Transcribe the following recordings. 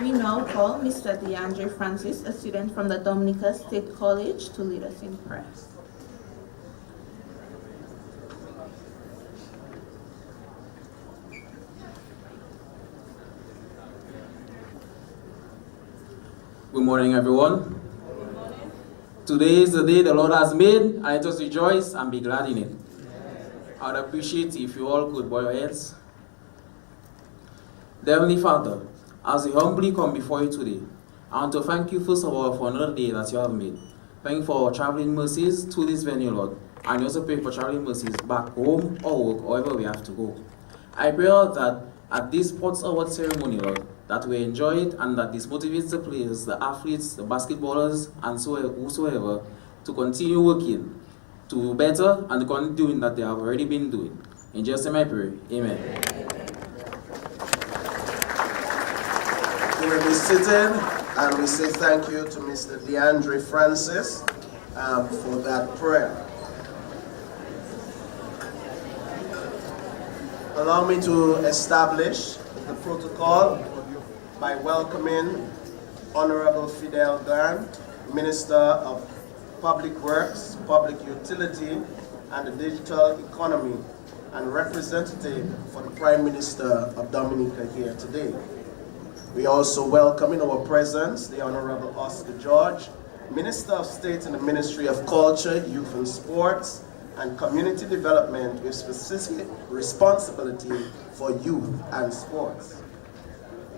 We now call Mr. DeAndre Francis, a student from the Dominica State College, to lead us in prayer. Good morning, everyone. Good morning. Today is the day the Lord has made, and let us rejoice and be glad in it. I would appreciate if you all could bow your heads. Dear Heavenly Father, as we humbly come before you today, I want to thank you first of all for another day that you have made. Thank you for traveling mercies to this venue, Lord, and also pray for traveling mercies back home or work, wherever we have to go. I pray, Lord, that at this sports award ceremony, Lord, that we enjoy it and that this motivates the players, the athletes, the basketballers, and whosoever to continue working to do better and to continue doing that they have already been doing. In Jesus' name I pray. Amen. You may be seated, and we say thank you to Mr. DeAndre Francis for that prayer. Allow me to establish the protocol by welcoming Honorable Fidel Grant, Minister of Public Works, Public Utility, and the Digital Economy, and representative for the Prime Minister of Dominica here today. We also welcome in our presence the Honorable Oscar George, Minister of State in the Ministry of Culture, Youth and Sports, and Community Development with specific responsibility for youth and sports.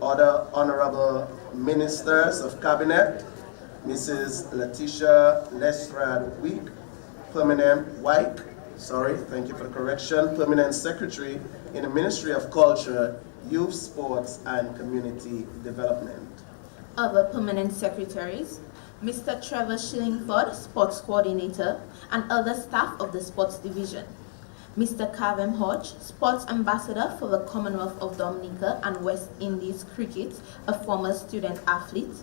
Other Honorable Ministers of Cabinet, Mrs. Letitia Lestrade Week, Permanent Secretary in the Ministry of Culture, Youth, Sports, and Community Development. Other permanent secretaries, Mr. Trevor Shillingford, Sports Coordinator, and other staff of the Sports Division. Mr. Kavem Hodge, Sports Ambassador for the Commonwealth of Dominica and West Indies Cricket, a former student athlete.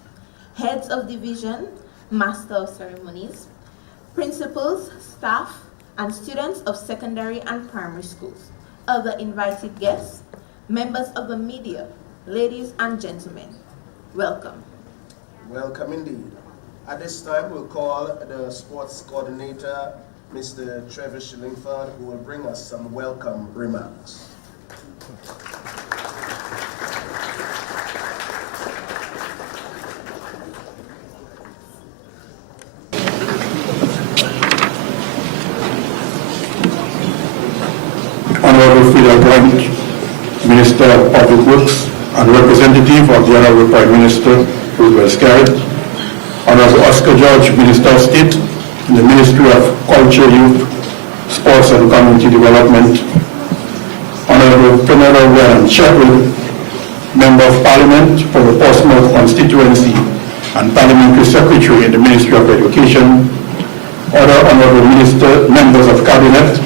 Heads of Division, Master of Ceremonies, principals, staff, and students of secondary and primary schools. Other invited guests, members of the media, ladies and gentlemen, welcome. Welcome indeed. At this time, we'll call the Sports Coordinator, Mr. Trevor Shillingford, who will bring us some welcome remarks. Honorable Fidel Grant, Minister of Public Works and representative of the Honorable Prime Minister, Roosevelt Scarrett, Honorable Oscar George, Minister of State in the Ministry of Culture, Youth, Sports and Community Development, Honorable Pamela Warren Shepard, Member of Parliament for the Portsmouth constituency and Parliamentary Secretary in the Ministry of Education, other Honorable Members of Cabinet,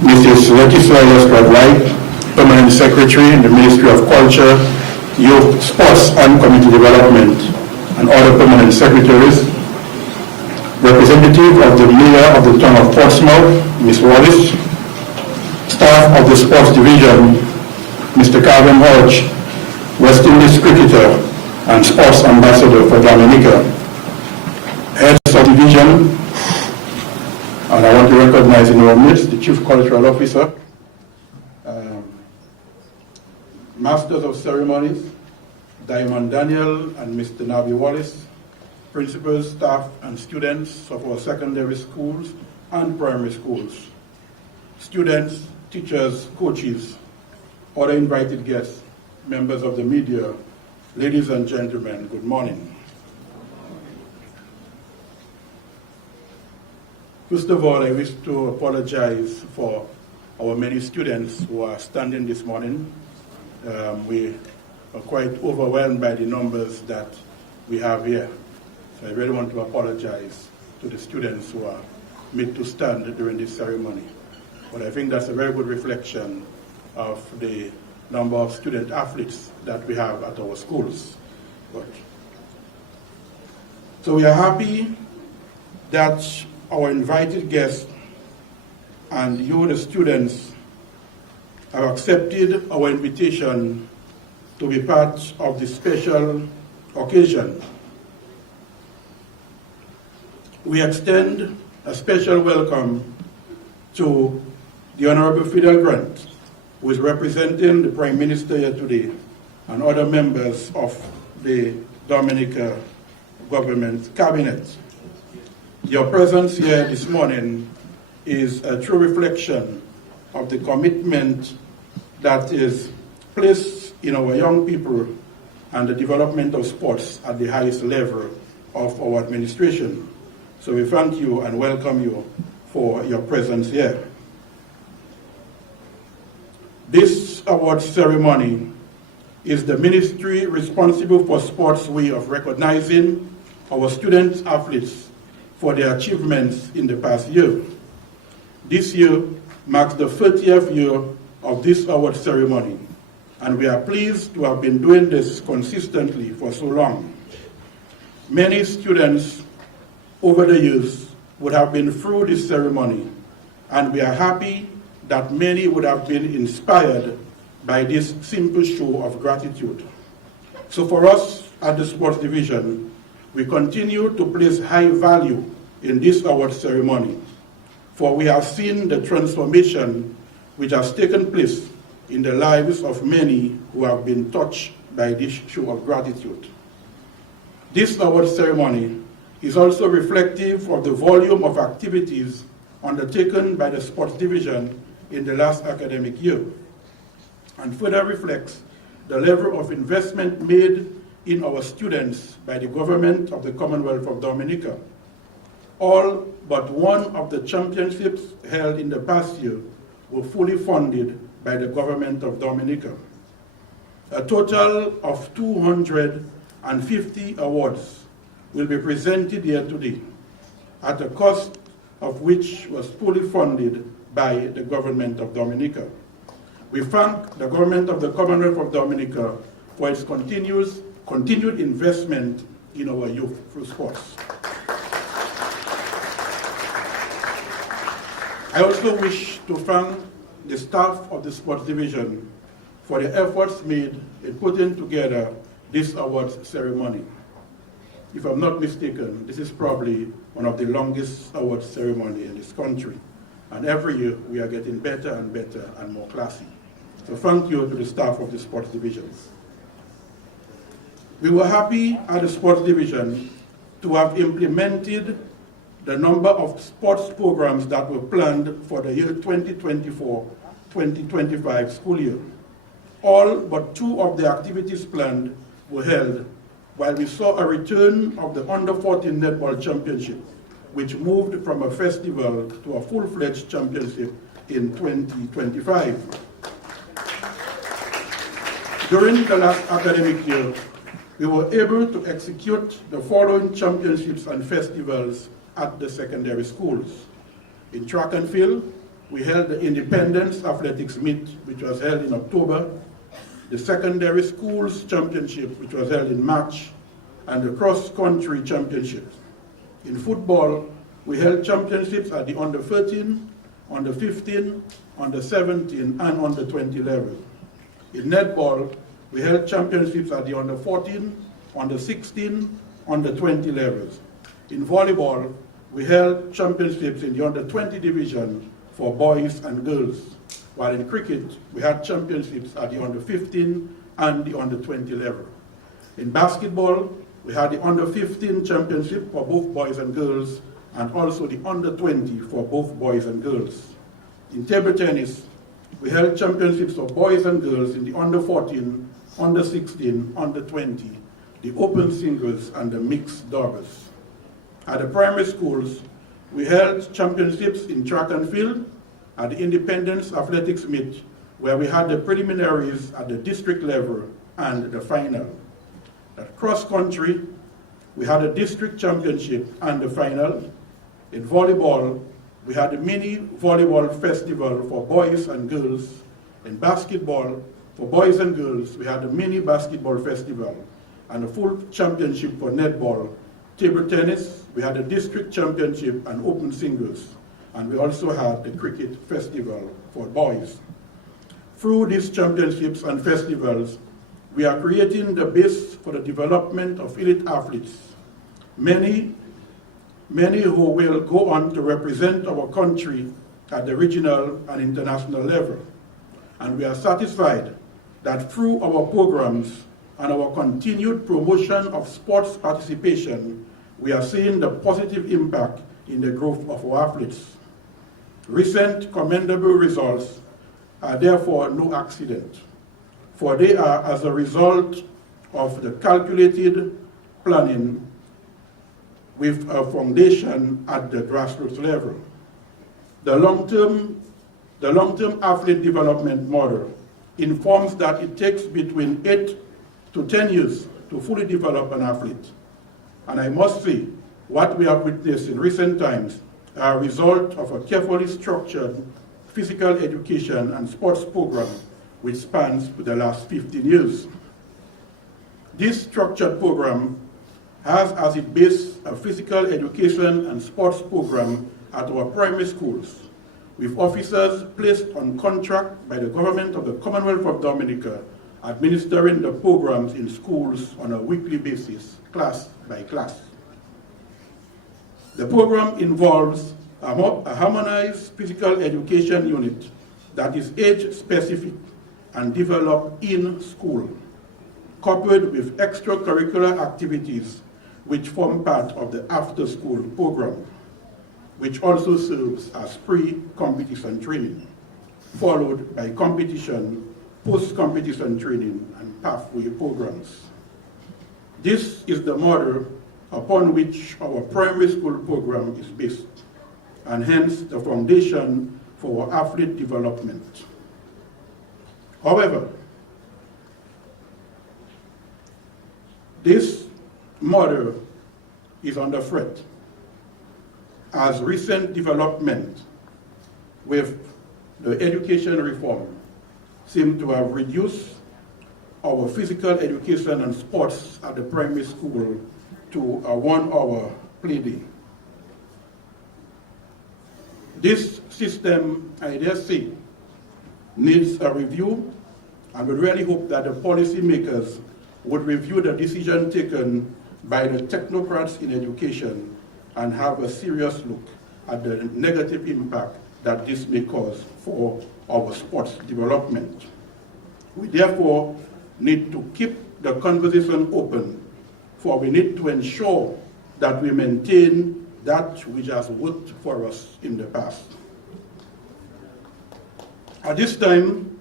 Mrs. Letitia Lestrade White, Permanent Secretary in the Ministry of Culture, Youth, Sports and Community Development, and other permanent secretaries, representative of the Mayor of the Town of Portsmouth, Ms. Wallace, staff of the Sports Division, Mr. Kavem Hodge, West Indies Cricketer and Sports Ambassador for Dominica, heads of division, and I want to recognize in our midst the Chief Cultural Officer, Masters of Ceremonies, Diamond Daniel and Mr. Nabi Wallace, principals, staff, and students of our secondary schools and primary schools, students, teachers, coaches, other invited guests, members of the media, ladies and gentlemen, good morning. First of all, I wish to apologize for our many students who are standing this morning. We are quite overwhelmed by the numbers that we have here. So I really want to apologize to the students who are made to stand during this ceremony. But I think that's a very good reflection of the number of student athletes that we have at our schools. So we are happy that our invited guests and you, the students, have accepted our invitation to be part of this special occasion. We extend a special welcome to the Honorable Fidel Grant, who is representing the Prime Minister here today, and other members of the Dominica government cabinet. Your presence here this morning is a true reflection of the commitment that is placed in our young people and the development of sports at the highest level of our administration. So we thank you and welcome you for your presence here. This award ceremony is the ministry responsible for sports' way of recognizing our student athletes for their achievements in the past year. This year marks the 30th year of this award ceremony, and we are pleased to have been doing this consistently for so long. Many students over the years would have been through this ceremony, and we are happy that many would have been inspired by this simple show of gratitude. So for us at the Sports Division, we continue to place high value in this award ceremony, for we have seen the transformation which has taken place in the lives of many who have been touched by this show of gratitude. This award ceremony is also reflective of the volume of activities undertaken by the Sports Division in the last academic year, and further reflects the level of investment made in our students by the government of the Commonwealth of Dominica. All but one of the championships held in the past year were fully funded by the government of Dominica. A total of 250 awards will be presented here today, at a cost of which was fully funded by the government of Dominica. We thank the government of the Commonwealth of Dominica for its continued investment in our youth through sports. I also wish to thank the staff of the Sports Division for the efforts made in putting together this awards ceremony. If I'm not mistaken, this is probably one of the longest awards ceremony in this country. And every year we are getting better and better and more classy. So thank you to the staff of the Sports Division. We were happy at the Sports Division to have implemented the number of sports programs that were planned for the year 2024-2025 school year. All but two of the activities planned were held, while we saw a return of the Under-14 Netball Championship, which moved from a festival to a full-fledged championship in 2025. During the last academic year, we were able to execute the following championships and festivals at the secondary schools. In track and field, we held the Independence Athletics Meet, which was held in October, the Secondary Schools Championship, which was held in March, and the Cross Country Championships. In football, we held championships at the Under-13, Under-15, Under-17, and Under-20 level. In netball, we held championships at the Under-14, Under-16, Under-20 levels. In volleyball, we held championships in the Under-20 division for boys and girls, while in cricket, we had championships at the Under-15 and the Under-20 level. In basketball, we had the Under-15 championship for both boys and girls, and also the Under-20 for both boys and girls. In table tennis, we held championships for boys and girls in the Under-14, Under-16, Under-20, the open singles, and the mixed doubles. At the primary schools, we held championships in track and field, at the Independence Athletics Meet, where we had the preliminaries at the district level and the final. At cross country, we had a district championship and the final. In volleyball, we had a mini volleyball festival for boys and girls. In basketball, for boys and girls, we had a mini basketball festival and a full championship for netball. Table tennis, we had a district championship and open singles. And we also had the cricket festival for boys. Through these championships and festivals, we are creating the base for the development of elite athletes, many who will go on to represent our country at the regional and international level. And we are satisfied that through our programs and our continued promotion of sports participation, we are seeing the positive impact in the growth of our athletes. Recent commendable results are therefore no accident, for they are as a result of the calculated planning with a foundation at the grassroots level. The long-term athlete development model informs that it takes between 8 to 10 years to fully develop an athlete. And I must say, what we have witnessed in recent times are a result of a carefully structured physical education and sports program which spans the last 15 years. This structured program has as its base a physical education and sports program at our primary schools, with officers placed on contract by the government of the Commonwealth of Dominica administering the programs in schools on a weekly basis, class by class. The program involves a harmonized physical education unit that is age-specific and developed in school, coupled with extracurricular activities which form part of the after-school program, which also serves as pre-competition training, followed by competition, post-competition training, and pathway programs. This is the model upon which our primary school program is based, and hence the foundation for our athlete development. However, this model is under threat as recent development with the education reform seem to have reduced our physical education and sports at the primary school to a 1-hour play day. This system, I dare say, needs a review, and we really hope that the policymakers would review the decision taken by the technocrats in education and have a serious look at the negative impact that this may cause for our sports development. We therefore need to keep the conversation open, for we need to ensure that we maintain that which has worked for us in the past. At this time,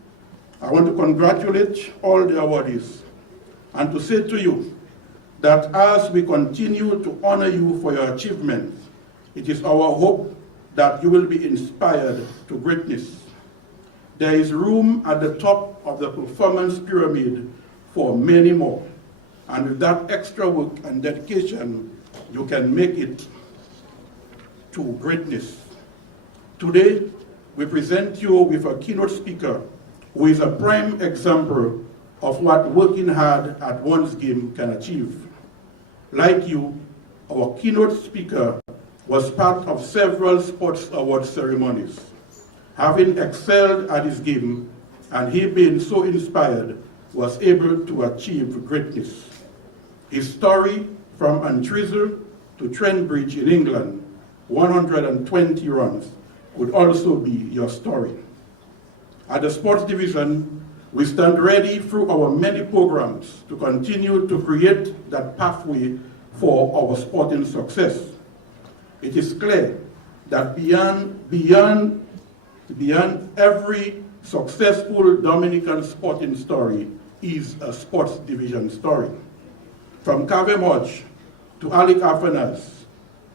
I want to congratulate all the awardees and to say to you that as we continue to honor you for your achievements, it is our hope that you will be inspired to greatness. There is room at the top of the performance pyramid for many more, and with that extra work and dedication, you can make it to greatness. Today, we present you with a keynote speaker who is a prime example of what working hard at one's game can achieve. Like you, our keynote speaker was part of several sports award ceremonies. Having excelled at his game, and he being so inspired, was able to achieve greatness. His story from Antrizal to Trent Bridge in England, 120 runs, could also be your story. At the sports division, we stand ready through our many programs to continue to create that pathway for our sporting success. It is clear that beyond every successful Dominican sporting story is a sports division story. From Kavem Hodge to Alec Afanas,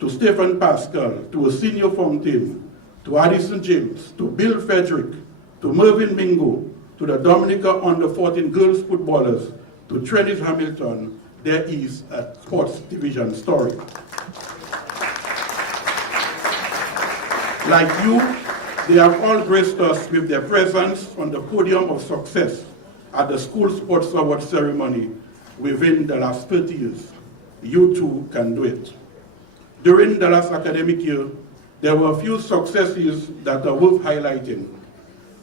to Stephen Pascal, to Arsenio Fontaine, to Addison James, to Bill Frederick, to Mervyn Mingo, to the Dominica under-14 girls footballers, to Trennis Hamilton, there is a sports division story. Like you, they have all graced us with their presence on the podium of success at the School Sports Award ceremony within the last 30 years. You too can do it. During the last academic year, there were a few successes that are worth highlighting.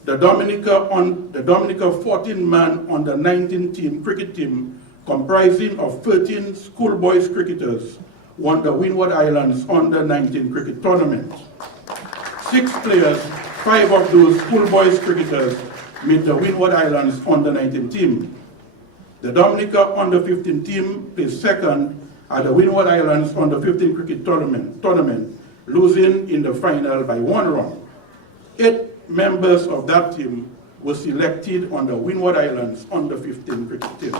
the Dominica 14-man under 19 team cricket team comprising of 13 schoolboys cricketers won the Windward Islands under 19 cricket tournament. 6 players, 5 of those schoolboys cricketers made the Windward Islands under 19 team. The Dominica under 15 team placed second at the Windward Islands under 15 cricket tournament, losing in the final by 1 run. 8 members of that team were selected on the Windward Islands under 15 cricket team.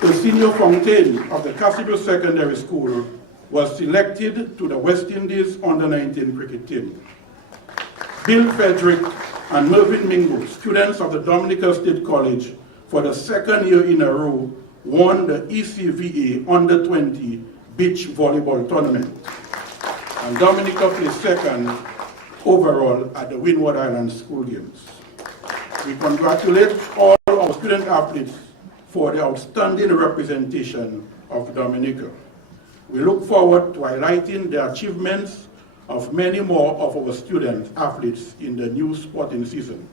The senior Fontaine of the Cassibile Secondary School was selected to the West Indies under 19 cricket team. Bill Frederick and Mervyn Mingo, students of the Dominica State College, for the 2nd year in a row, won the ECVA under 20 beach volleyball tournament. And Dominica placed second overall at the Windward Islands School Games. We congratulate all our student athletes for the outstanding representation of Dominica. We look forward to highlighting the achievements of many more of our student athletes in the new sporting season.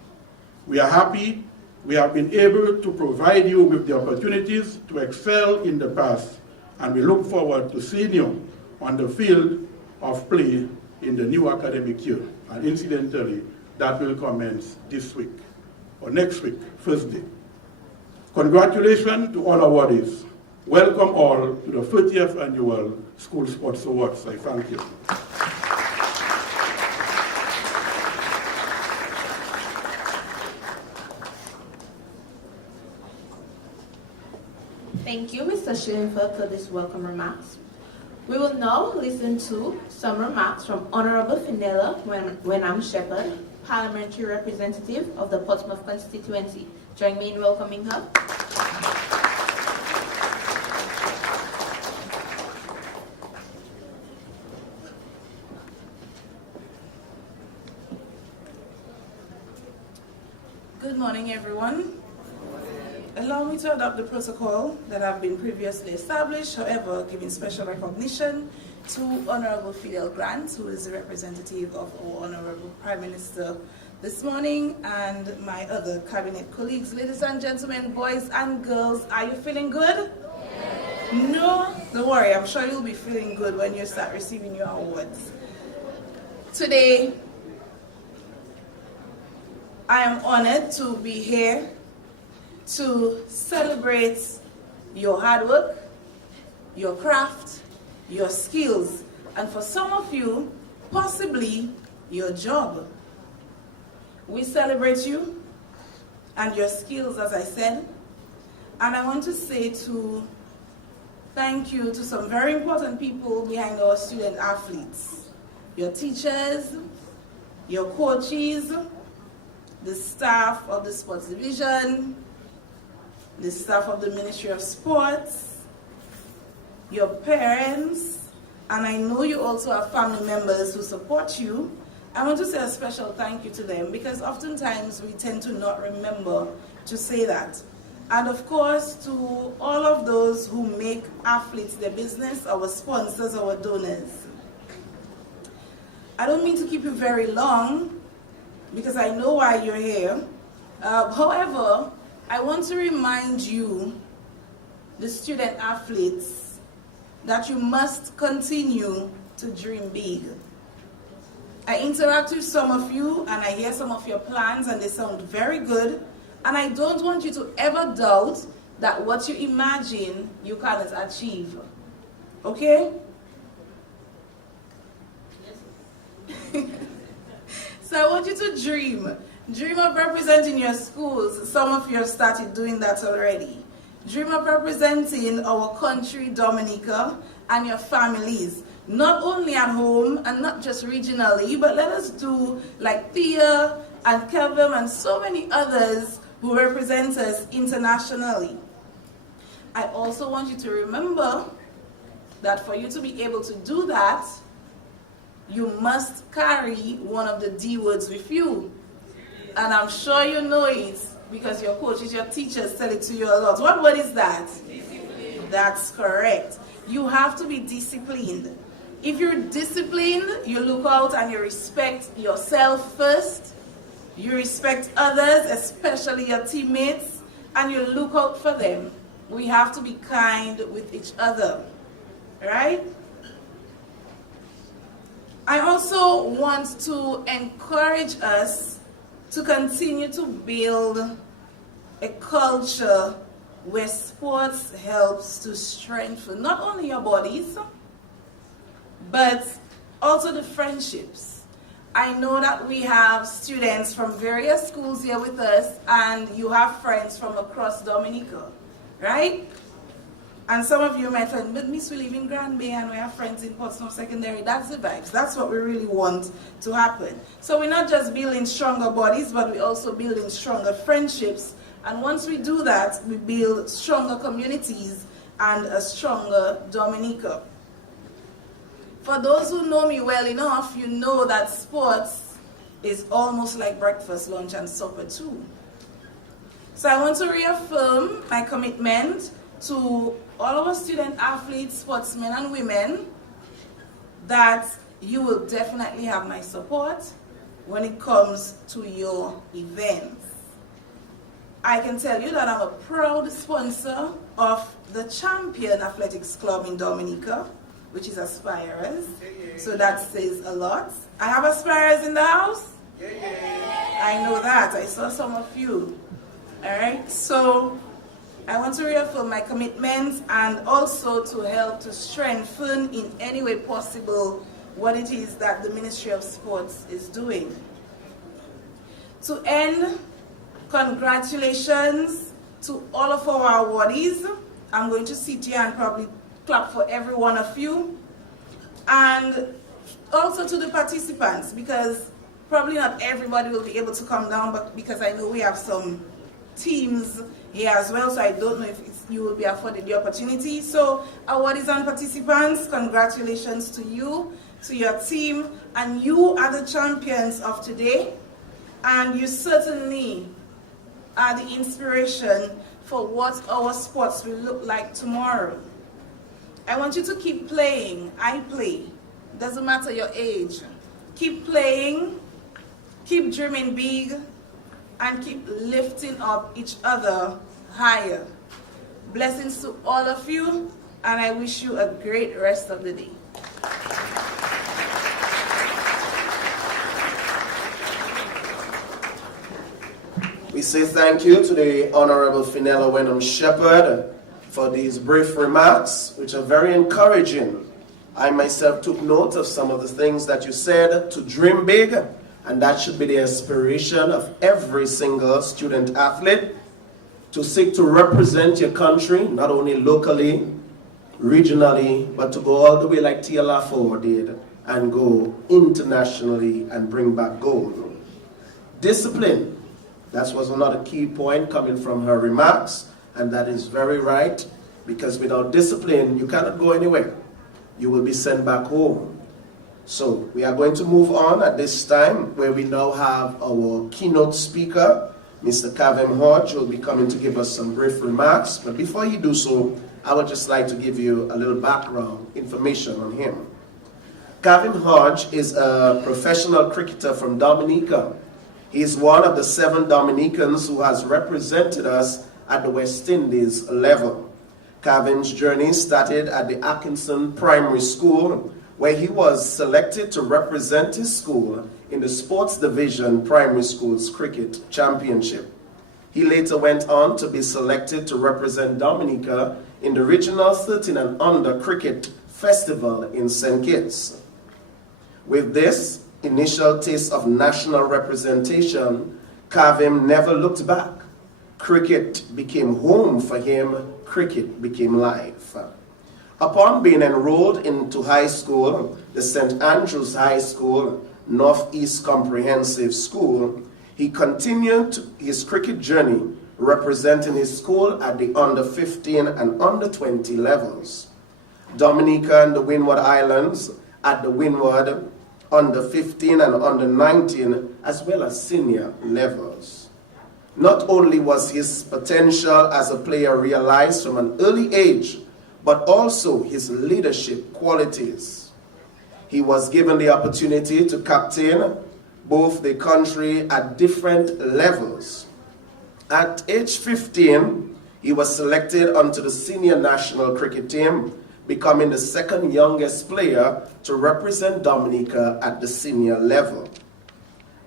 We are happy we have been able to provide you with the opportunities to excel in the past, and we look forward to seeing you on the field of play in the new academic year. And incidentally, that will commence this week, or next week, Thursday. Congratulations to all awardees. Welcome all to the 30th Annual School Sports Awards. I thank you. Thank you, Mr. Schillingford, for these welcome remarks. We will now listen to some remarks from Honorable Fenella Wenham Shepherd, Parliamentary Representative of the Portsmouth constituency. Join me in welcoming her. Good morning, everyone. Allow me to adopt the protocol that have been previously established, however, giving special recognition to Honorable Fidel Grant, who is the representative of our Honorable Prime Minister this morning, and my other cabinet colleagues. Ladies and gentlemen, boys and girls, are you feeling good? Yes. No? Don't worry, I'm sure you'll be feeling good when you start receiving your awards. Today, I am honored to be here to celebrate your hard work, your craft, your skills, and for some of you, possibly your job. We celebrate you and your skills, as I said, and I want to say thank you to some very important people behind our student athletes, your teachers, your coaches, the staff of the sports division, the staff of the Ministry of Sports, your parents, and I know you also have family members who support you. I want to say a special thank you to them because oftentimes we tend to not remember to say that. And of course, to all of those who make athletes their business, our sponsors, our donors. I don't mean to keep you very long because I know why you're here. However, I want to remind you, the student athletes, that you must continue to dream big. I interact with some of you and I hear some of your plans and they sound very good, and I don't want you to ever doubt that what you imagine you cannot achieve. Okay? Yes. So I want you to dream. Dream of representing your schools. Some of you have started doing that already. Dream of representing our country, Dominica, and your families. Not only at home and not just regionally, but let us do like Thea and Kelvin and so many others who represent us internationally. I also want you to remember that for you to be able to do that, you must carry one of the D words with you. And I'm sure you know it because your coaches, your teachers tell it to you a lot. What word is that? Discipline. That's correct. You have to be disciplined. If you're disciplined, you look out and you respect yourself first. You respect others, especially your teammates, and you look out for them. We have to be kind with each other, right? I also want to encourage us to continue to build a culture where sports helps to strengthen not only your bodies, but also the friendships. I know that we have students from various schools here with us, and you have friends from across Dominica, right? And some of you might find, but Miss, we live in Grand Bay and we have friends in Portsmouth Secondary. That's the vibes. That's what we really want to happen. So we're not just building stronger bodies, but we're also building stronger friendships. And once we do that, we build stronger communities and a stronger Dominica. For those who know me well enough, you know that sports is almost like breakfast, lunch, and supper too. So I want to reaffirm my commitment to all our student athletes, sportsmen and women, that you will definitely have my support when it comes to your events. I can tell you that I'm a proud sponsor of the Champion Athletics Club in Dominica, which is Aspirers. So that says a lot. I have Aspirers in the house? I know that. I saw some of you. All right. So I want to reaffirm my commitment and also to help to strengthen in any way possible what it is that the Ministry of Sports is doing. To end, congratulations to all of our awardees. I'm going to sit here and probably clap for every one of you. And also to the participants, because probably not everybody will be able to come down, but because I know we have some teams here as well, so I don't know if you will be afforded the opportunity. So awardees and participants, congratulations to you, to your team, and you are the champions of today, and you certainly are the inspiration for what our sports will look like tomorrow. I want you to keep playing. I play. Doesn't matter your age. Keep playing, keep dreaming big, and keep lifting up each other higher. Blessings to all of you, and I wish you a great rest of the day. We say thank you to the Honorable Fenella Wenham Shepherd for these brief remarks, which are very encouraging. I myself took note of some of the things that you said, to dream big, and that should be the aspiration of every single student athlete, to seek to represent your country, not only locally, regionally, but to go all the way like Tia Lafleur did and go internationally and bring back gold. Discipline, that was another key point coming from her remarks, and that is very right, because without discipline, you cannot go anywhere. You will be sent back home. So we are going to move on at this time, where we now have our keynote speaker, Mr. Kavem Hodge, who will be coming to give us some brief remarks. But before he do so, I would just like to give you a little background information on him. Kavem Hodge is a professional cricketer from Dominica. He is one of the 7 Dominicans who has represented us at the West Indies level. Kavem's journey started at the Atkinson Primary School, where he was selected to represent his school in the Sports Division Primary Schools Cricket Championship. He later went on to be selected to represent Dominica in the Regional 13 and Under Cricket Festival in St. Kitts. With this initial taste of national representation, Kavem never looked back. Cricket became home for him. Cricket became life. Upon being enrolled into high school, the St. Andrews High School, Northeast Comprehensive School, he continued his cricket journey representing his school at the under 15 and under 20 levels. Dominica and the Windward Islands at the Windward under 15 and under 19, as well as senior levels. Not only was his potential as a player realized from an early age, but also his leadership qualities. he was given the opportunity to captain both the country at different levels. At age 15, he was selected onto the senior national cricket team, becoming the second youngest player to represent Dominica at the senior level.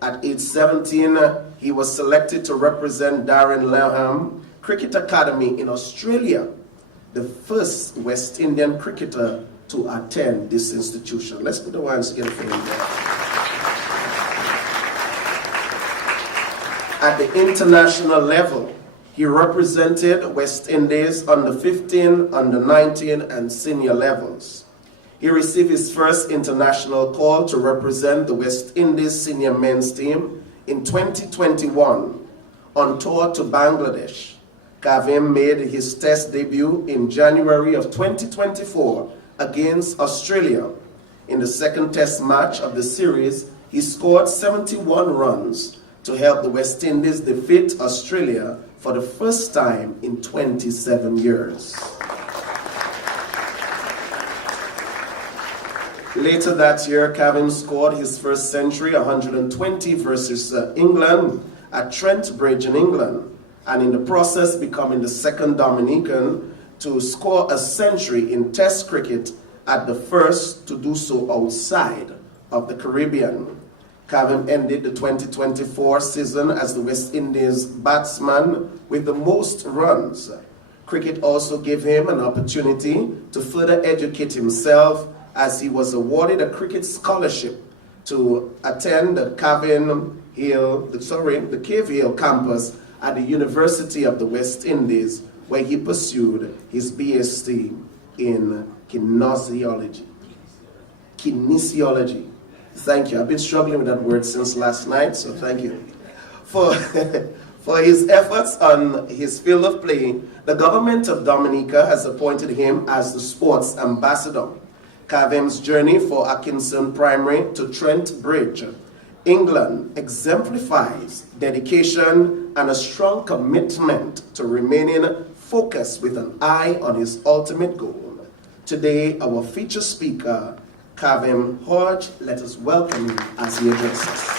At age 17, he was selected to represent Darren Leham Cricket Academy in Australia, the first West Indian cricketer to attend this institution. Let's put the hands together for him there. At the international level, he represented West Indies under 15, under 19, and senior levels. He received his first international call to represent the West Indies senior men's team in 2021 on tour to Bangladesh. Kavem made his test debut in January of 2024 against Australia. In the second test match of the series, he scored 71 runs to help the West Indies defeat Australia for the first time in 27 years. Later that year, Kavem scored his first century, 120 versus England at Trent Bridge in England, and in the process becoming the second Dominican to score a century in Test cricket at the first to do so outside of the Caribbean. Kavem ended the 2024 season as the West Indies batsman with the most runs. Cricket also gave him an opportunity to further educate himself as he was awarded a cricket scholarship to attend the Cave Hill campus at the University of the West Indies, where he pursued his BSc in kinesiology. Thank you. I've been struggling with that word since last night, so thank you. For his efforts on his field of play, the government of Dominica has appointed him as the sports ambassador. Kavem's journey for Atkinson Primary to Trent Bridge, England, exemplifies dedication and a strong commitment to remaining focused with an eye on his ultimate goal. Today, our feature speaker, Kavem Hodge, let us welcome him as he addresses.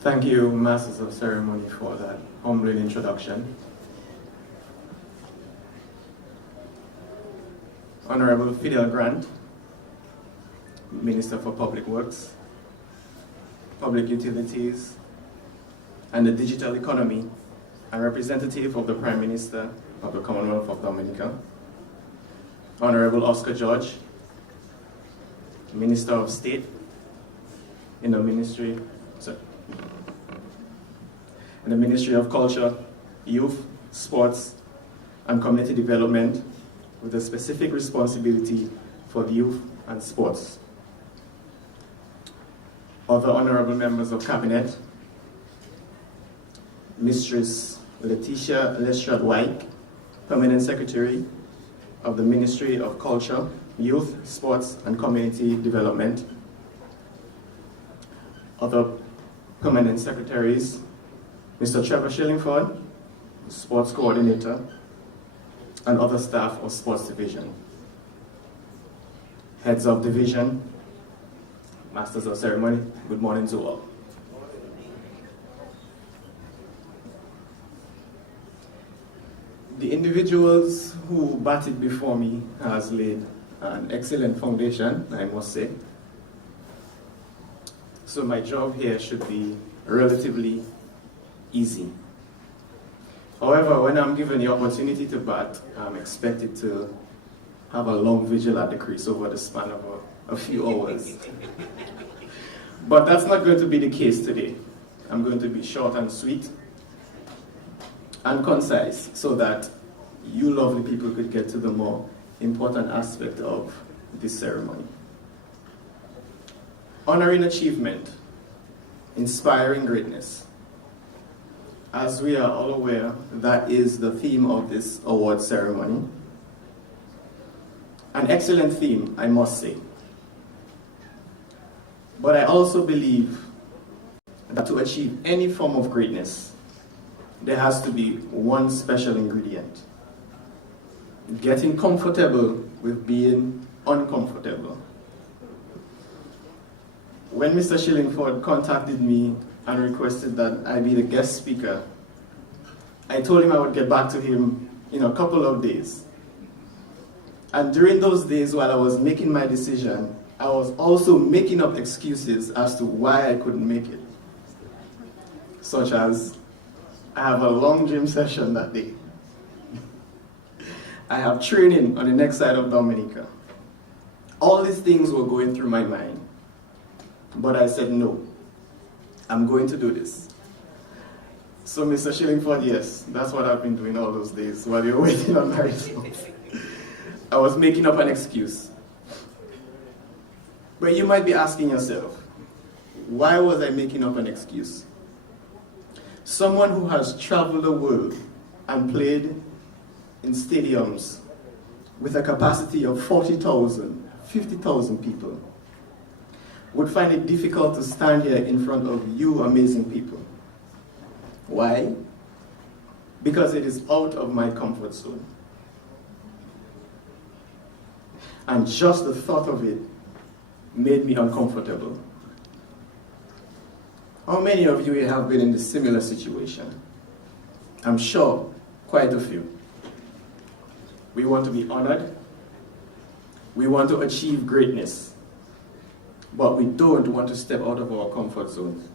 Thank you, Masters of Ceremony, for that humbling introduction. Honorable Fidel Grant, Minister for Public Works, Public Utilities, and the Digital Economy, and representative of the Prime Minister of the Commonwealth of Dominica. Honorable Oscar George, Minister of State in the Ministry of Culture, Youth, Sports, and Community Development, with a specific responsibility for the youth and sports. Other honorable members of Cabinet, Mistress Letitia Lestrade-Wyke, Permanent Secretary of the Ministry of Culture, Youth, Sports, and Community Development. Other Permanent Secretaries, Mr. Trevor Shillingford, Sports Coordinator, and other staff of Sports Division. Heads of Division, Masters of Ceremony, good morning to all. The individuals who batted before me has laid an excellent foundation, I must say. So my job here should be relatively easy. However, when I'm given the opportunity to bat, I'm expected to have a long vigil at the crease over the span of a few hours. But that's not going to be the case today. I'm going to be short and sweet and concise so that you lovely people could get to the more important aspect of this ceremony. Honoring achievement, inspiring greatness. As we are all aware, that is the theme of this award ceremony. An excellent theme, I must say. But I also believe that to achieve any form of greatness, there has to be one special ingredient: getting comfortable with being uncomfortable. When Mr. Shillingford contacted me and requested that I be the guest speaker, I told him I would get back to him in a couple of days. And during those days, while I was making my decision, I was also making up excuses as to why I couldn't make it. Such as, I have a long gym session that day. I have training on the next side of Dominica. All these things were going through my mind. But I said, no, I'm going to do this. So Mr. Shillingford, yes, that's what I've been doing all those days while you're waiting on my results. I was making up an excuse. But you might be asking yourself, why was I making up an excuse? Someone who has traveled the world and played in stadiums with a capacity of 40,000, 50,000 people would find it difficult to stand here in front of you amazing people. Why? Because it is out of my comfort zone. And just the thought of it made me uncomfortable. How many of you have been in a similar situation? I'm sure quite a few. We want to be honored. We want to achieve greatness. But we don't want to step out of our comfort zone.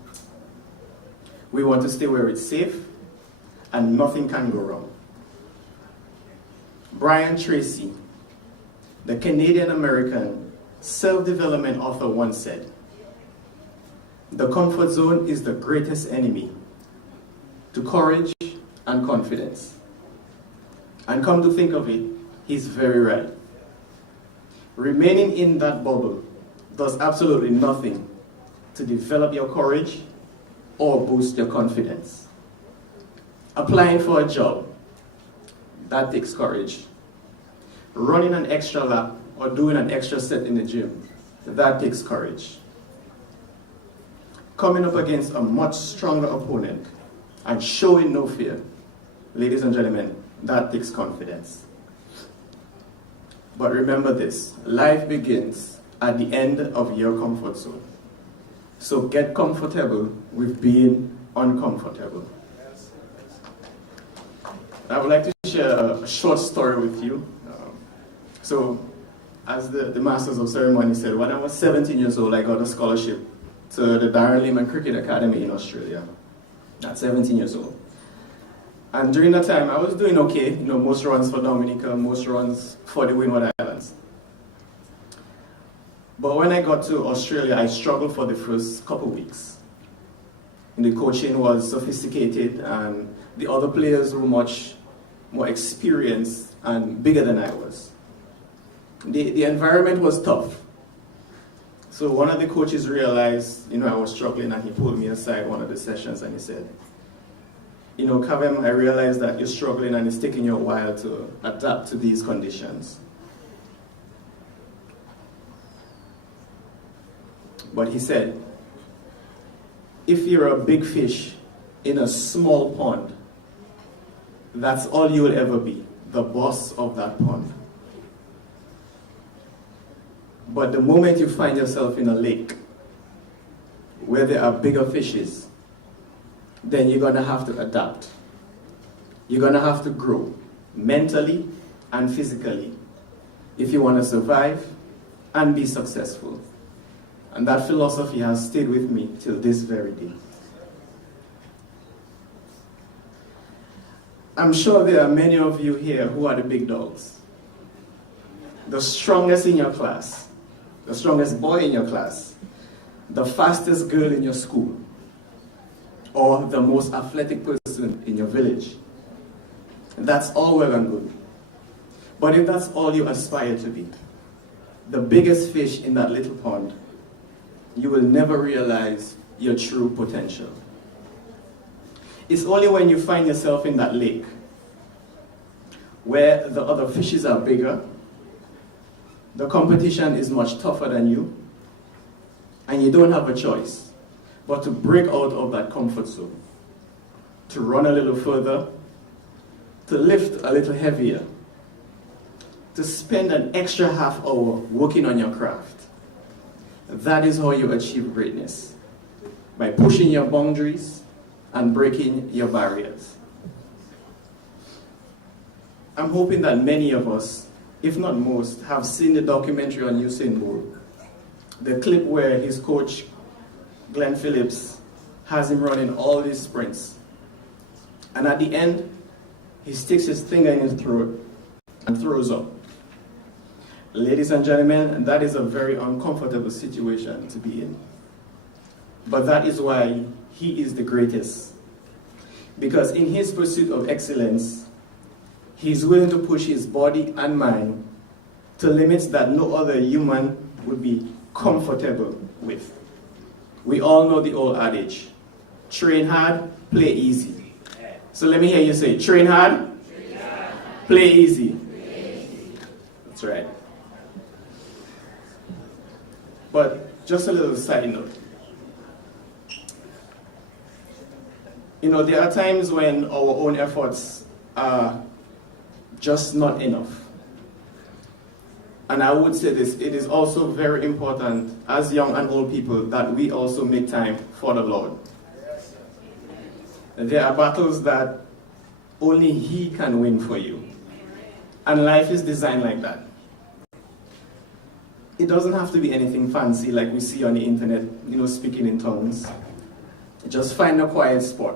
We want to stay where it's safe and nothing can go wrong. Brian Tracy, the Canadian-American self-development author, once said, "The comfort zone is the greatest enemy to courage and confidence." And come to think of it, he's very right. Remaining in that bubble does absolutely nothing to develop your courage or boost your confidence. Applying for a job, that takes courage. Running an extra lap or doing an extra set in the gym, that takes courage. Coming up against a much stronger opponent and showing no fear, ladies and gentlemen, that takes confidence. But remember this, life begins at the end of your comfort zone. So get comfortable with being uncomfortable. I would like to share a short story with you. So, as the Masters of Ceremony said, when I was 17 years old, I got a scholarship to the Darren Lehman Cricket Academy in Australia at 17 years old. And during that time, I was doing okay, most runs for Dominica, most runs for the Windward Islands. But when I got to Australia, I struggled for the first couple weeks. And the coaching was sophisticated, and the other players were much more experienced and bigger than I was. The environment was tough. So one of the coaches realized, I was struggling, and he pulled me aside one of the sessions and he said, Kavem, I realize that you're struggling and it's taking you a while to adapt to these conditions. But he said, if you're a big fish in a small pond, that's all you'll ever be, the boss of that pond. But the moment you find yourself in a lake where there are bigger fishes, then you're going to have to adapt. You're going to have to grow mentally and physically if you want to survive and be successful. And that philosophy has stayed with me till this very day. I'm sure there are many of you here who are the big dogs. The strongest in your class, the strongest boy in your class, the fastest girl in your school, or the most athletic person in your village. That's all well and good. But if that's all you aspire to be, the biggest fish in that little pond, you will never realize your true potential. It's only when you find yourself in that lake where the other fishes are bigger, the competition is much tougher than you, and you don't have a choice but to break out of that comfort zone, to run a little further, to lift a little heavier, to spend an extra half hour working on your craft. That is how you achieve greatness, by pushing your boundaries and breaking your barriers. I'm hoping that many of us, if not most, have seen the documentary on Usain Bolt, the clip where his coach, Glenn Phillips, has him running all these sprints. And at the end, he sticks his finger in his throat and throws up. Ladies and gentlemen, that is a very uncomfortable situation to be in. But that is why he is the greatest. Because in his pursuit of excellence, he's willing to push his body and mind to limits that no other human would be comfortable with. We all know the old adage, train hard, play easy. So let me hear you say, train hard, play easy. That's right. But just a little side note. You know, there are times when our own efforts are just not enough. And I would say this, it is also very important as young and old people that we also make time for the Lord. There are battles that only He can win for you. And life is designed like that. It doesn't have to be anything fancy like we see on the internet, you know, speaking in tongues. Just find a quiet spot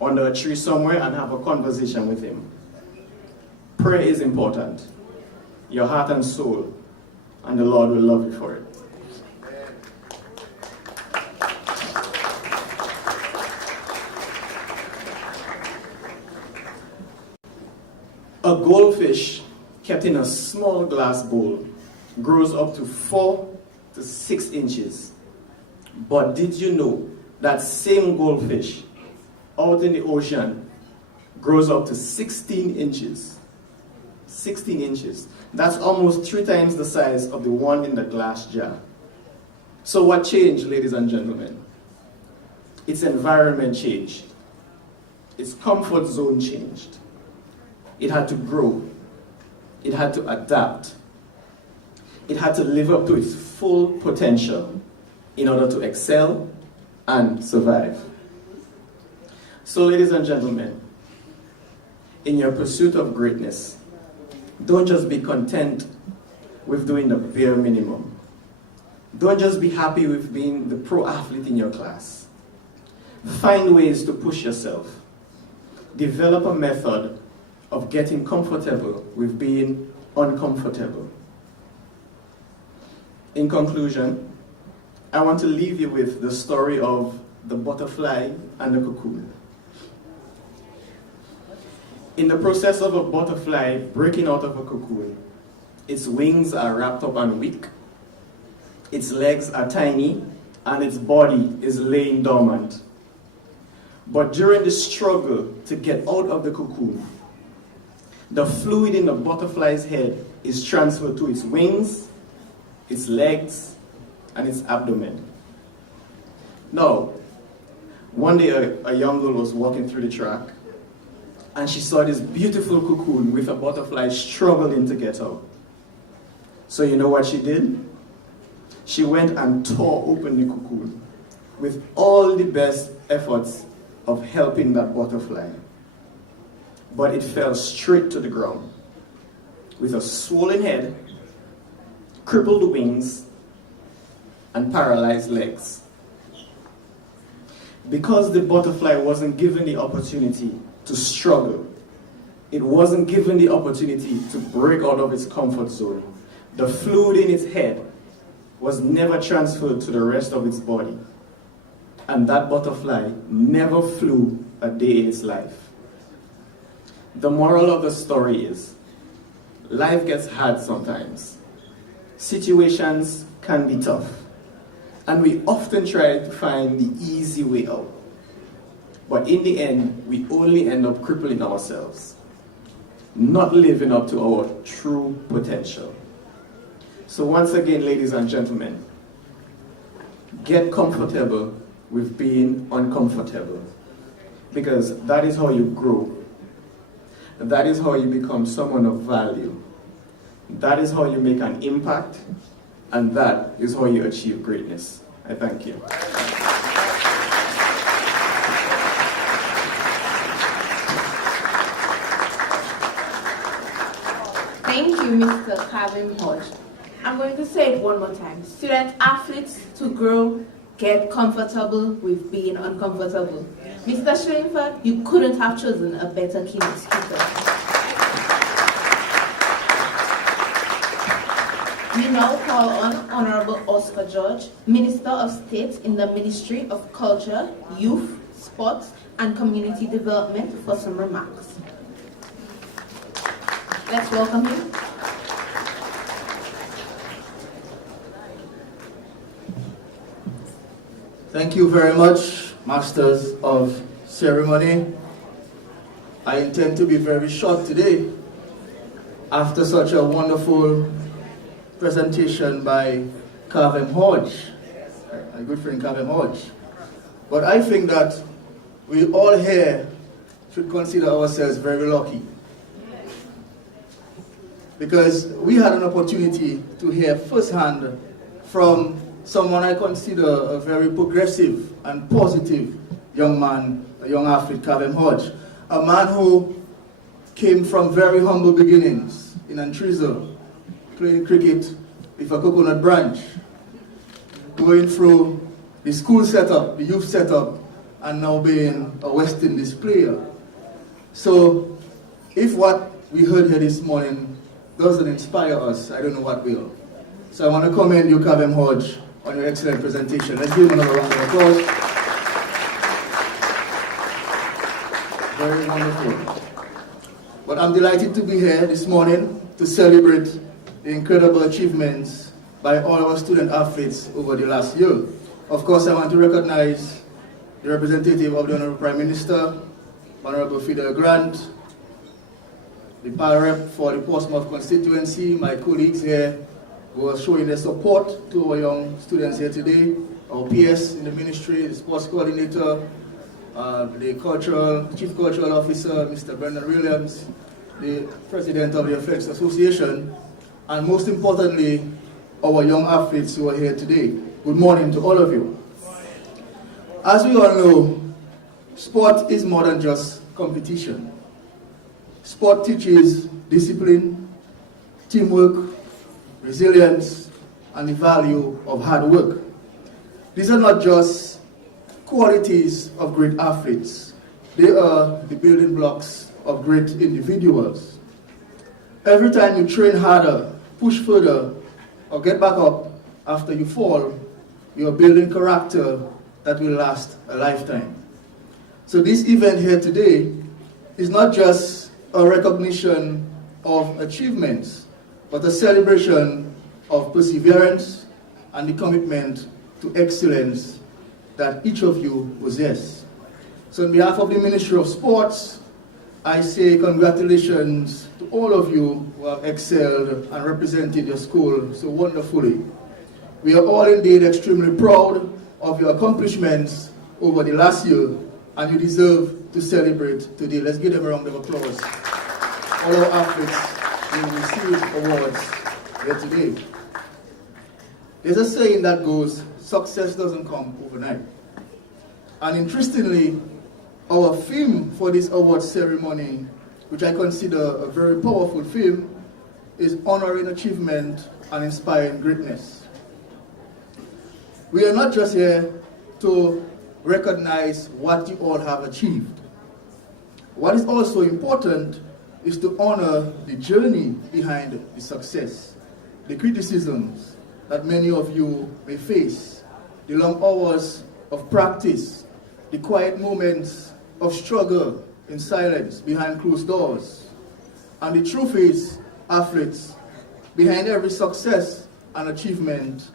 under a tree somewhere and have a conversation with Him. Prayer is important. Your heart and soul, and the Lord will love you for it. A goldfish kept in a small glass bowl grows up to 4 to 6 inches. But did you know that same goldfish out in the ocean grows up to 16 inches? 16 inches. That's almost 3 times the size of the one in the glass jar. So what changed, ladies and gentlemen? Its environment changed. Its comfort zone changed. It had to grow. It had to adapt. It had to live up to its full potential in order to excel and survive. So, ladies and gentlemen, in your pursuit of greatness, don't just be content with doing the bare minimum. Don't just be happy with being the pro athlete in your class. Find ways to push yourself. Develop a method of getting comfortable with being uncomfortable. In conclusion, I want to leave you with the story of the butterfly and the cocoon. In the process of a butterfly breaking out of a cocoon, its wings are wrapped up and weak, its legs are tiny, and its body is laying dormant. But during the struggle to get out of the cocoon, the fluid in the butterfly's head is transferred to its wings, its legs, and its abdomen. Now, one day a young girl was walking through the track, and she saw this beautiful cocoon with a butterfly struggling to get out. So you know what she did? She went and tore open the cocoon with all the best efforts of helping that butterfly. But it fell straight to the ground with a swollen head, crippled wings, and paralyzed legs. Because the butterfly wasn't given the opportunity to struggle, it wasn't given the opportunity to break out of its comfort zone, the fluid in its head was never transferred to the rest of its body. And that butterfly never flew a day in its life. The moral of the story is, life gets hard sometimes. Situations can be tough. And we often try to find the easy way out. But in the end, we only end up crippling ourselves, not living up to our true potential. So once again, ladies and gentlemen, get comfortable with being uncomfortable, because that is how you grow. That is how you become someone of value. That is how you make an impact, and that is how you achieve greatness. I thank you. Thank you, Mr. Kavem Hodge. I'm going to say it one more time. Student athletes to grow, get comfortable with being uncomfortable. Mr. Schillingford, you couldn't have chosen a better keynote speaker. We now call on Honorable Oscar George, Minister of State in the Ministry of Culture, Youth, Sports, and Community Development for some remarks. Let's welcome him. Thank you very much, Masters of Ceremony. I intend to be very short today after such a wonderful presentation by Kavem Hodge, my good friend Kavem Hodge. But I think that we all here should consider ourselves very lucky, because we had an opportunity to hear firsthand from someone I consider a very progressive and positive young man, a young athlete, Kavem Hodge, a man who came from very humble beginnings in Antriza, playing cricket with a coconut branch, going through the school setup, the youth setup, and now being a West Indies player. So if what we heard here this morning doesn't inspire us, I don't know what will. So I want to commend you, Kavem Hodge, on your excellent presentation. Let's give him another round of applause. Very wonderful. But I'm delighted to be here this morning to celebrate the incredible achievements by all our student athletes over the last year. Of course, I want to recognize the representative of the Honorable Prime Minister, Honorable Fidel Grant, the Parliamentary for the Portsmouth constituency, my colleagues here who are showing their support to our young students here today, our PS in the ministry, the sports coordinator, the Chief Cultural Officer, Mr. Brendan Williams, the President of the Athletics Association, and most importantly, our young athletes who are here today. Good morning to all of you. As we all know, sport is more than just competition. Sport teaches discipline, teamwork, resilience, and the value of hard work. These are not just qualities of great athletes. They are the building blocks of great individuals. Every time you train harder, push further, or get back up after you fall, you're building character that will last a lifetime. So this event here today is not just a recognition of achievements, but a celebration of perseverance and the commitment to excellence that each of you possess. So on behalf of the Ministry of Sports, I say congratulations to all of you who have excelled and represented your school so wonderfully. We are all indeed extremely proud of your accomplishments over the last year, and you deserve to celebrate today. Let's give them a round of applause. All our athletes will receive awards here today. There's a saying that goes, success doesn't come overnight. And interestingly, our theme for this award ceremony, which I consider a very powerful theme, is honoring achievement and inspiring greatness. We are not just here to recognize what you all have achieved. What is also important is to honor the journey behind the success, the criticisms that many of you may face, the long hours of practice, the quiet moments of struggle in silence behind closed doors. And the truth is, athletes, behind every success and achievement,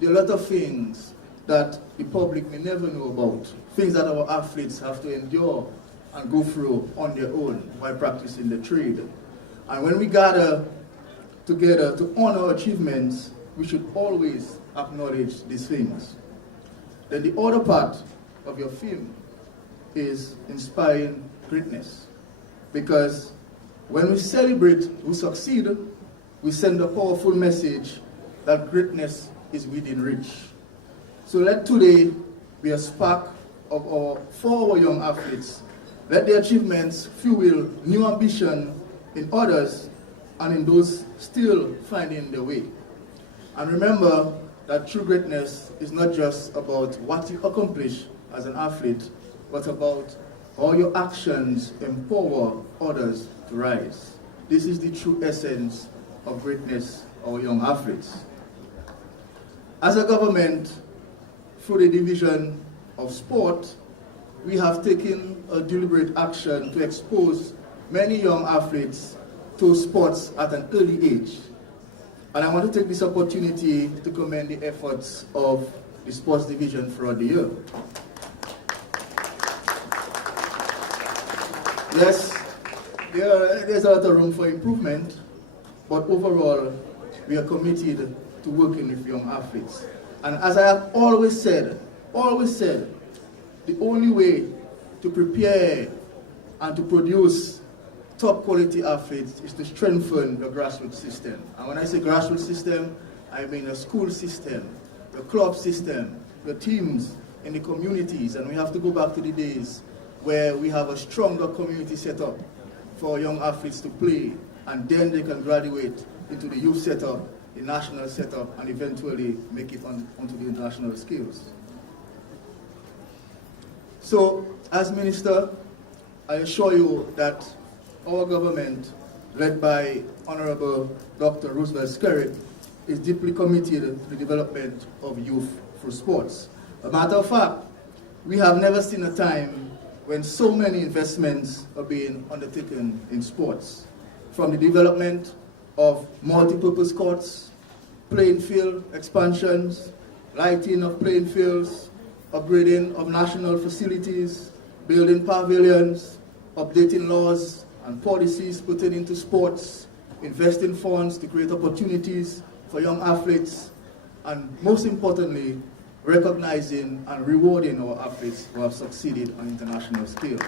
there are a lot of things that the public may never know about, things that our athletes have to endure and go through on their own while practicing the trade. And when we gather together to honor achievements, we should always acknowledge these things. then the other part of your film is inspiring greatness. Because when we celebrate who succeed, we send a powerful message that greatness is within reach. So let today be a spark for our young athletes. Let their achievements fuel new ambition in others and in those still finding their way. And remember that true greatness is not just about what you accomplish as an athlete, but about how your actions empower others to rise. This is the true essence of greatness, our young athletes. As a government, through the division of sport, we have taken a deliberate action to expose many young athletes to sports at an early age. And I want to take this opportunity to commend the efforts of the sports division throughout the year. Yes, there's a lot of room for improvement, but overall, we are committed to working with young athletes. And as I have always said, the only way to prepare and to produce top quality athletes is to strengthen the grassroots system. And when I say grassroots system, I mean the school system, the club system, the teams in the communities. And we have to go back to the days where we have a stronger community setup for young athletes to play, and then they can graduate into the youth setup, the national setup, and eventually make it onto the international scales. So, as Minister, I assure you that our government, led by Honorable Dr. Roosevelt Skerrit, is deeply committed to the development of youth through sports. A matter of fact, we have never seen a time when so many investments are being undertaken in sports. From the development of multi-purpose courts, playing field expansions, lighting of playing fields, upgrading of national facilities, building pavilions, updating laws and policies pertaining to sports, investing funds to create opportunities for young athletes, and most importantly, recognizing and rewarding our athletes who have succeeded on international scale.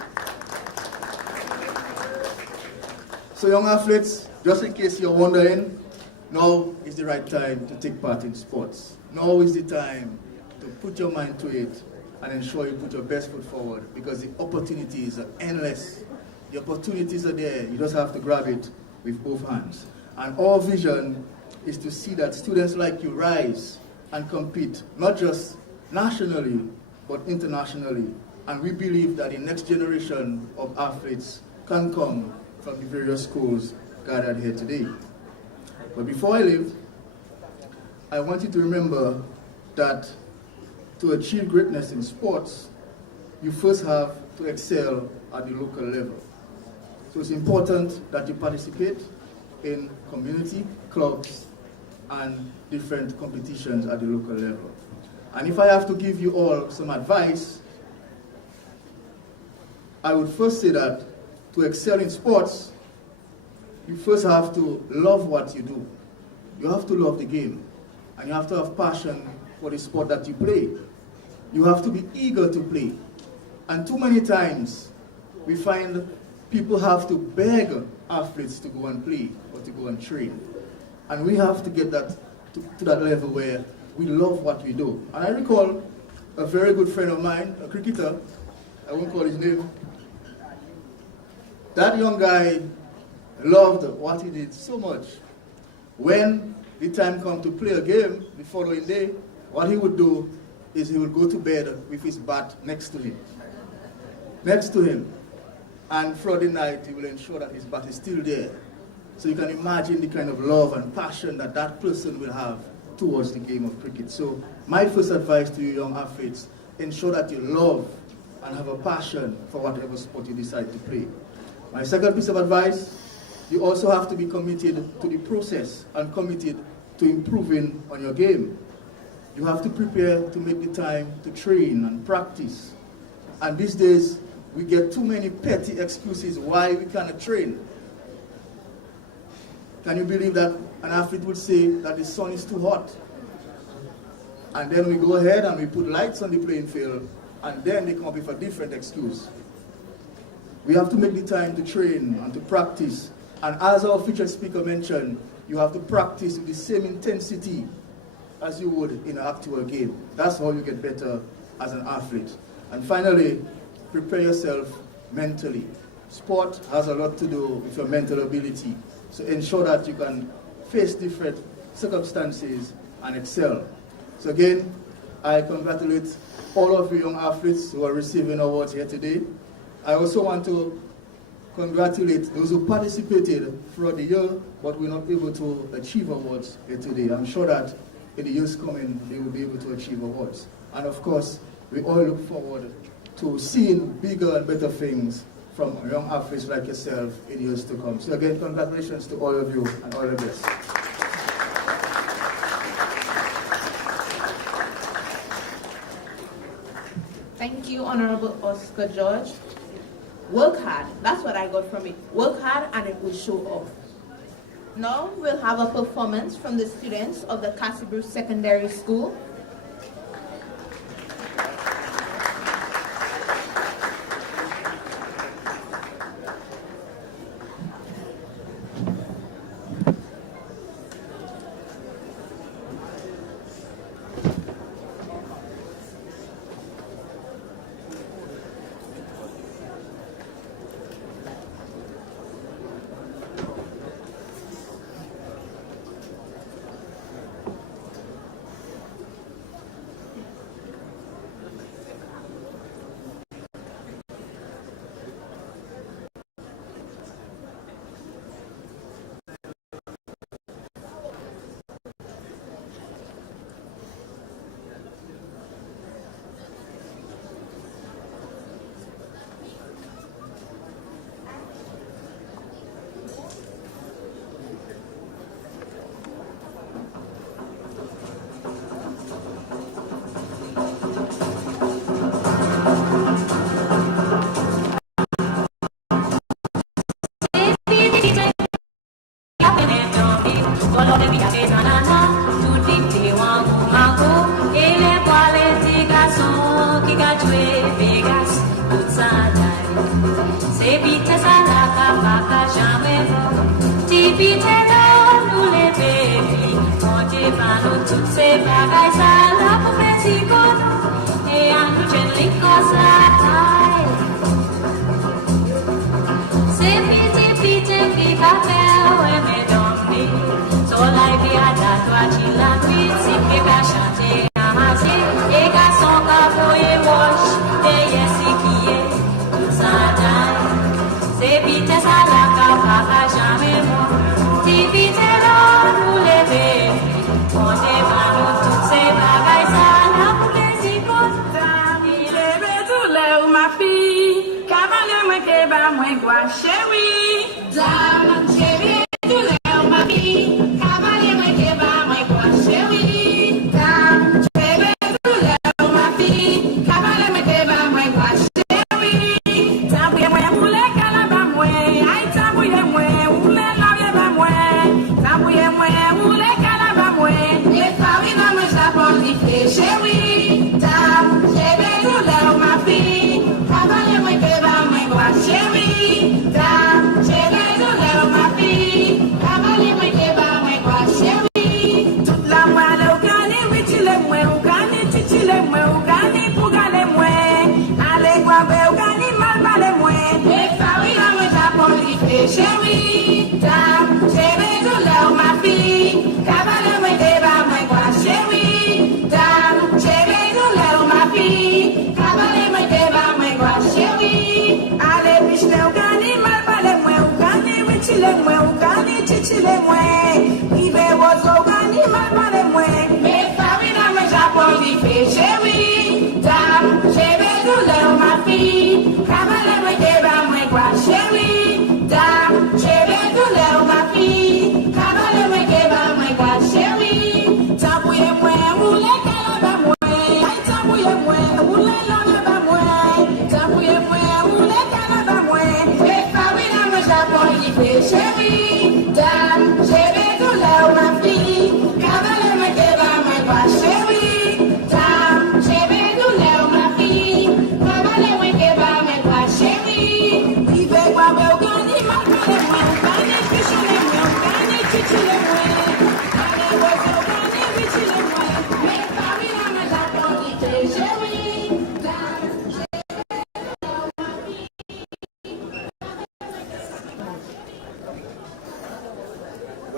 So young athletes, just in case you're wondering, now is the right time to take part in sports. Now is the time to put your mind to it and ensure you put your best foot forward, because the opportunities are endless. The opportunities are there. You just have to grab it with both hands. And our vision is to see that students like you rise and compete, not just nationally, but internationally. And we believe that the next generation of athletes can come from the various schools gathered here today. But before I leave, I want you to remember that to achieve greatness in sports, you first have to excel at the local level. So it's important that you participate in community clubs and different competitions at the local level. And if I have to give you all some advice, I would first say that to excel in sports, you first have to love what you do. You have to love the game, and you have to have passion for the sport that you play. You have to be eager to play. And too many times, we find people have to beg athletes to go and play or to go and train. And we have to get that to that level where we love what we do. And I recall a very good friend of mine, a cricketer, I won't call his name. That young guy loved what he did so much. When the time come to play a game the following day, what he would do is he would go to bed with his bat next to him. Next to him. And Friday night, he will ensure that his bat is still there. So you can imagine the kind of love and passion that that person will have towards the game of cricket. So my first advice to you young athletes, ensure that you love and have a passion for whatever sport you decide to play. My second piece of advice, you also have to be committed to the process and committed to improving on your game. You have to prepare to make the time to train and practice. And these days, we get too many petty excuses why we cannot train. Can you believe that an athlete would say that the sun is too hot? and then we go ahead and we put lights on the playing field, and then they come up with a different excuse. We have to make the time to train and to practice. And as our featured speaker mentioned, you have to practice with the same intensity as you would in an actual game. That's how you get better as an athlete. And finally, prepare yourself mentally. Sport has a lot to do with your mental ability. So ensure that you can face different circumstances and excel. So again, I congratulate all of you young athletes who are receiving awards here today. I also want to congratulate those who participated throughout the year, but were not able to achieve awards here today. I'm sure that in the years coming, they will be able to achieve awards. And of course, we all look forward to seeing bigger and better things from young athletes like yourself in years to come. So again, congratulations to all of you and all the best. Thank you, Honorable Oscar George. Work hard. That's what I got from it. Work hard and it will show off. Now we'll have a performance from the students of the Cassie Secondary School.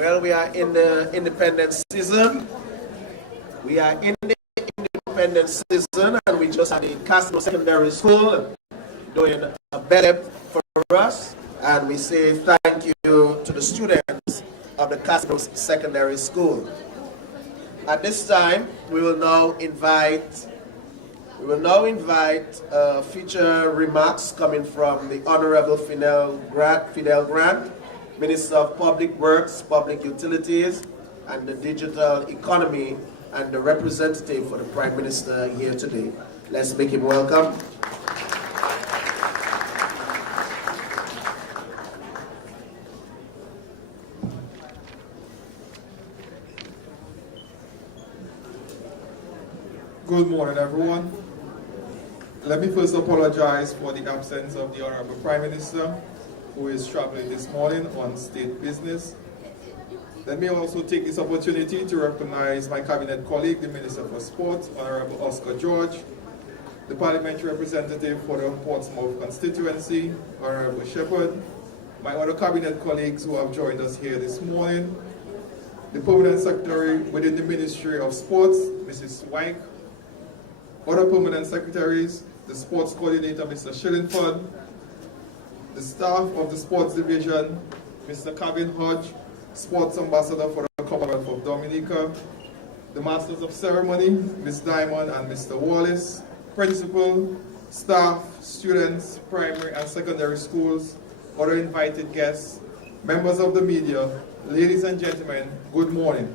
Well, we are in the independence season. We are in the independence season, and we just had the Castro Secondary School doing a belly for us. And we say thank you to the students of the Castro Secondary School. At this time, we will now invite feature remarks coming from the Honorable Fidel Grant, Minister of Public Works, Public Utilities, and the Digital Economy, and the representative for the Prime Minister here today. Let's make him welcome. Good morning, everyone. Let me first apologize for the absence of the Honorable Prime Minister, who is traveling this morning on state business. Let me also take this opportunity to recognize my cabinet colleague, the Minister for Sport, Honorable Oscar George, the Parliamentary representative for the Portsmouth constituency, Honorable Shepherd, my other cabinet colleagues who have joined us here this morning, the Permanent Secretary within the Ministry of Sports, Mrs. Swank, other permanent secretaries, the sports coordinator, Mr. Shillingford, the staff of the sports division, Mr. Kevin Hodge, sports ambassador for the Commonwealth of Dominica, the masters of ceremony, Ms. Diamond and Mr. Wallace, principal, staff, students, primary and secondary schools, other invited guests, members of the media, ladies and gentlemen, good morning.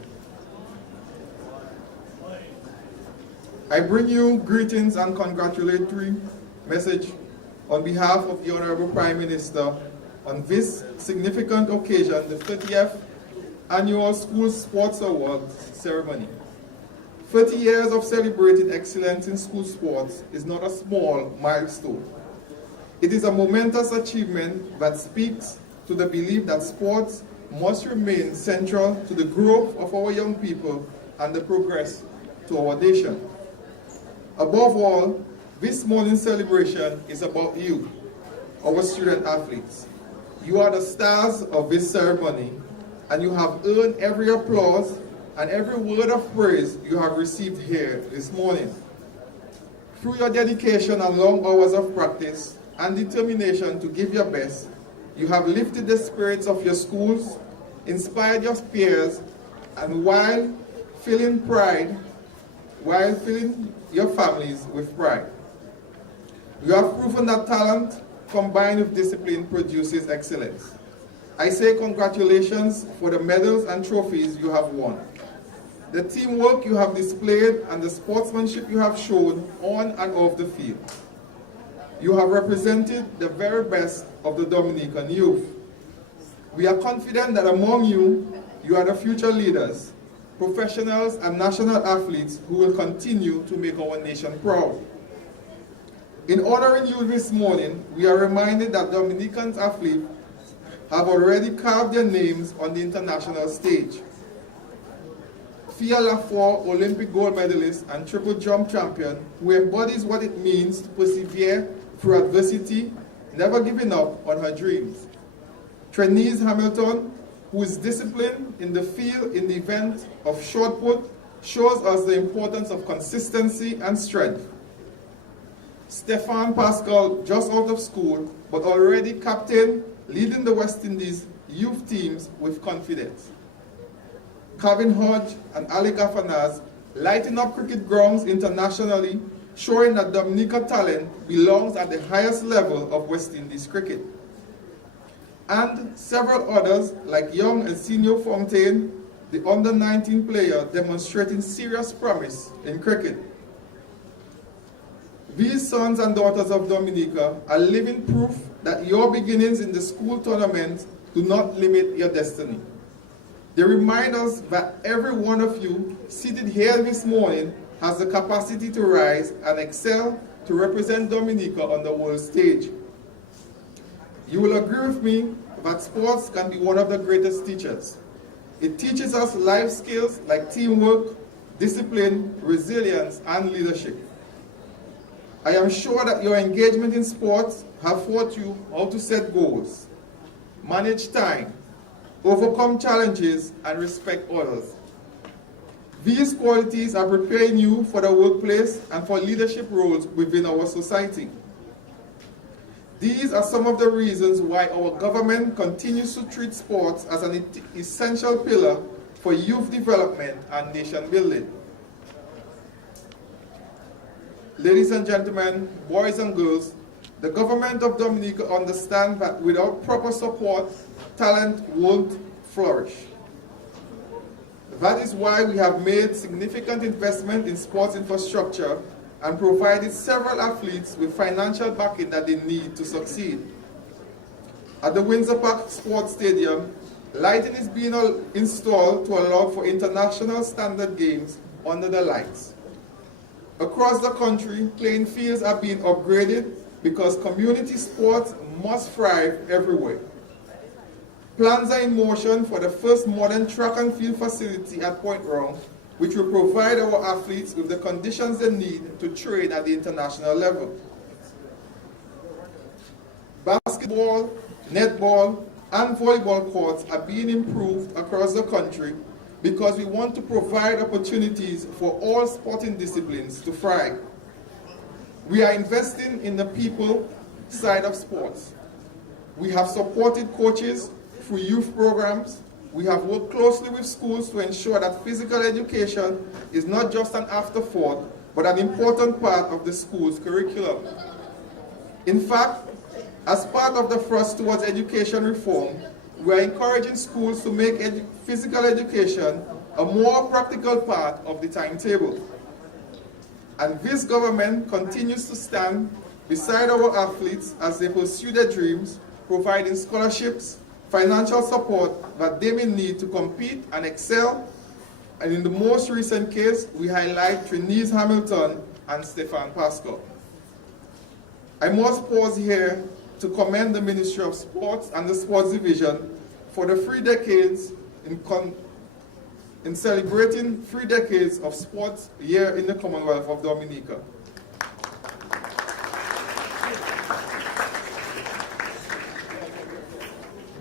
I bring you greetings and congratulatory message on behalf of the Honorable Prime Minister on this significant occasion, the 30th Annual School Sports Awards ceremony. 30 years of celebrating excellence in school sports is not a small milestone. It is a momentous achievement that speaks to the belief that sports must remain central to the growth of our young people and the progress to our nation. Above all, this morning's celebration is about you, our student athletes. You are the stars of this ceremony, and you have earned every applause and every word of praise you have received here this morning. Through your dedication and long hours of practice and determination to give your best, you have lifted the spirits of your schools, inspired your peers, and while filling your families with pride. You have proven that talent combined with discipline produces excellence. I say congratulations for the medals and trophies you have won, the teamwork you have displayed, and the sportsmanship you have shown on and off the field. You have represented the very best of the Dominican youth. We are confident that among you, you are the future leaders, professionals and national athletes who will continue to make our nation proud. In honoring you this morning, we are reminded that Dominican athletes have already carved their names on the international stage. Fia Lafour, Olympic gold medalist and triple jump champion, who embodies what it means to persevere through adversity, never giving up on her dreams. Trenise Hamilton, who is disciplined in the field in the event of shot put, shows us the importance of consistency and strength. Stefan Pascal, just out of school, but already captain, leading the West Indies youth teams with confidence. Kevin Hodge and Ali Gafanaz lighting up cricket grounds internationally, showing that Dominica talent belongs at the highest level of West Indies cricket. And several others like young and senior Fontaine, the under-19 player demonstrating serious promise in cricket. These sons and daughters of Dominica are living proof that your beginnings in the school tournament do not limit your destiny. They remind us that every one of you seated here this morning has the capacity to rise and excel to represent Dominica on the world stage. You will agree with me that sports can be one of the greatest teachers. It teaches us life skills like teamwork, discipline, resilience, and leadership. I am sure that your engagement in sports have taught you how to set goals, manage time, overcome challenges, and respect others. These qualities are preparing you for the workplace and for leadership roles within our society. These are some of the reasons why our government continues to treat sports as an essential pillar for youth development and nation building. Ladies and gentlemen, boys and girls, the government of Dominica understands that without proper support, talent won't flourish. That is why we have made significant investment in sports infrastructure and provided several athletes with financial backing that they need to succeed. At the Windsor Park Sports Stadium, lighting is being installed to allow for international standard games under the lights. Across the country, playing fields are being upgraded because community sports must thrive everywhere. Plans are in motion for the first modern track and field facility at Point Round, which will provide our athletes with the conditions they need to train at the international level. Basketball, netball, and volleyball courts are being improved across the country because we want to provide opportunities for all sporting disciplines to thrive. We are investing in the people side of sports. We have supported coaches through youth programs. We have worked closely with schools to ensure that physical education is not just an afterthought, but an important part of the school's curriculum. In fact, as part of the thrust towards education reform, we are encouraging schools to make physical education a more practical part of the timetable. And this government continues to stand beside our athletes as they pursue their dreams, providing scholarships, financial support that they may need to compete and excel. And in the most recent case, we highlight Trinise Hamilton and Stefan Pascal. I must pause here to commend the Ministry of Sports and the Sports Division for the 3 decades in celebrating 3 decades of sports year in the Commonwealth of Dominica.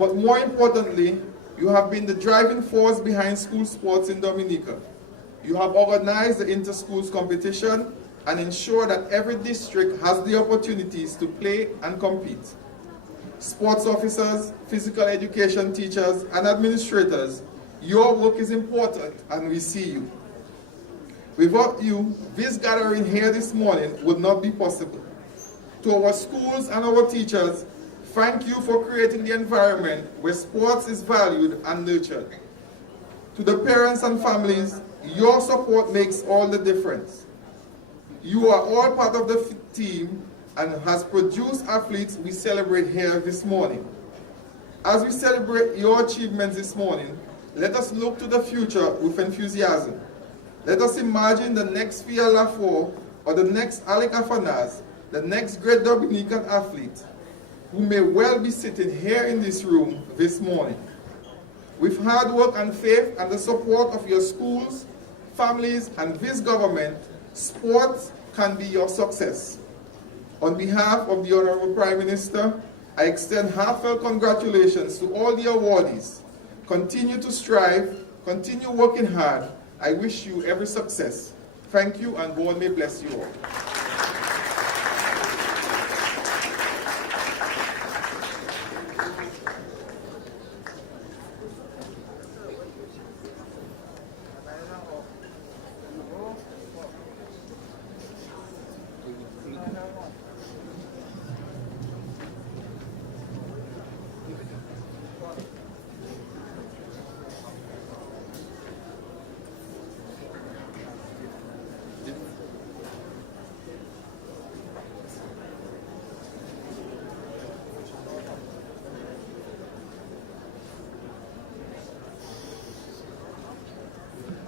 But more importantly, you have been the driving force behind school sports in Dominica. You have organized the inter-schools competition and ensure that every district has the opportunities to play and compete. Sports officers, physical education teachers, and administrators, your work is important and we see you. Without you, this gathering here this morning would not be possible. To our schools and our teachers, thank you for creating the environment where sports is valued and nurtured. To the parents and families, your support makes all the difference. You are all part of the team and has produced athletes we celebrate here this morning. As we celebrate your achievements this morning, let us look to the future with enthusiasm. Let us imagine the next Fia Lafort or the next Alec Afanaz, the next great Dominican athlete, who may well be sitting here in this room this morning. With hard work and faith and the support of your schools, families, and this government, sports can be your success. On behalf of the Honorable Prime Minister, I extend heartfelt congratulations to all the awardees. Continue to strive, continue working hard. I wish you every success. Thank you, and God may bless you all.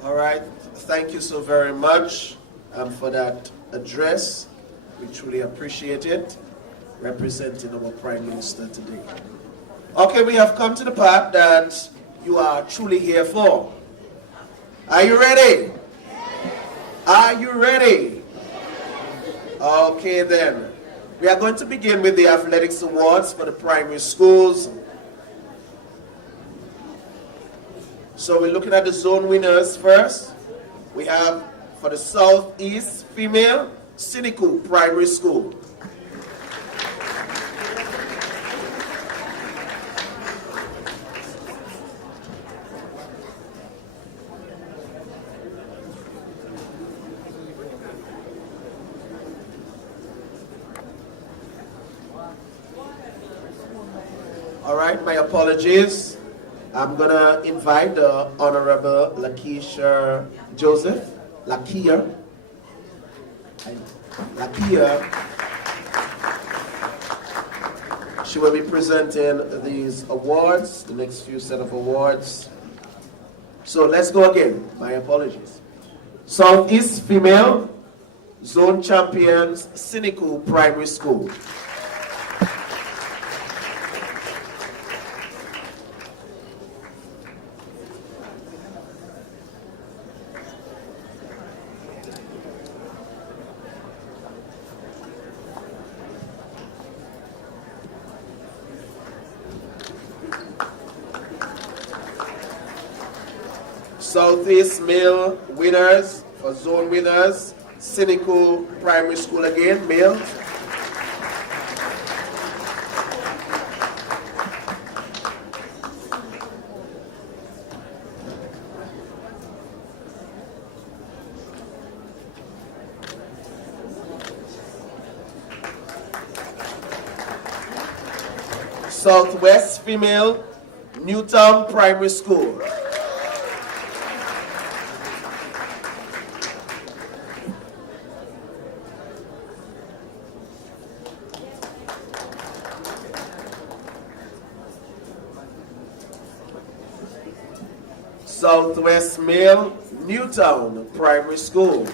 All right, thank you so very much for that address. We truly appreciate it, representing our Prime Minister today. Okay, we have come to the part that you are truly here for. Are you ready? Are you ready? Okay then. We are going to begin with the athletics awards for the primary schools. So we're looking at the zone winners first. We have for the Southeast Female, Siniku Primary School. All right, my apologies. I'm gonna invite the Honorable Lakeisha Joseph. Lakia. She will be presenting these awards, the next few set of awards. So let's go again. My apologies. Southeast Female Zone Champions, Siniku Primary School. Southeast male winners, for zone winners, Siniku Primary School again, male. Southwest female, Newtown Primary School. Southwest male, Newtown Primary School.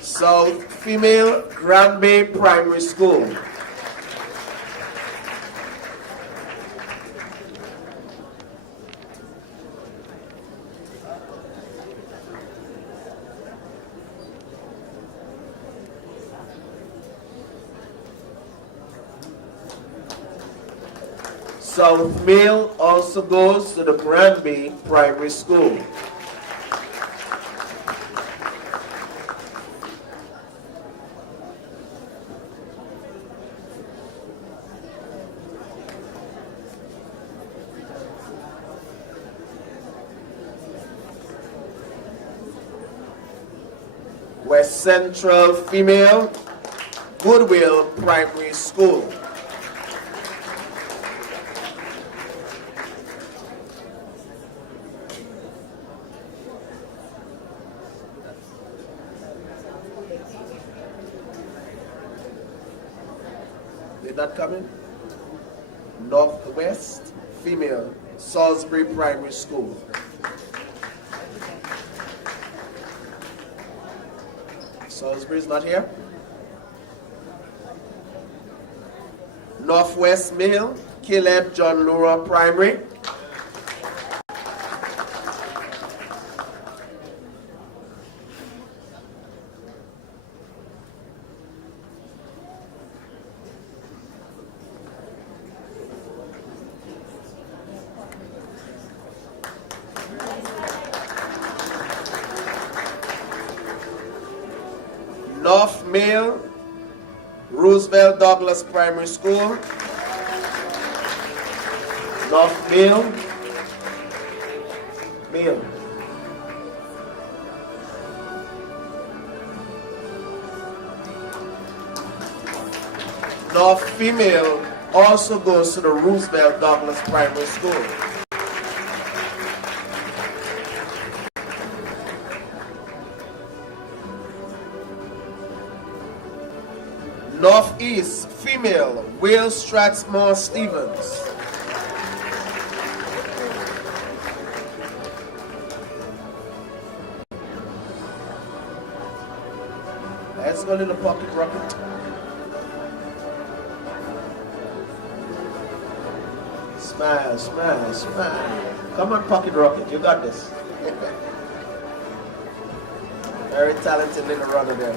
South female, Grand Bay Primary School. South male also goes to the Granby Primary School. West Central female, Goodwill Primary School. Did that come in? Northwest female, Salisbury Primary School. Salisbury's not here. Northwest male, Caleb John Laura Primary. North male, Roosevelt Douglas Primary School. North male, male. North female also goes to the Roosevelt Douglas Primary School. Northeast female, Will Strathmore Stevens. Let's go to the pocket rocket. Smile, smile, smile. Come on, Pocket Rocket, you got this. Very talented little runner there.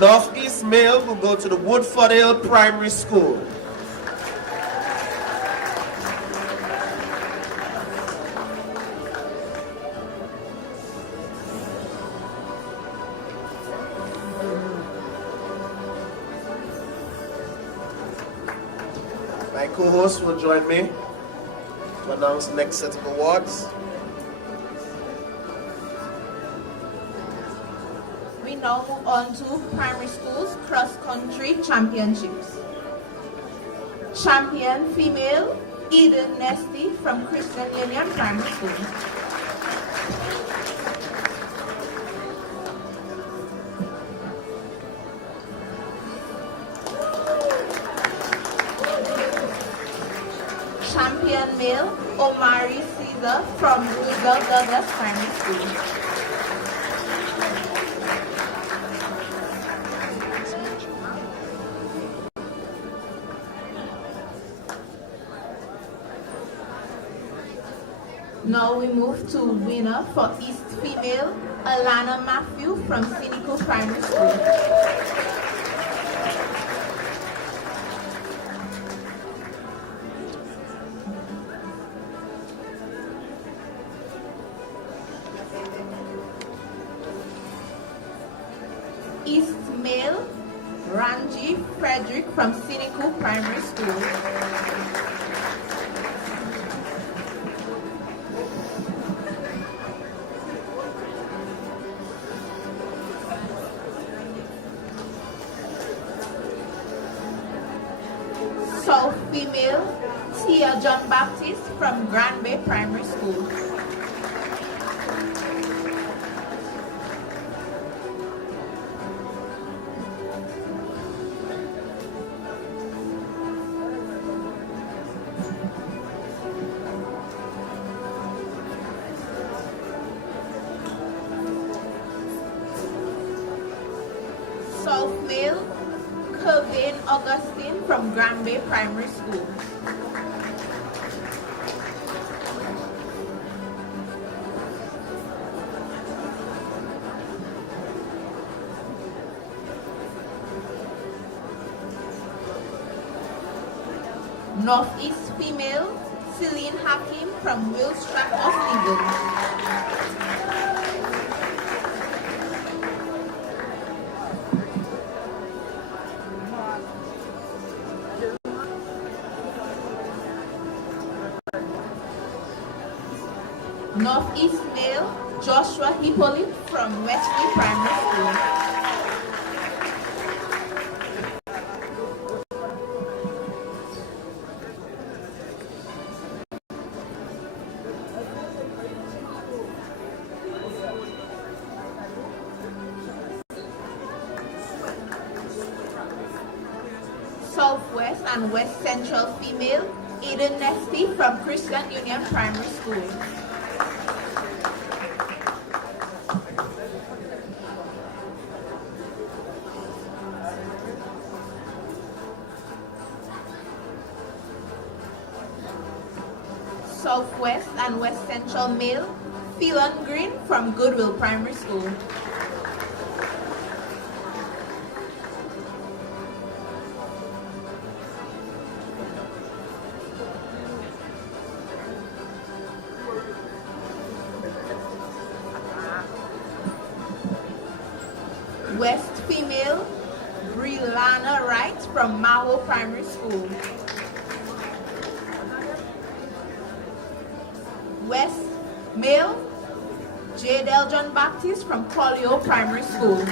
Northeast male will go to the Woodford Hill Primary School. My co-host will join me to announce the next set of awards. We now move on to primary schools cross-country championships. Champion female, Eden Nesty from Christian Union Primary School. Champion male, Omari Caesar from Roosevelt Douglas Primary School. Now we move to winner for East female, Alana Matthew from Cynical Primary School. East male, Ranji Frederick from Cynical Primary School. South female, Tia John Baptist from Grand Bay Primary School. South male, Kervin Augustine from Grand Bay Primary School. Northeast female, Celine Hakim from Willstrack, Oslingon. Northeast male, Joshua Hippolyte from Wesley Primary School. Southwest and West Central female, Eden Nesty from Christian Union Primary School. Southwest and West Central male, Phelan Green from Goodwill Primary School. West female, Brianna Wright from Maho Primary School. West male, Jadel John Baptist from Collier Primary School.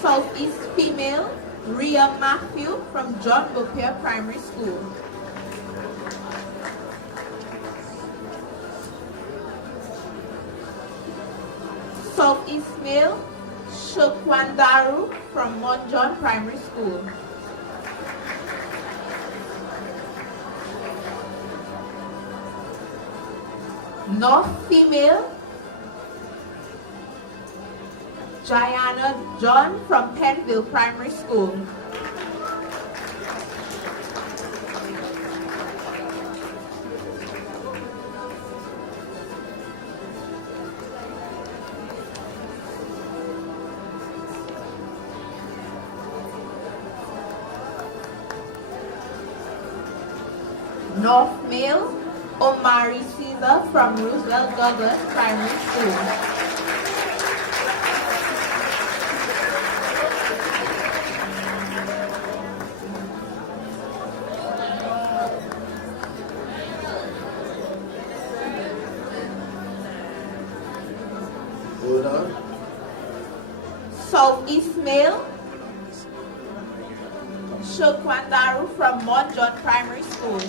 Southeast female, Rhea Matthew from John Bopier Primary School. Southeast Male, Shokwandaru from Mount John Primary School. North Female, Jayana John from Penville Primary School. North Male, Omari Caesar from Roosevelt Douglas Primary School. Hold on. Southeast Male, Shokwandaru from Mount John Primary School.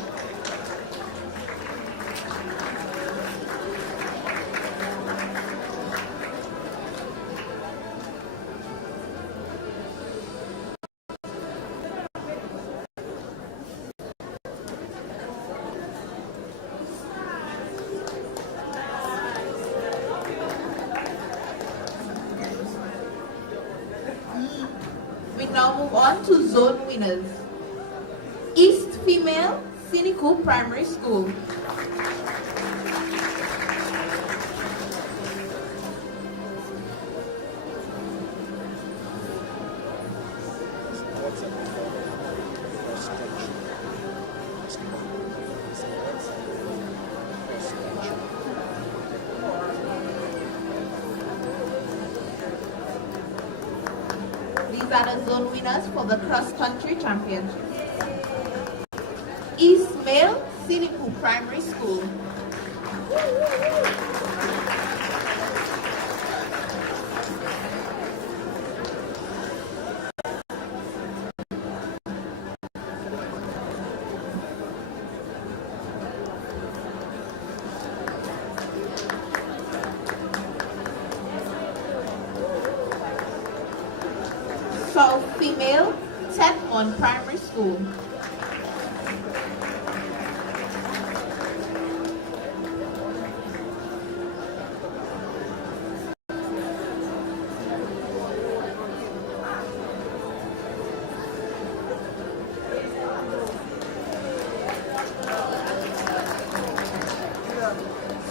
We now move on to zone winners. East Female, Siniku Primary School. These are the zone winners for the cross-country championship. East Male, Siniku Primary School. South Female, Tedmont Primary School.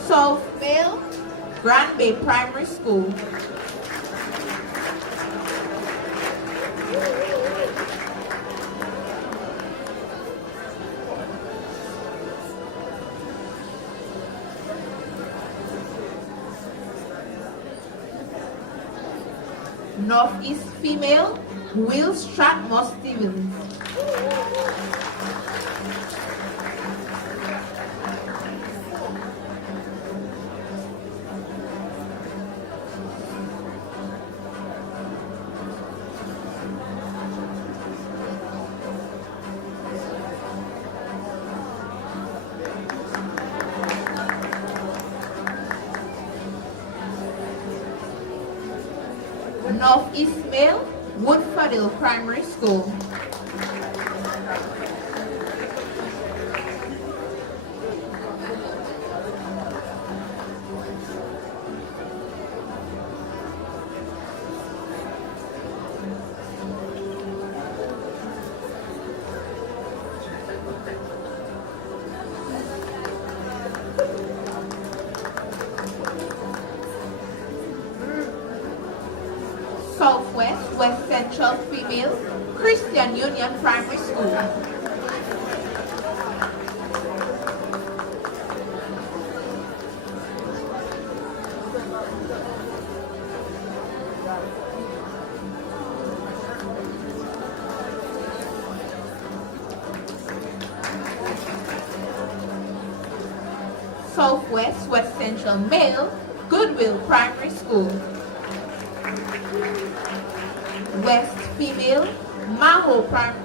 South Male, Grand Bay Primary School. Northeast Female, Will Stratmore Stevens. Northeast Male, Woodfordale Primary School. Southwest, West Central Female, Christian Union Primary School. Southwest, West Central Male, Goodwill Primary School. West Female, Maho Primary.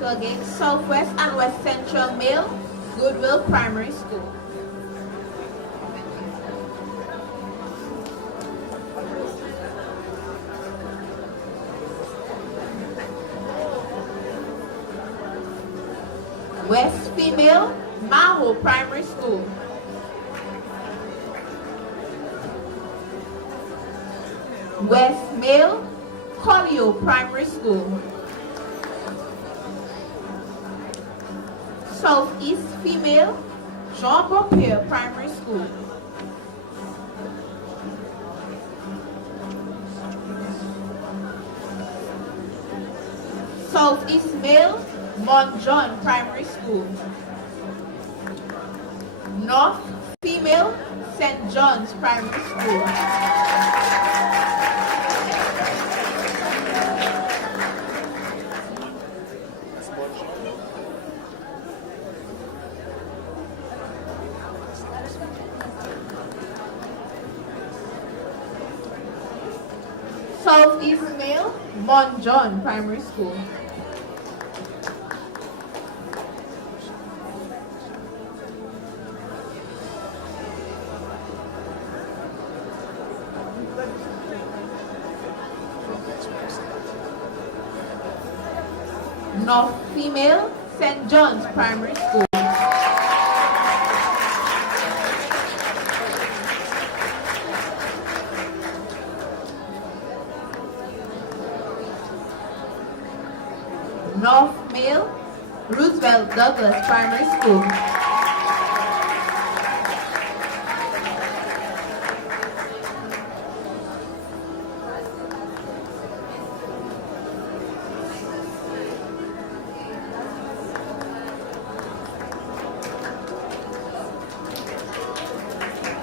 So again, Southwest and West Central Male, Goodwill Primary School. West Female, Maho Primary School. West Male, Collio Primary School. Southeast Female, Jean Beaupierre Primary School. Southeast Male, Mont John Primary School. North Female, St. John's Primary School. Southeast Male, Mont John Primary School. North Female, St. John's Primary School. North Male, Roosevelt Douglas Primary School.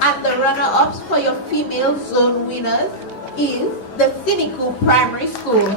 And the runner-ups for your female zone winners is the Cynical Primary School.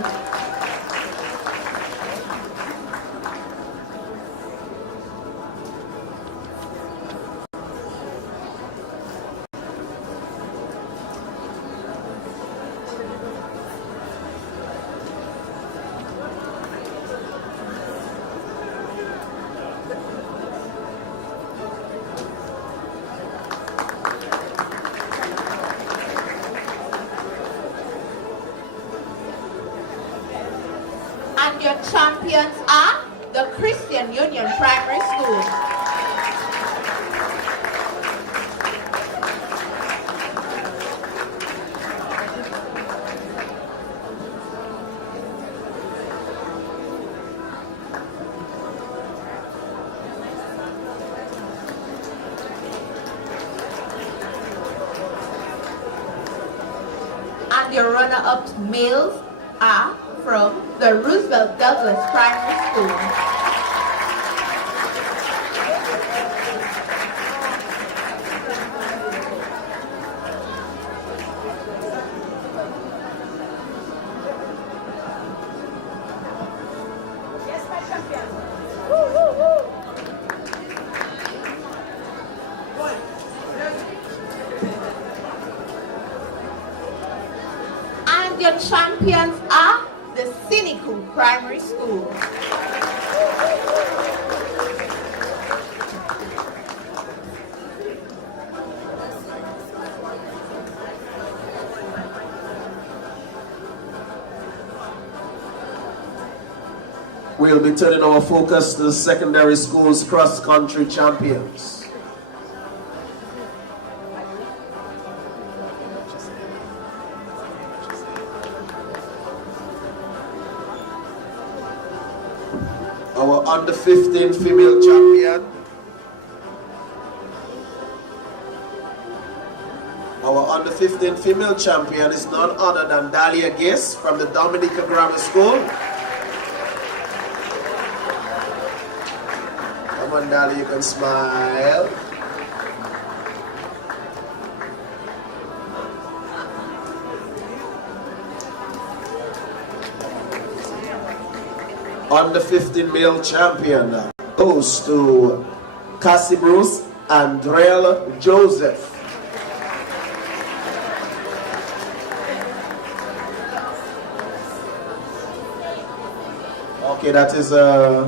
And your champions are the Christian Union Primary School. And your runner-up males are from the Roosevelt Douglas Primary School. Yes, my champion. And your champions are the Cynical Primary School. We'll be turning our focus to the secondary schools cross-country champions. Our under 15 female champion. Our under 15 female champion is none other than Dahlia Giss from the Dominica Grammar School. Come on, Dahlia, you can smile. Under 15 male champion goes to Cassie Bruce and Drell Joseph. Okay, that is, all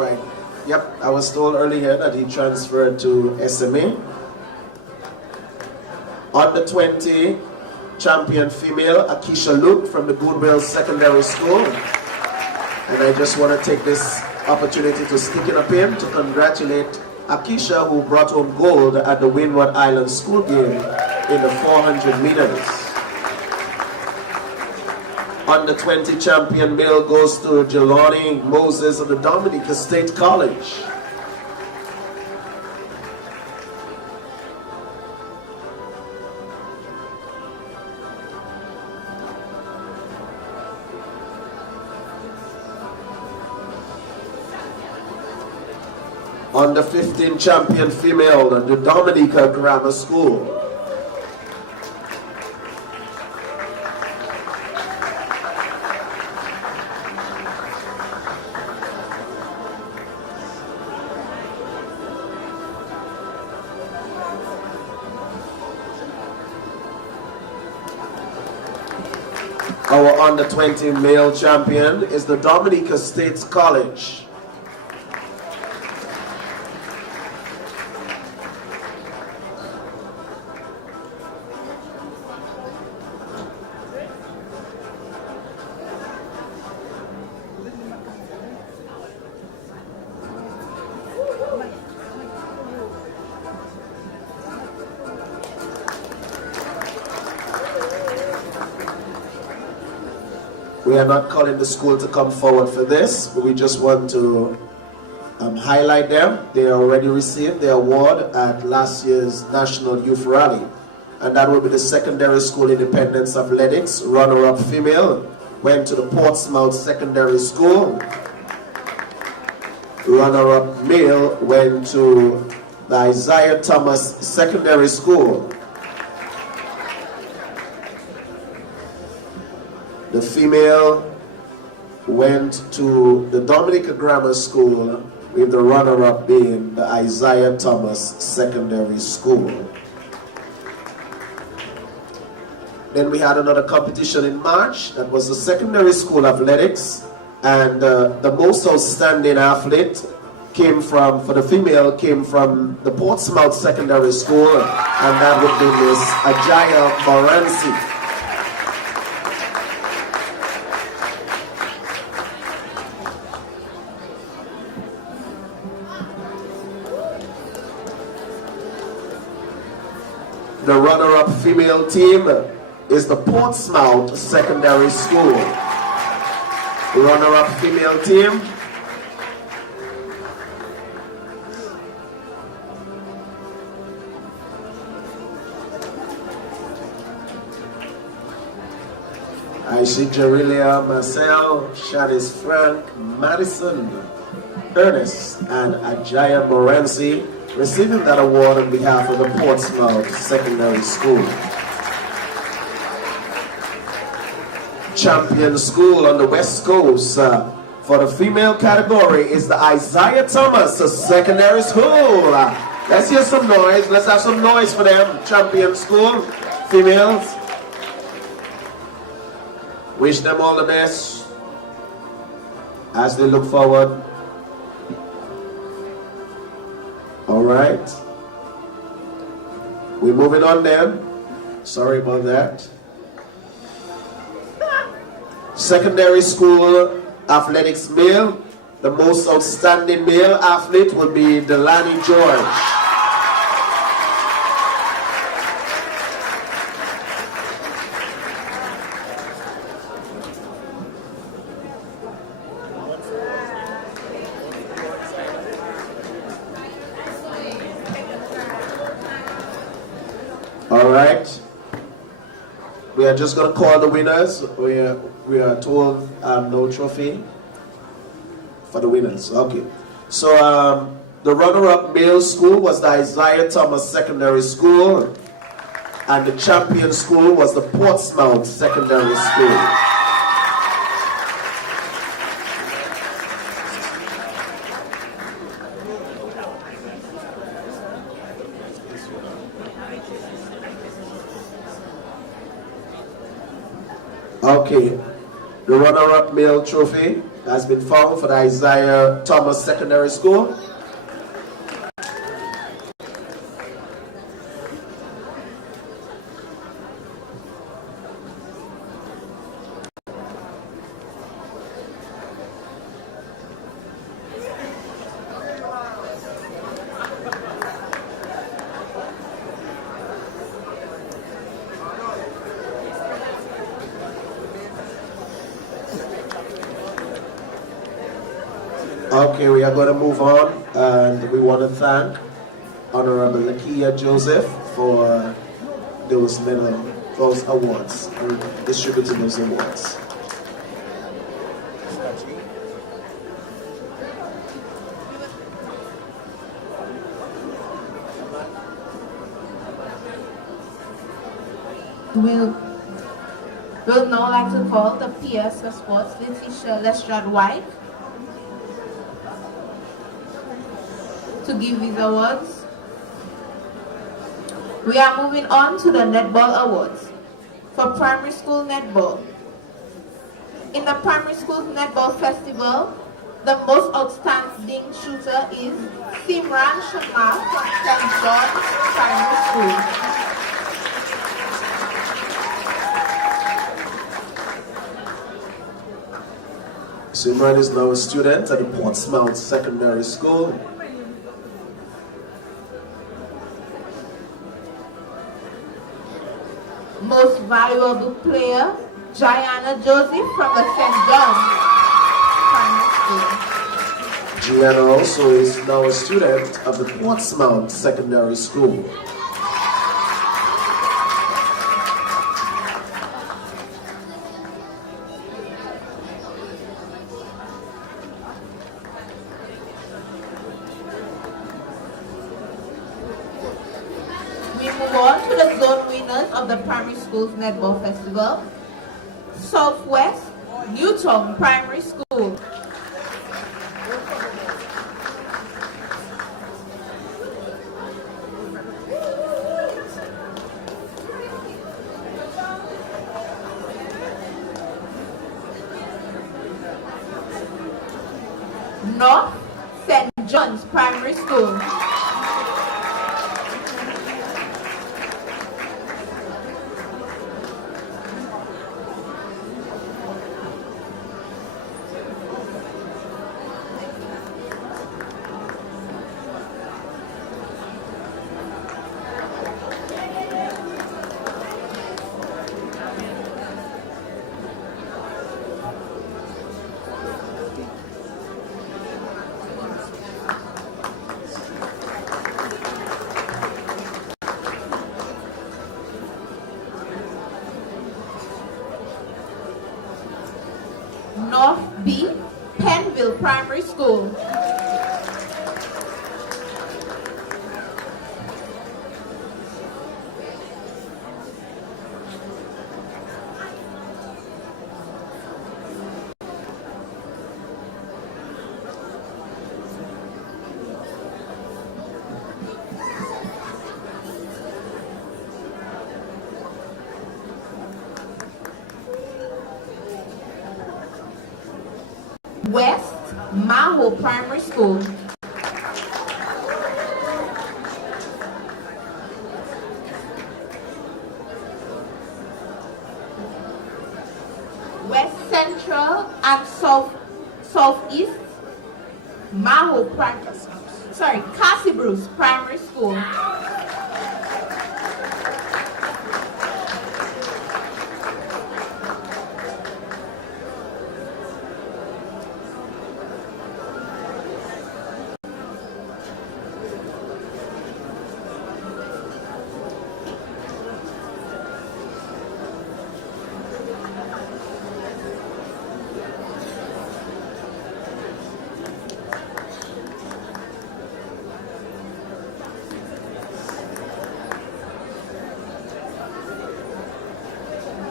right. Yep, I was told earlier that he transferred to SMA. Under 20, champion female, Akeisha Luke from the Goodwill Secondary School. And I just want to take this opportunity to stick it up him to congratulate Akeisha, who brought home gold at the Windward Island School game in the 400 meters. Under 20 champion male goes to Jelani Moses of the Dominica State College. Under 15 champion female at the Dominica Grammar School. Our under 20 male champion is the Dominica State College. We are not calling the school to come forward for this, but we just want to highlight them. They already received their award at last year's National Youth Rally. And that will be the Secondary School Independence Athletics. Runner-up female went to the Portsmouth Secondary School. Runner-up male went to the Isaiah Thomas Secondary School. The female went to the Dominica Grammar School, with the runner-up being the Isaiah Thomas Secondary School. Then we had another competition in March. That was the Secondary School Athletics. And the most outstanding athlete came from, for the female, came from the Portsmouth Secondary School. And that would be Miss Ajaya Moransi. The runner-up female team is the Portsmouth Secondary School. Runner-up female team. I see Jerilia Marcel, Shanice Frank, Madison, Ernest, and Ajaya Moransi receiving that award on behalf of the Portsmouth Secondary School. Champion school on the West Coast for the female category is the Isaiah Thomas Secondary School. Let's hear some noise. Let's have some noise for them. Champion school, females. Wish them all the best as they look forward. All right. We're moving on then. Sorry about that. Secondary school athletics male. The most outstanding male athlete will be Delaney George. All right. We are just going to call the winners. We are told no trophy for the winners. Okay. So the runner-up male school was the Isaiah Thomas Secondary School, and the champion school was the Portsmouth Secondary School. Okay, The runner-up male trophy has been found for the Isaiah Thomas Secondary School. Okay, we are going to move on, and we want to thank Honorable Lakia Joseph for those awards, and distributing those awards. We'll now like to call the PS of Sports, Letitia Lestrade White, to give these awards. We are moving on to the Netball Awards for Primary School Netball. In the Primary School Netball Festival, the most outstanding shooter is Simran Sharma from St. George Primary School. Simran is now a student at the Portsmouth Secondary School. Most valuable player, Gianna Joseph from the St. John's Primary School. Gianna also is now a student of the Portsmouth Secondary School. On to the zone winners of the Primary Schools Netball Festival. Southwest Newton Primary School. North St. John's Primary School. North B, Penville Primary School. West Maho Primary School. West Central and Southeast Maho Primary, Cassie Bruce Primary School.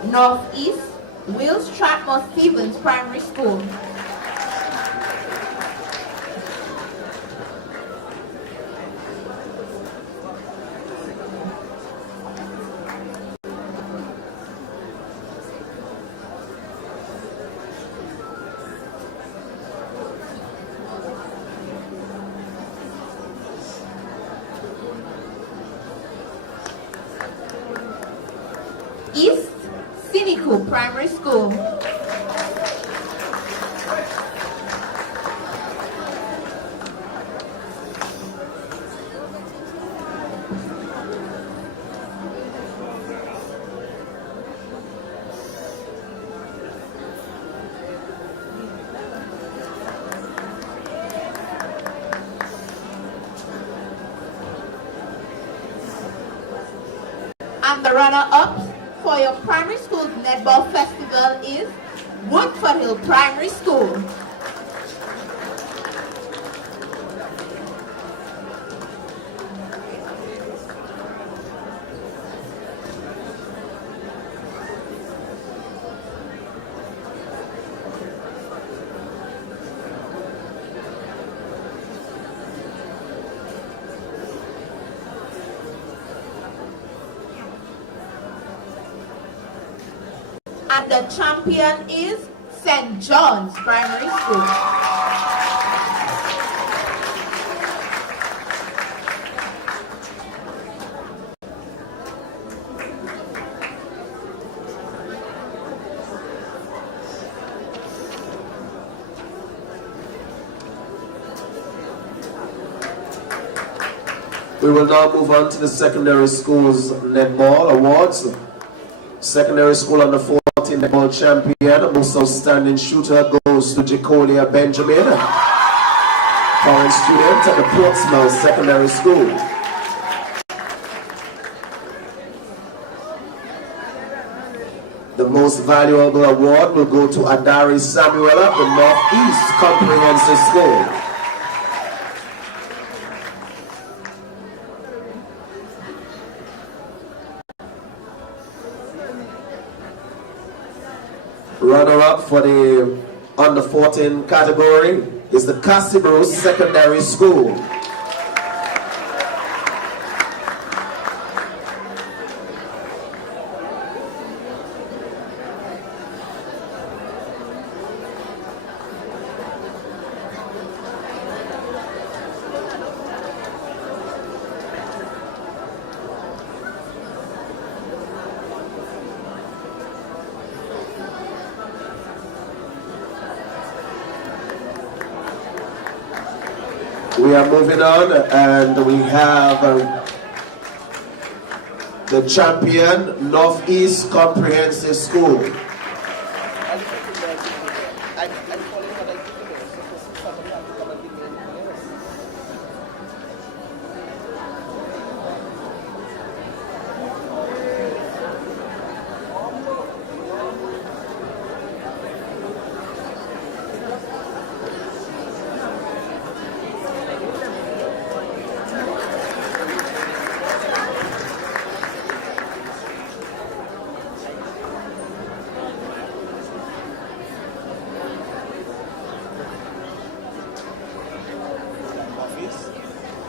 Northeast Will Stratmore Stevens Primary School. School. And the runner-up for your primary school netball festival is Woodford Hill Primary School. And the champion is St. John's Primary School. We will now move on to the secondary schools netball awards. Secondary school under 14 netball champion, most outstanding shooter goes to Jacolia Benjamin, foreign student at the Portsmouth Secondary School. The most valuable award will go to Adari Samuel of the Northeast Comprehensive School. Runner-up for the under 14 category is the Castibro Secondary School. We are moving on, and we have the champion, Northeast Comprehensive School.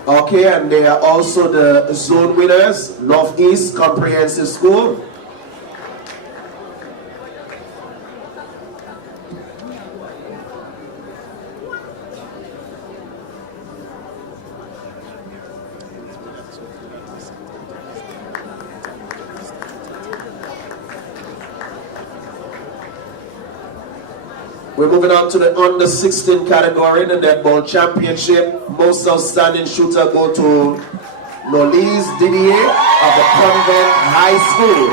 Okay, and they are also the zone winners, Northeast Comprehensive School. We're moving on to the under 16 category, the netball championship. Most outstanding shooter go to Nolise Didier of the Convent High School.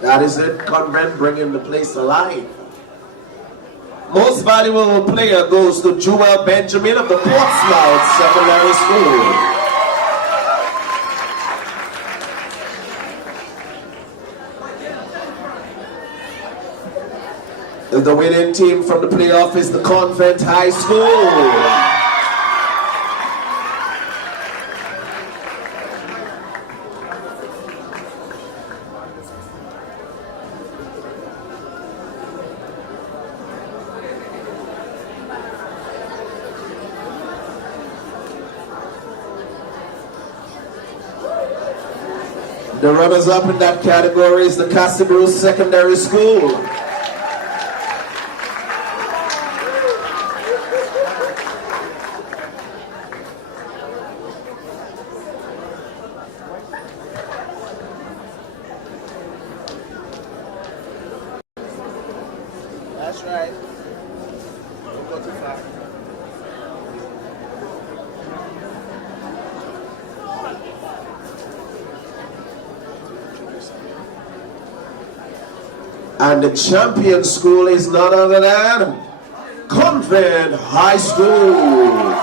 That is it, Convent bringing the place alive. Most valuable player goes to Jewel Benjamin of the Portsmouth Secondary School. The winning team from the playoff is the Convent High School. The runners-up in that category is the Castibro Secondary School. right. Don't go too far. And the champion school is none other than Convent High School.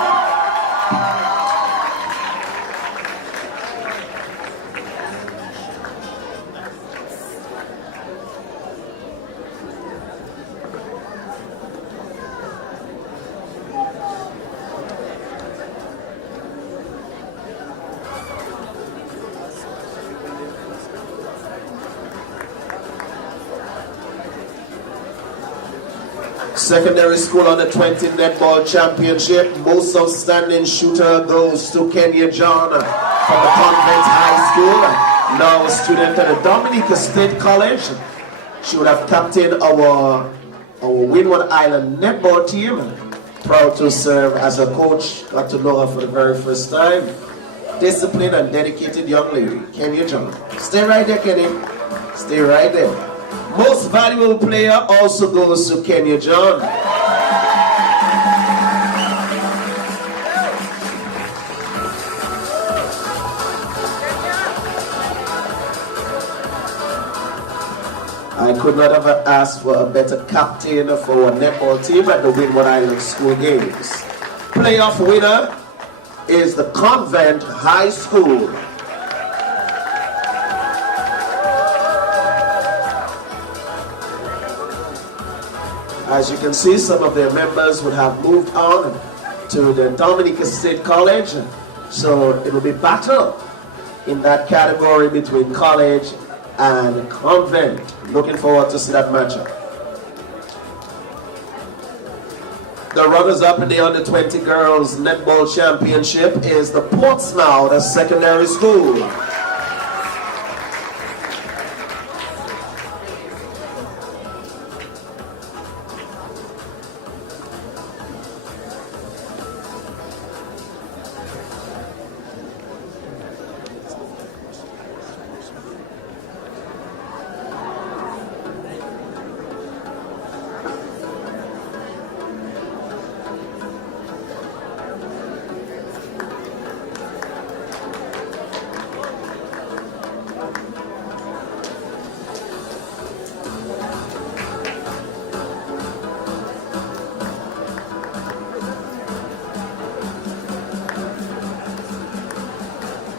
Secondary School Under 20 Netball Championship. Most outstanding shooter goes to Kenya John from the Convent High School. Now a student at the Dominica State College. She would have captained our Windward Island netball team. Proud to serve as a coach. Got to know her for the very first time. Disciplined and dedicated young lady, Kenya John. Stay right there, Kenny. Stay right there. Most valuable player also goes to Kenya John. I could not have asked for a better captain for a netball team at the Windward Island School Games. Playoff winner is the Convent High School. As you can see, some of their members would have moved on to the Dominica State College. So it will be battle in that category between college and convent. Looking forward to see that matchup. The runners-up in the Under-20 Girls Netball Championship is the Portsmouth Secondary School.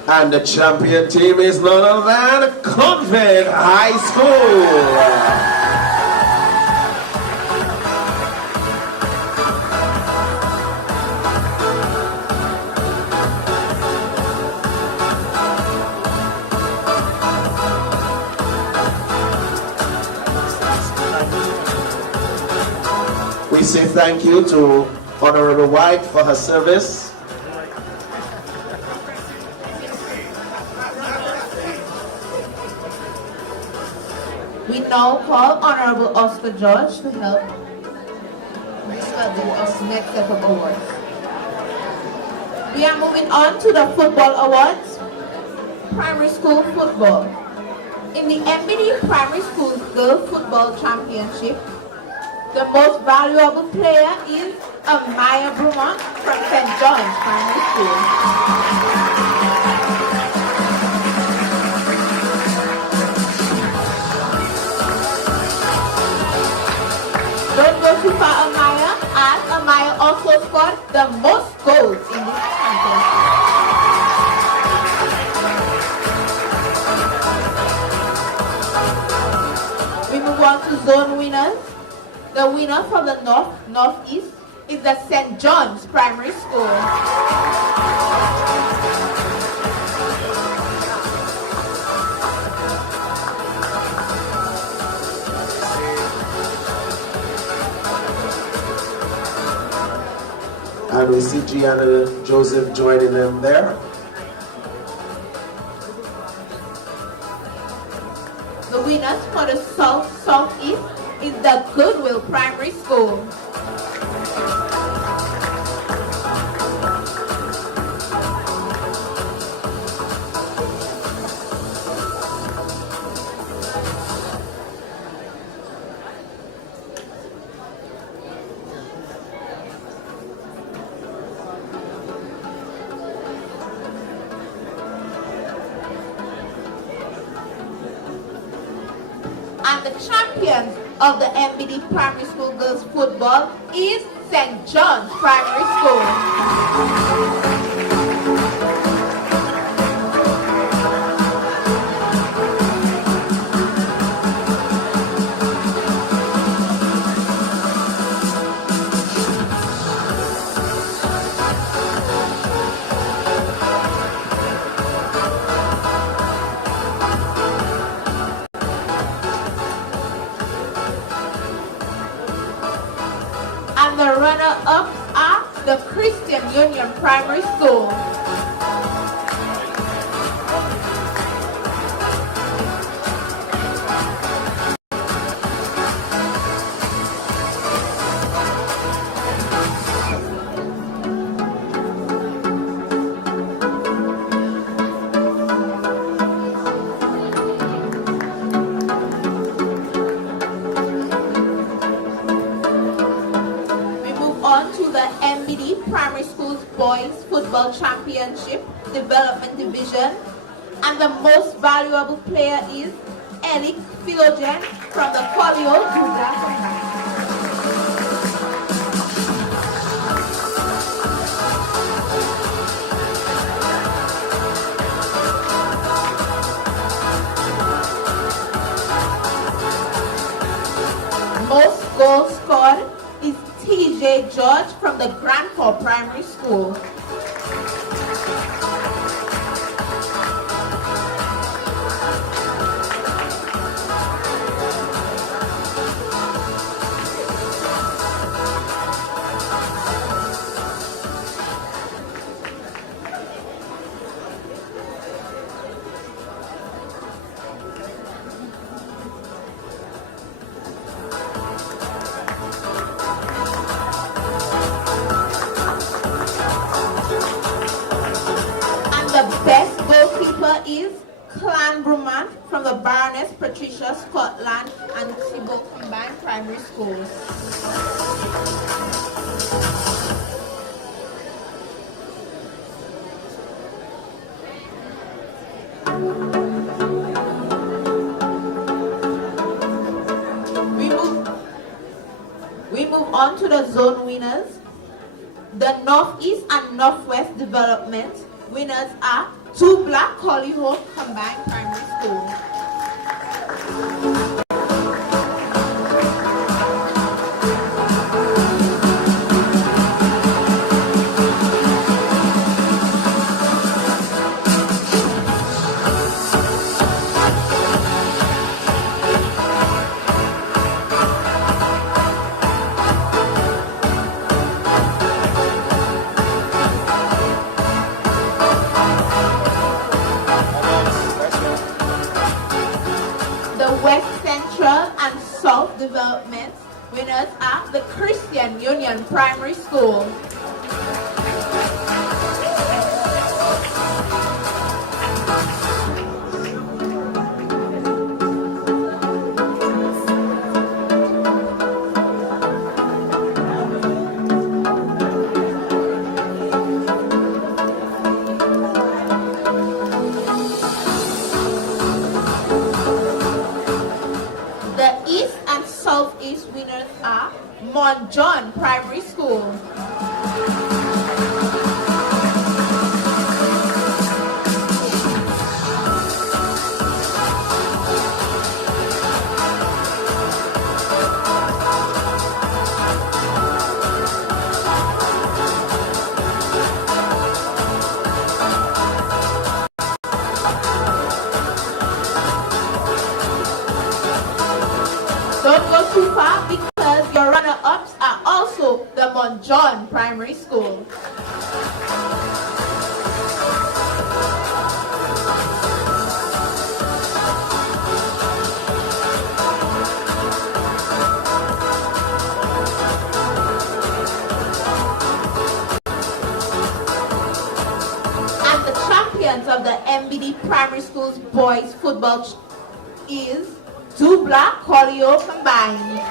And the champion team is none other than Convent High School. We say thank you to Honorable White for her service. We now call Honorable Oscar George to help with us next set of awards. We are moving on to the football awards. Primary school football. In the MBD Primary School Girl Football Championship, the most valuable player is Amaya Brumont from St. John's Primary School. Don't go too far, Amaya, as Amaya also scored the most goals in this championship. We move on to zone winners. The winner from the Northeast is the St. John's Primary School. And we see Gianna Joseph joining them there. The winners for the Southeast is the Goodwill Primary School. And the champions of the MBD Primary School Girls Football is St. John's Primary School. And the runner-ups are the Christian Union Primary School. MBD Primary Schools Boys Football Championship Development Division, and the most valuable player is Eric Philogen from the Folio Dubla. Most goals scored is TJ George from the Grandpa Primary School. The best goalkeeper is Clan Bruman from the Baroness Patricia Scotland and Thibault Combined Primary Schools. We move on to the zone winners. The Northeast and Northwest Development winners are 2 Black Hollyhock Combined Primary School. West Central and South Development winners are the Christian Union Primary School. Southeast winners are Mont John Primary School. Don't go too far because your runner-ups are also the Mont John Primary School. And the champions of the MBD Primary Schools Boys Football is 2 Black Hollyhock Combined.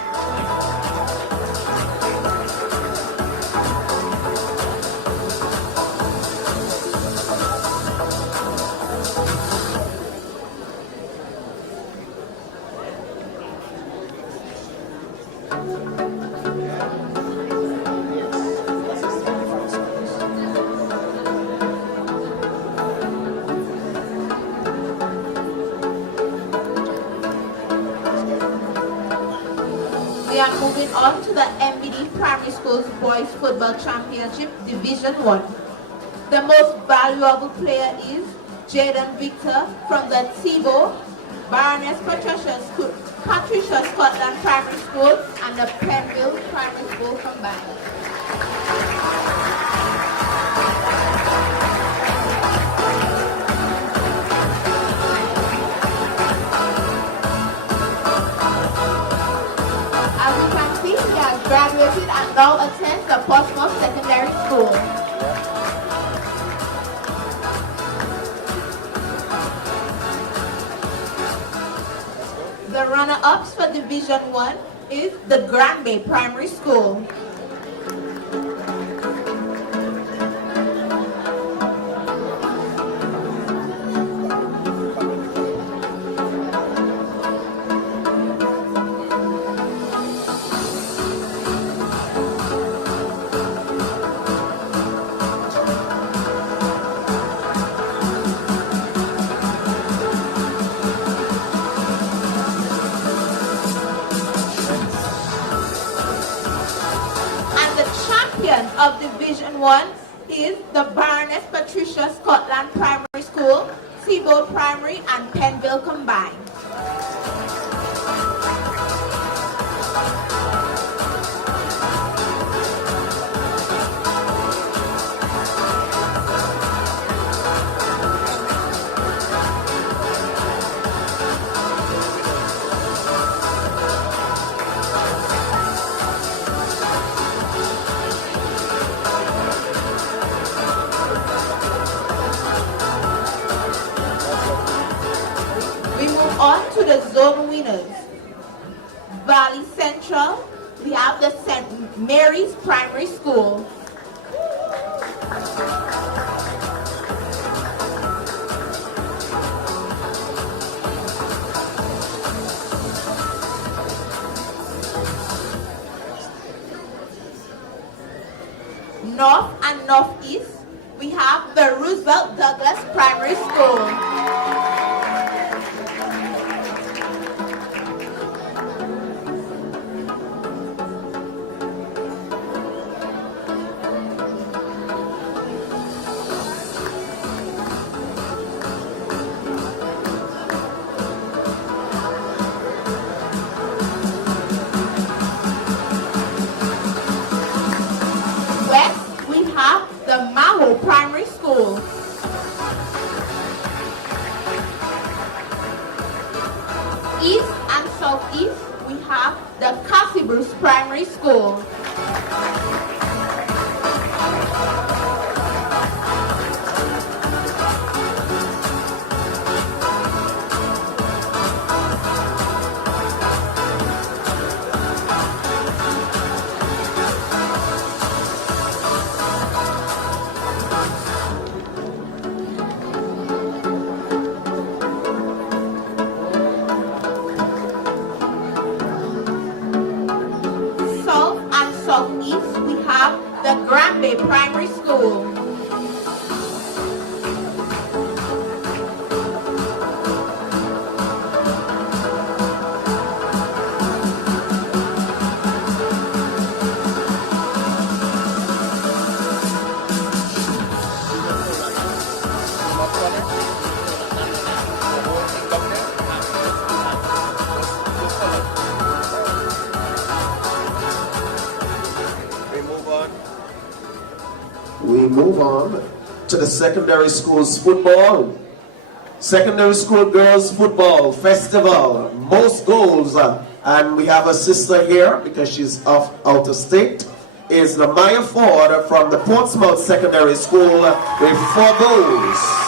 We are moving on to the MBD Primary Schools Boys Football Championship Division 1. The most valuable player is Jaden Victor from the Thibault, Baroness Patricia Scotland Primary School and the Penville Primary School combined. As you can see, he has graduated and now attends the Portsmouth Secondary School. The runner-ups for Division 1 is the Granby Primary School. Of Division 1 is the Baroness Patricia Scotland Primary School, Thibault Primary and Penville combined. On to the zone winners. Valley Central, we have the St. Mary's Primary School. North and Northeast, we have the Roosevelt Douglas Primary School. Primary School. East and Southeast, we have the Cassie Bruce Primary School. Southeast, we have the Granby Primary School. We move on to the secondary schools football. Secondary school girls football festival, most goals, and we have a sister here because she's out of state, is Lamaya Ford from the Portsmouth Secondary School with 4 goals.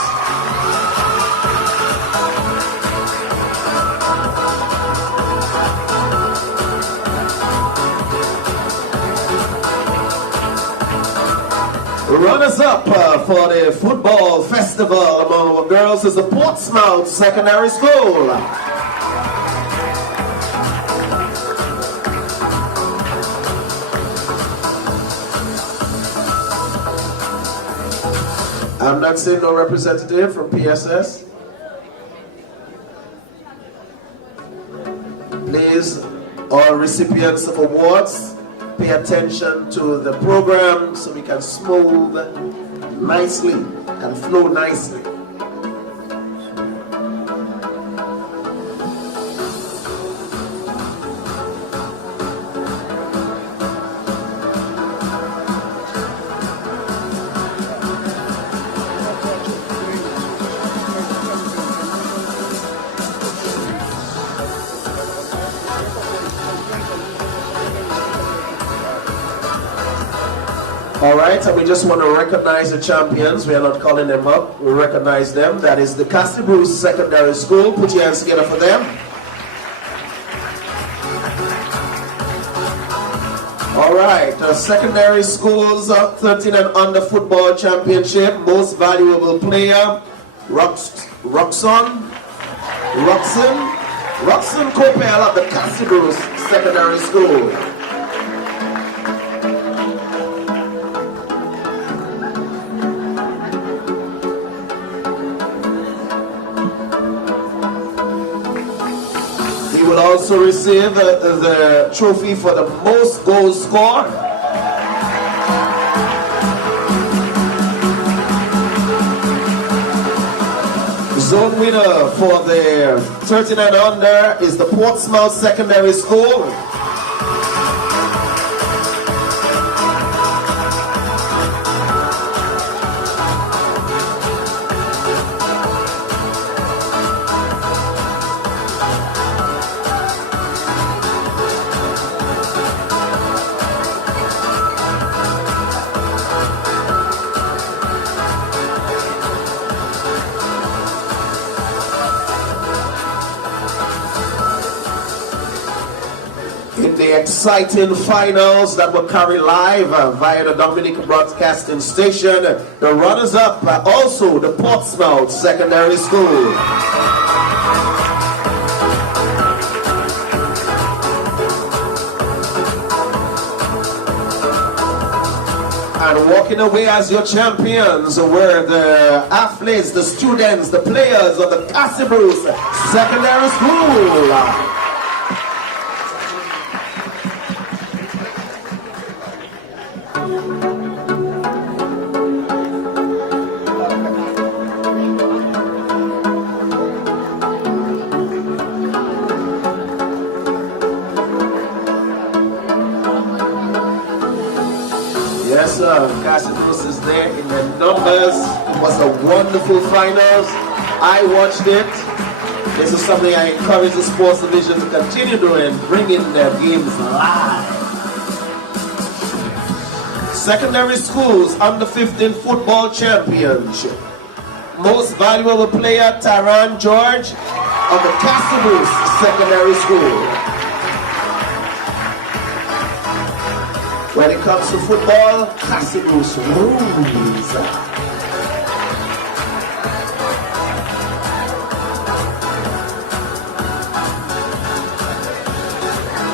Runners-up for the football festival among our girls is the Portsmouth Secondary School. I'm not seeing no representative from PSS. Please All recipients of awards, pay attention to the program so we can smooth nicely and flow nicely. All right, and we just want to recognize the champions. We are not calling them up. We recognize them. That is the Castle Bruce Secondary School. Put your hands together for them. All right, the secondary schools 13 and under football championship. Most valuable player, Roxon Copel of the Castle Bruce Secondary School. Will also receive the trophy for the most goals scored. Zone winner for the 13 and under is the Portsmouth Secondary School. Exciting finals that were carried live via the Dominican Broadcasting Station. The runners-up are also the Portsmouth Secondary School. And walking away as your champions were the athletes, the students, the players of the Castle Bruce Secondary School. Yes, Castle Bruce is there in the numbers. It was a wonderful finals. I watched it. This is something I encourage the sports division to continue doing, bringing their games live. Secondary schools under 15 football championship. Most valuable player, Taran George of the Castle Bruce Secondary School. When it comes to football, Castle Bruce rules.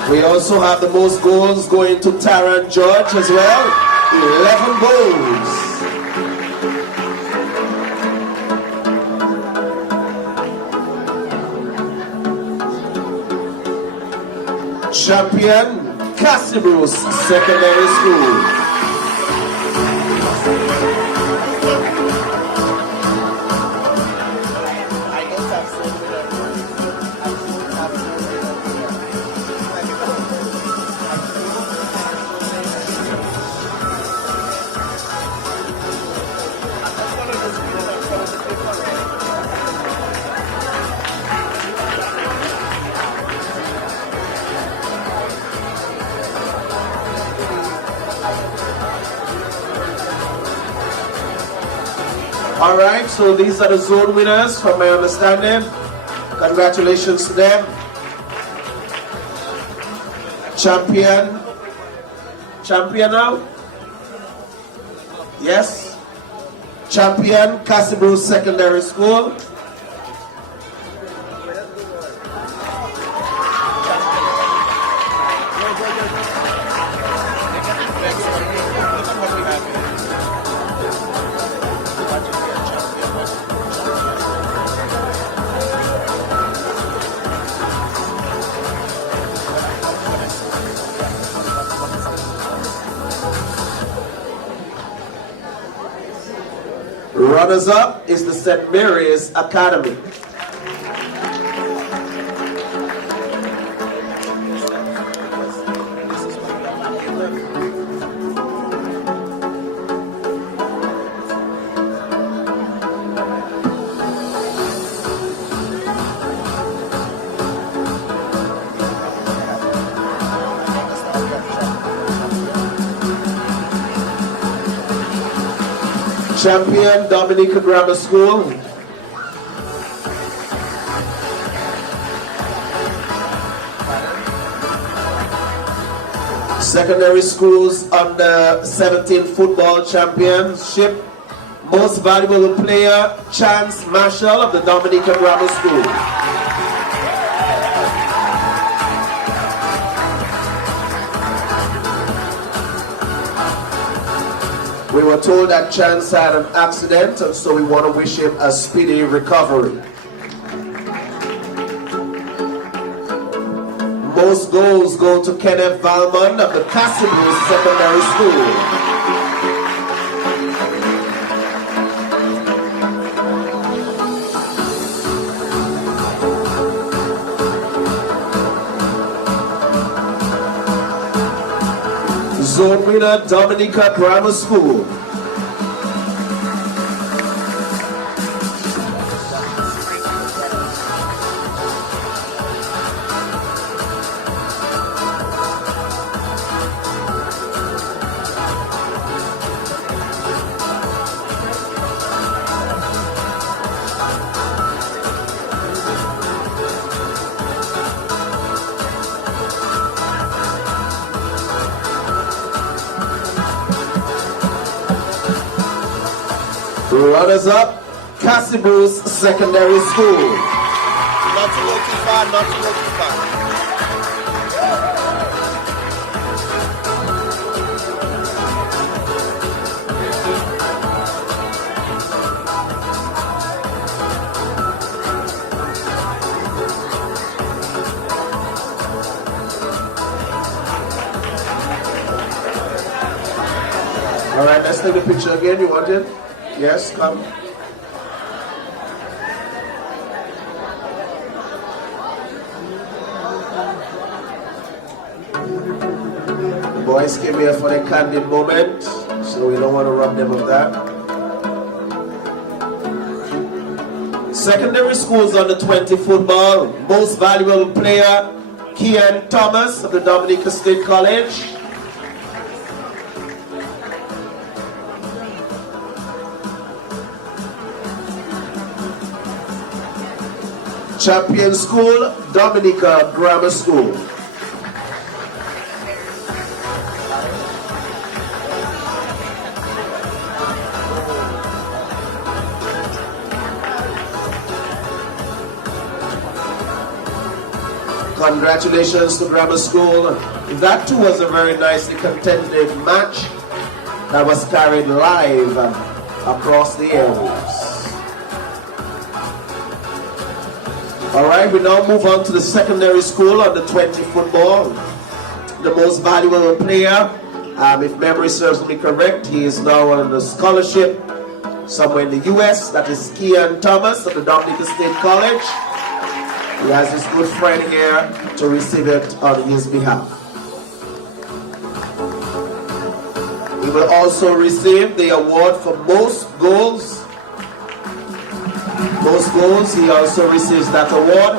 We also have the most goals going to Taran George as well. 11 goals. Champion, Castle Bruce Secondary School. All right, so these are the zone winners from my understanding. Congratulations to them. Champion now? Yes? Champion, Castle Bruce Secondary School. Runners-up is the St. Mary's Academy. Champion, Dominica Grammar School. Secondary schools under 17 football championship. Most valuable player, Chance Marshall of the Dominica Grammar School. We were told that Chance had an accident, and so we want to wish him a speedy recovery. Most goals go to Kenneth Valmont of the Cassibrose Secondary School. Zone winner, Dominica Grammar School. Runners-up, Cassibrose Secondary School. Not to go too far, not to go too far. All right, let's take the picture again. You want it? Yes, come. The boys came here for the candid moment, so we don't want to rob them of that. Secondary schools under 20 football. Most valuable player, Kian Thomas of the Dominica State College. Champion School, Dominica Grammar School. Congratulations to Grammar School. That too was a very nicely contested match that was carried live across the airwaves. All right, we now move on to the secondary school under 20 football. The most valuable player, if memory serves me correct, he is now on a scholarship somewhere in the US. That is Kian Thomas of the Dominica State College. He has his good friend here to receive it on his behalf. He will also receive the award for most goals. Most goals, he also receives that award.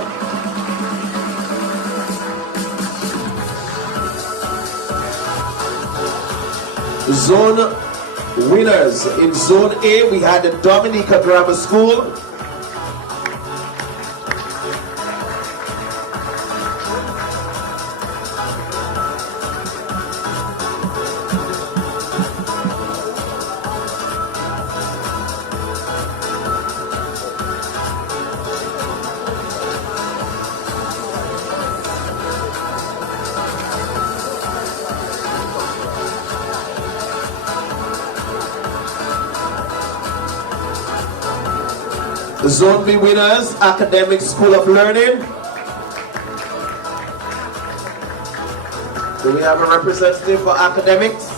Zone winners. In Zone A, we had the Dominica Grammar School. Zone B winners, Academic School of Learning. Do we have a representative for academics?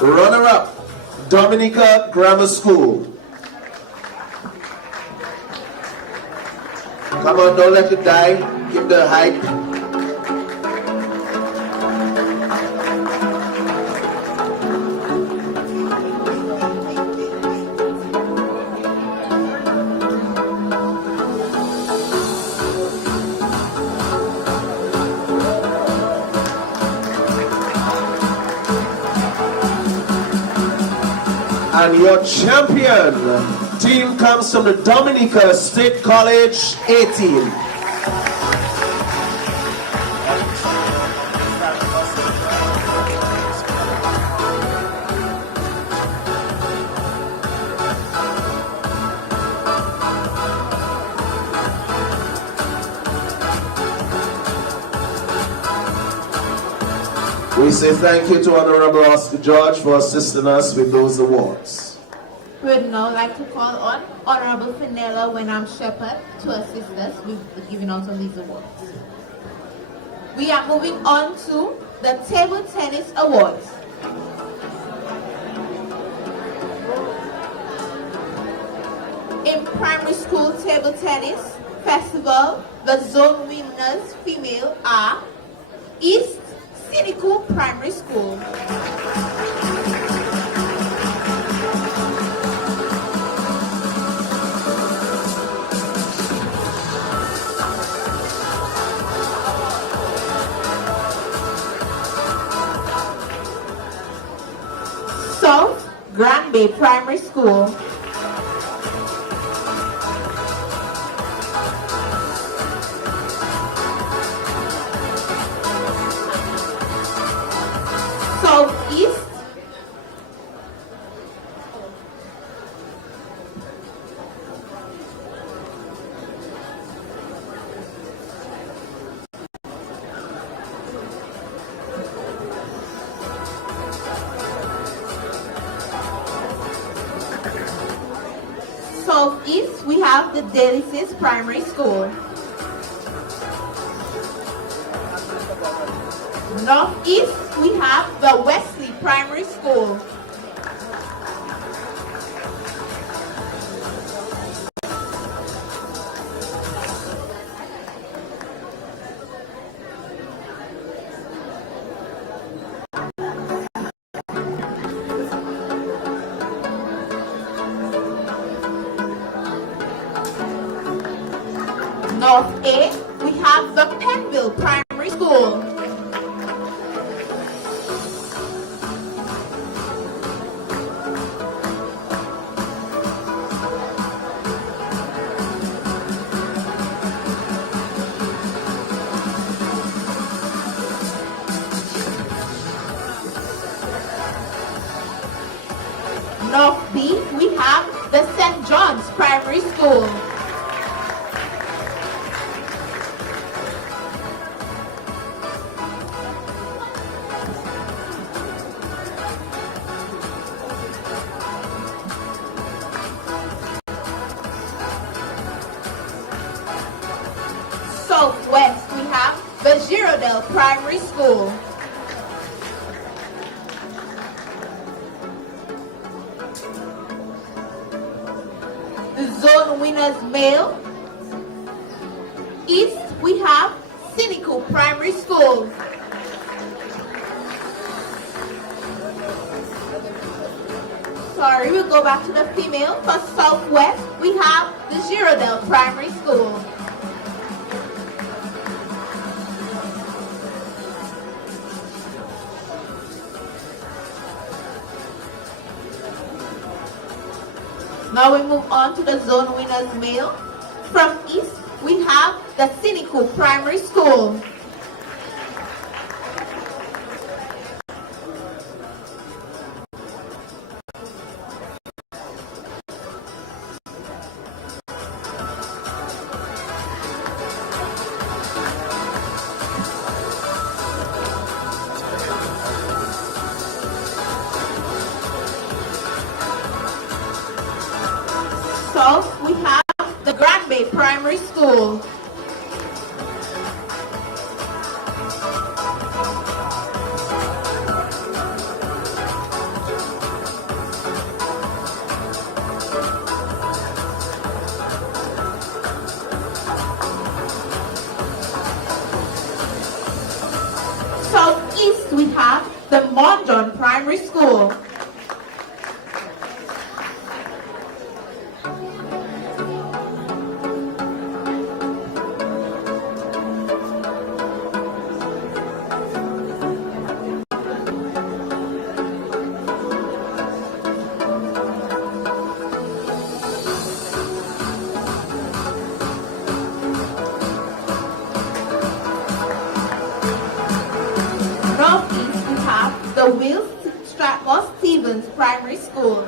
Runner-up, Dominica Grammar School. Come on, don't let it die. Give the hype. And your champion team comes from the Dominica State College 18. We say thank you to Honorable Oscar George for assisting us with those awards. We would now like to call on Honorable Fenella Wenham Shepherd to assist us with the giving out of these awards. We are moving on to the Table Tennis Awards. In primary school table tennis festival, the zone winners female are East Cynical Primary School. South Grand Bay Primary School. Southeast Southeast, we have the Delices Primary School. Northeast, we have the Wesley Primary School. North A, we have the Penville Primary School. North B, we have the St. John's Primary School. Southwest, we have the Girardel Primary School. The zone winners male. East, we have Cynical Primary School. Sorry, we'll go back to the female. For Southwest, we have the Girardel Primary School. Now we move on to the zone winners male. From East, we have the Cynical Primary School. South, we have the Grand Bay Primary School. the Mondon Primary School. Northeast, we have the Will Stratmore Stevens Primary School.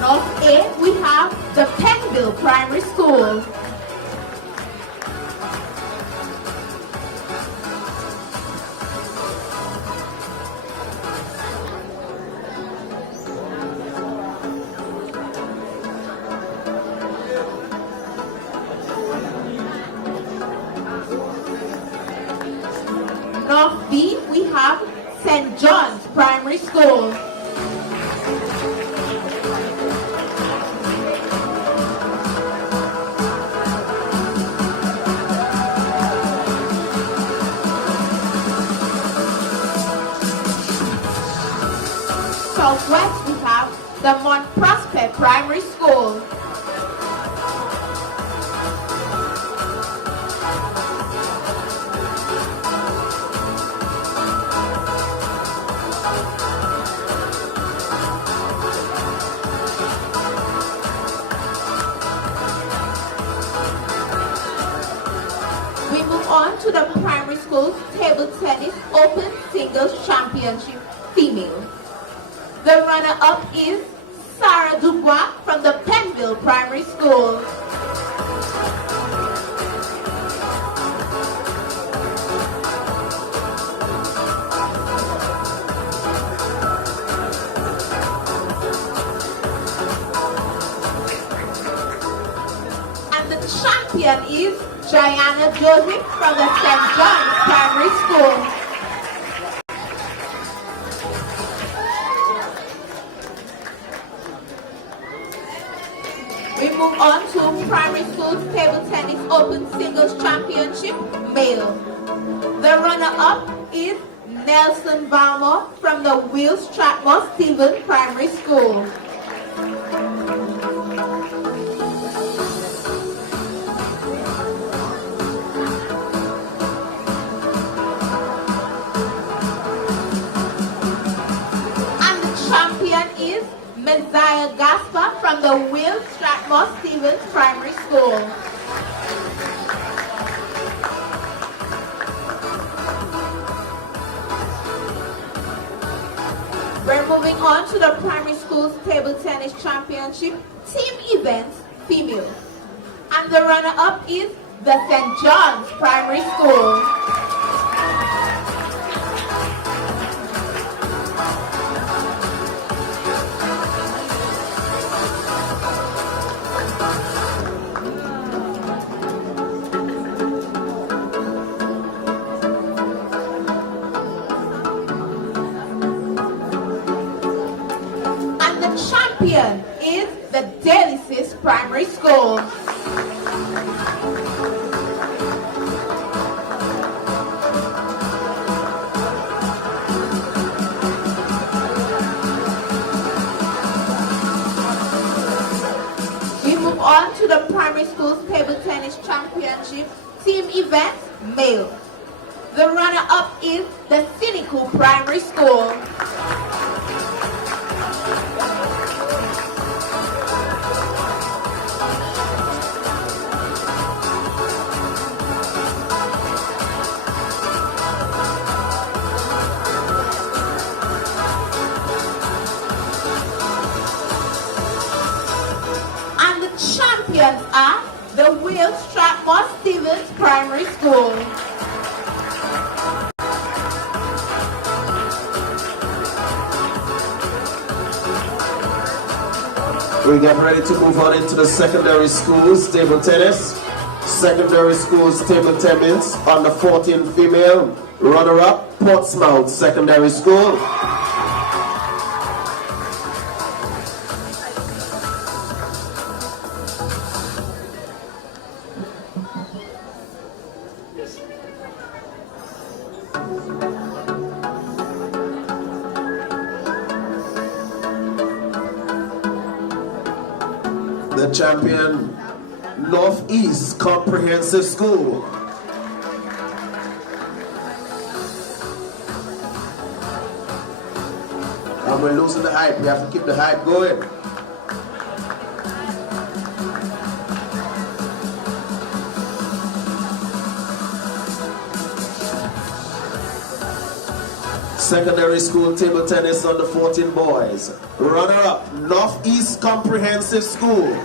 North A, we have the Penville Primary School. North B, we have St. John's Primary School. Southwest, we have the Mont Prosper Primary School. We move on to the primary school table tennis open singles championship female. The runner-up is Sarah Dubois from the Penville Primary School. And the champion is Diana Joseph from the St. John's Primary School. We move on to primary school table tennis open singles championship male. The runner-up is Nelson Balmer from the Will Stratmore Stevens Primary School. And the champion is Messiah Gaspar from the Will Stratmore Stevens Primary School. We're moving on to the primary school's table tennis championship team event female. And the runner-up is the St. John's Primary School. Champion is the Delicis Primary School. We move on to the primary school's table tennis championship team event male. The runner-up is the Cynical Primary School. Champions are the Will Stratmore Stevens Primary School. We get ready to move on into the secondary schools table tennis. Secondary School's table tennis on the 14 female. Runner-up, Portsmouth Secondary School. The champion, Northeast Comprehensive School. And we're losing the hype. We have to keep the hype going. Secondary School table tennis under 14 boys. Runner-up, Northeast Comprehensive School.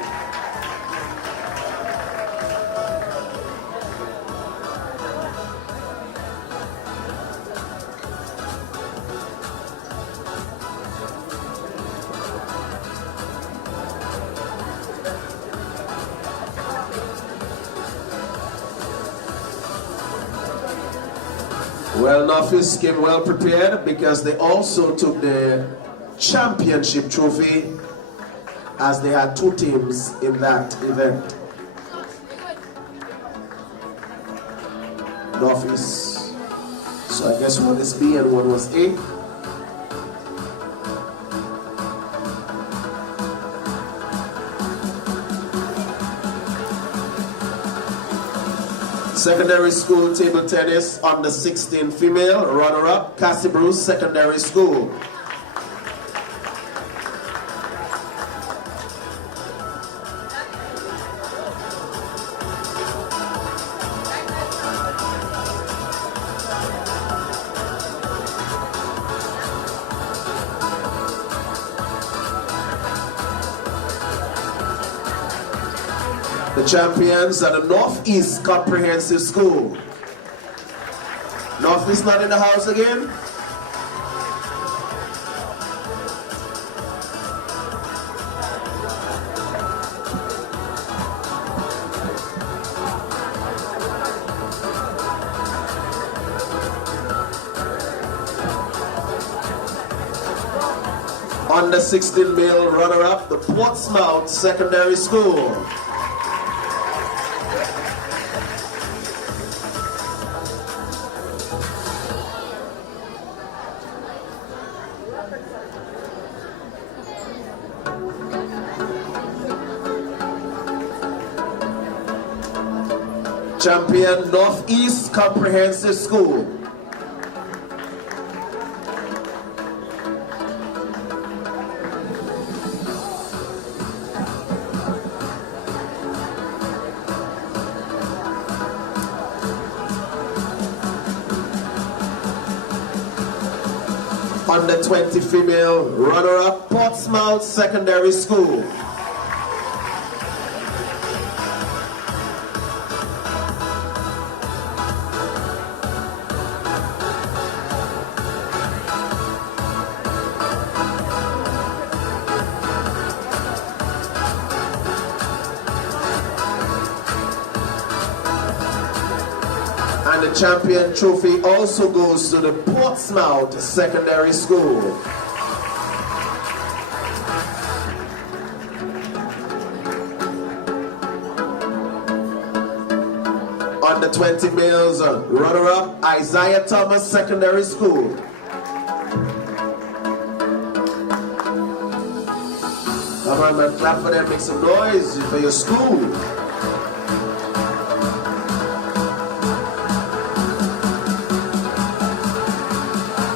Well, Northeast came well prepared because they also took the championship trophy as they had two teams in that event. Northeast. So I guess one is B and one was A. Secondary School table tennis under 16 female. Runner-up, Cassie Bruce Secondary School. The champions are the Northeast Comprehensive School. Northeast not in the house again? Under 16 male runner-up, the Portsmouth Secondary School. Champion, Northeast Comprehensive School. Under 20 female runner-up, Portsmouth Secondary School. And the champion trophy also goes to the Portsmouth Secondary School. Under 20 males, runner-up, Isaiah Thomas Secondary School. Come on, man, clap for them, make some noise for your school.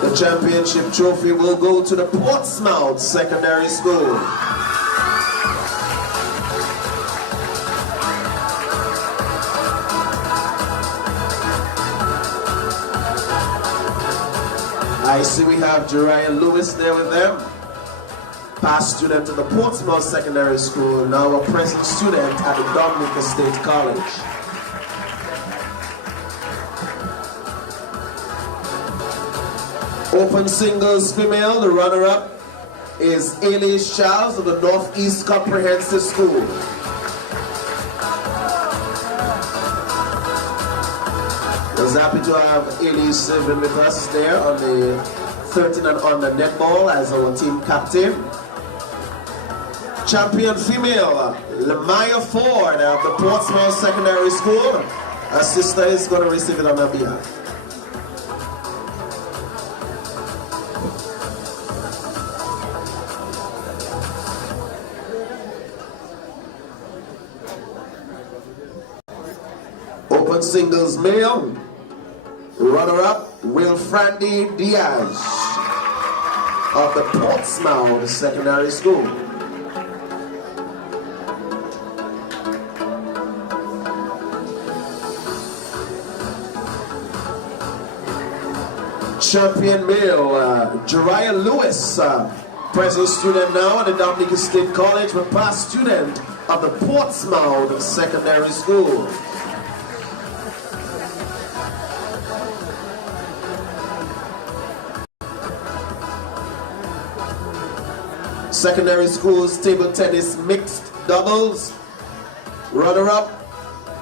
The championship trophy will go to the Portsmouth Secondary School. I see we have Jeriah Lewis there with them. Past student at the Portsmouth Secondary School, now a present student at the Dominica State College. Open singles female, the runner-up is Elise Charles of the Northeast Comprehensive School. Was happy to have Ellie serving with us there on the 13 and under netball as our team captain. Champion female, Lamaya Ford of the Portsmouth Secondary School. Her sister is going to receive it on her behalf. Open singles male, runner-up, Wilfrandi Diaz of the Portsmouth Secondary School. Champion male, Jeriah Lewis, present student now at the Dominican State College, but past student of the Portsmouth Secondary School. Secondary School's table tennis mixed doubles, runner-up,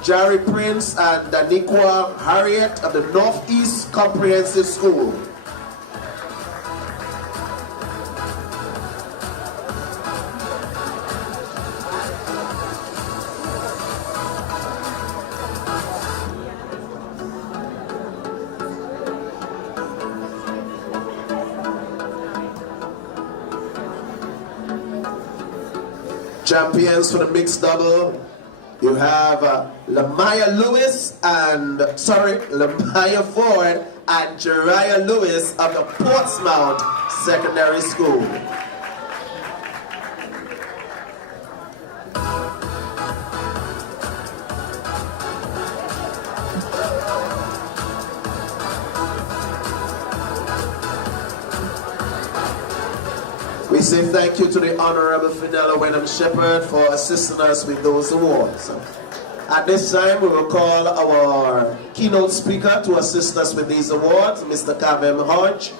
Jerry Prince and Daniqua Harriet of the Northeast Comprehensive School. Champions for the mixed double, you have Lamaya Ford and Jeriah Lewis of the Portsmouth Secondary School. We say thank you to the Honorable Fidel Wenham Shepherd for assisting us with those awards. At this time, we will call our keynote speaker to assist us with these awards. Mr. Kavem Hodge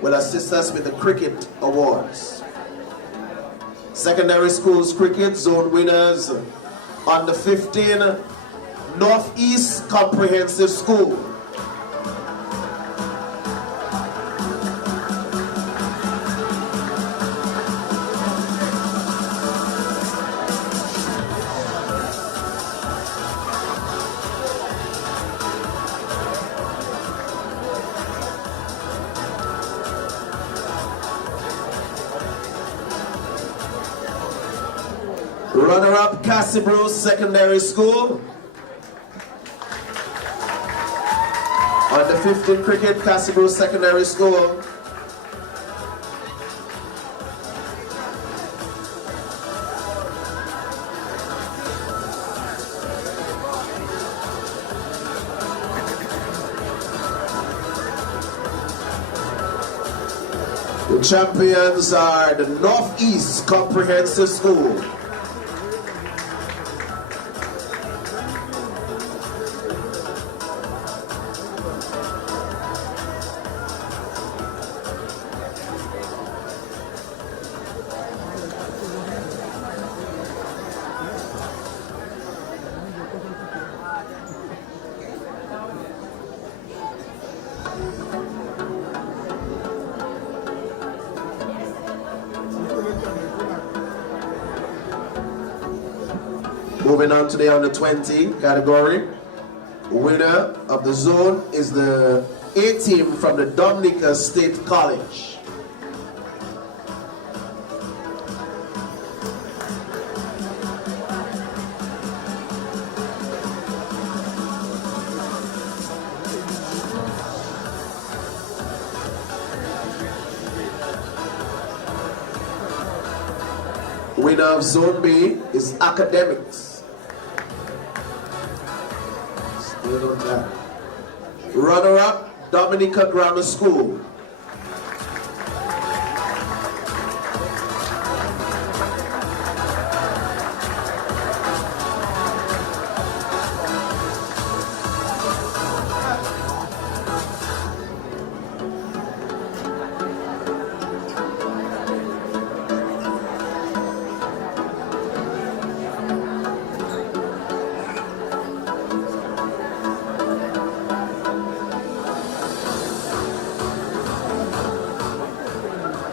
will assist us with the cricket awards. Secondary schools cricket zone winners, under 15, Northeast Comprehensive School. Runner-up, Cassibro Secondary School. Under 15 cricket, Cassibro Secondary School. The champions are the Northeast Comprehensive School. Moving on to the under 20 category. Winner of the zone is the A team from the Dominica State College. Winner of Zone B is Academics. Runner-up, Dominica Grammar School.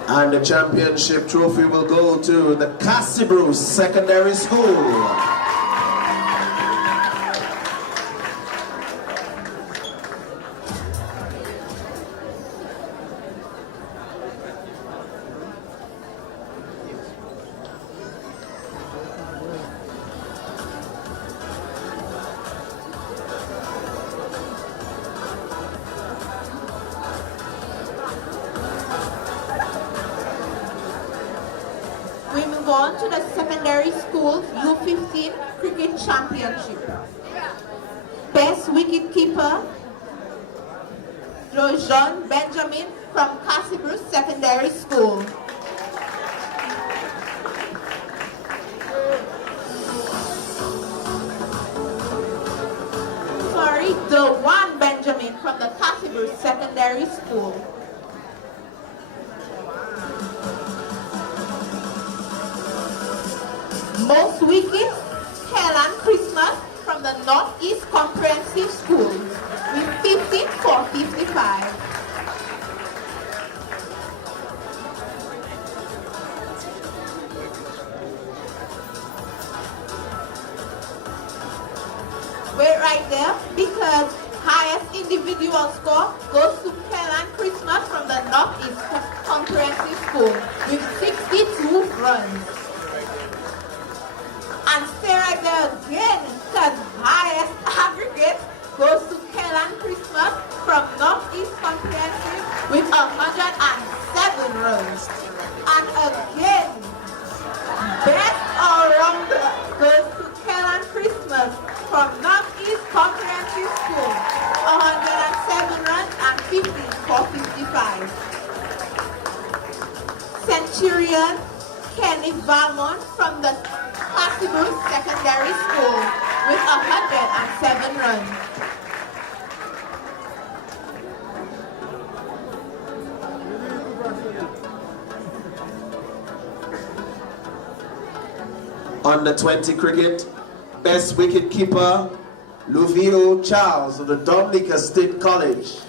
And the championship trophy will go to the Cassibru Secondary School. We move on to the secondary school U15 cricket championship. Best wicket keeper, Jean Benjamin from Cassibru Secondary School. Sorry, Dewan Benjamin from the Cassibru Secondary School. Most wickets, Helen Christmas from the Northeast Comprehensive School with 15 for 55. Wait right there because highest individual score goes to Helen Christmas from the Northeast Comprehensive School with 62 runs. And stay right there again, because highest aggregate goes to Kellan Christmas from Northeast Comprehensive with 107 runs. And again, best all-rounder goes to Kellan Christmas from Northeast Comprehensive School, 107 runs and 15 for 55. Centurion Kenny Valmont from the Cassibru Secondary School with 107 runs. Under 20 cricket, best wicket keeper, Luvio Charles of the Dominica State College.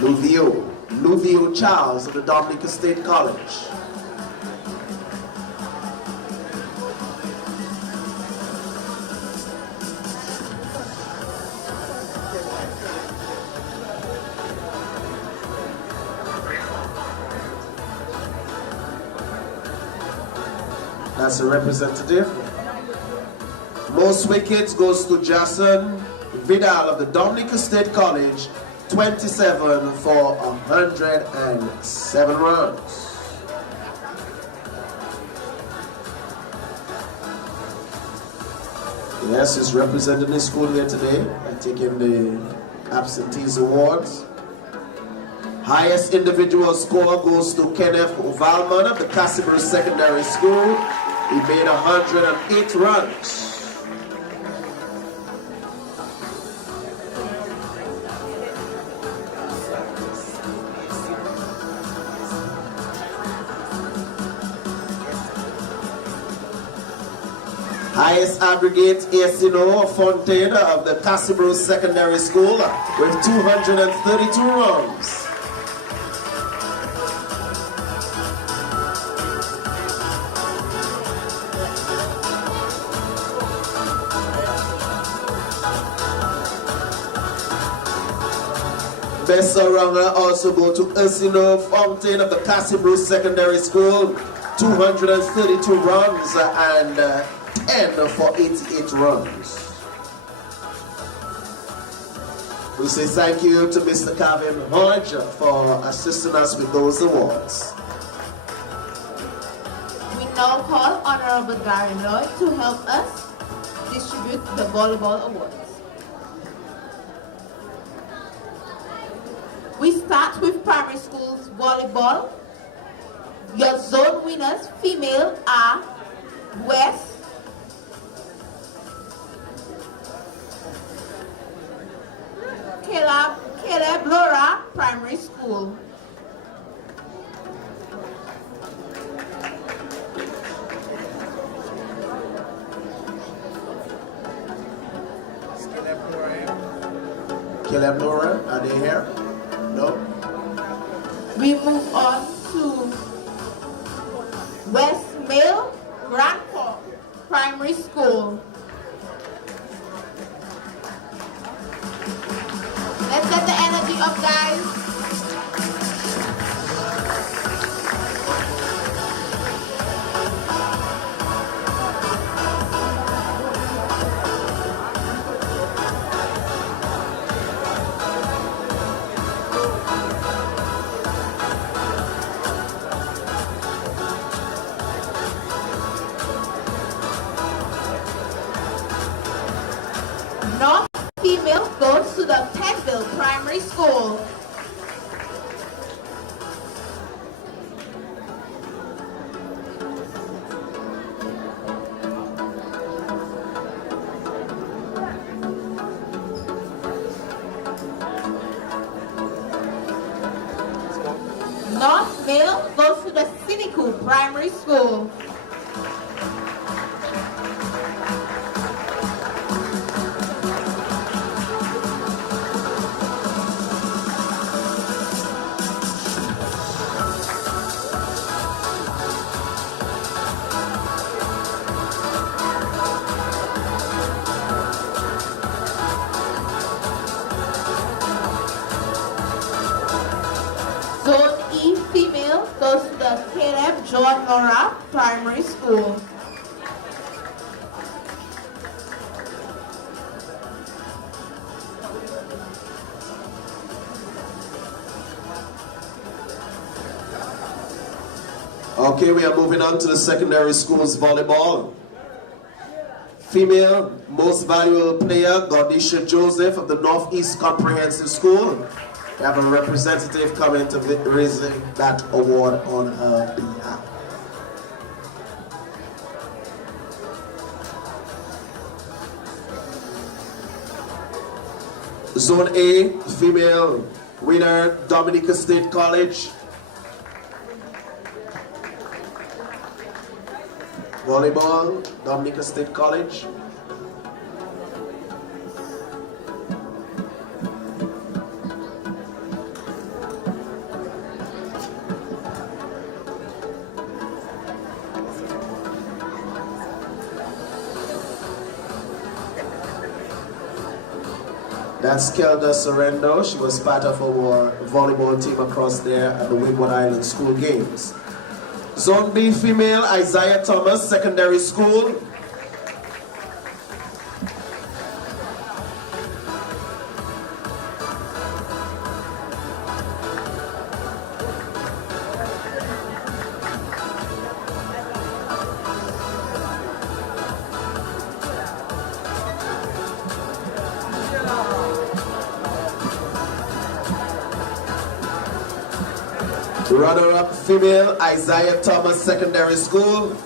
Luvio Charles of the Dominica State College. That's a representative. Most wickets goes to Jason Vidal of the Dominica State College, 27 for 107 runs. Yes, he's representing his school here today and taking the absentees awards. Highest individual score goes to Kenneth Valmont of the Cassibru Secondary School. He made 108 runs. Highest aggregate Asino Fontaine of the Cassibru Secondary School with 232 runs. Best all-rounder also go to Asino Fontaine of the Cassibru Secondary School, 232 runs and 10 for 88 runs. We say thank you to Mr. Kevin Hodge for assisting us with those awards. We now call Honorable Gary Lloyd to help us distribute the volleyball awards. We start with primary schools volleyball. Your zone winners, female, are West, Caleb Laura Primary School. Caleb Laura, are they here? No? We move on to West Male Grand Park Primary School. Let's get the energy up, guys. North female goes to the Penville Primary School. North male goes to the Cynical Primary School. Zone E female goes to the Caleb John Nora Primary School. Okay, we are moving on to the secondary schools volleyball. Female most valuable player, Gordisha Joseph of the Northeast Comprehensive School. We have a representative coming to raising that award on her behalf. Zone A, female winner, Dominica State College. Volleyball, Dominica State College. That's Kelda Sorrento. She was part of our volleyball team across there at the Windward Island School Games. Zone B female, Isaiah Thomas, Secondary School. Runner-up female, Isaiah Thomas, Secondary School.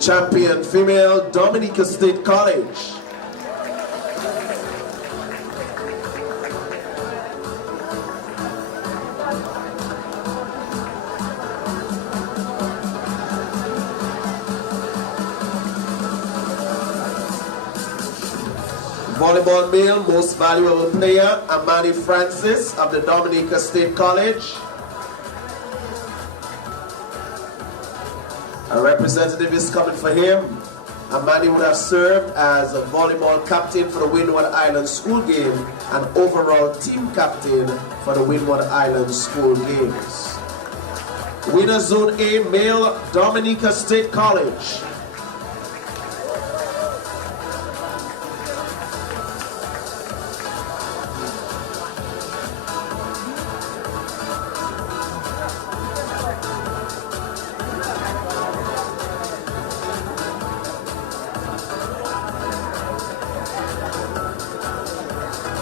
Champion female, Dominica State College. Volleyball male, most valuable player, Amani Francis of the Dominica State College. A representative is coming for him. Amani would have served as a volleyball captain for the Windward Island School Game and overall team captain for the Windward Island School Games. Winner Zone A, male, Dominica State College.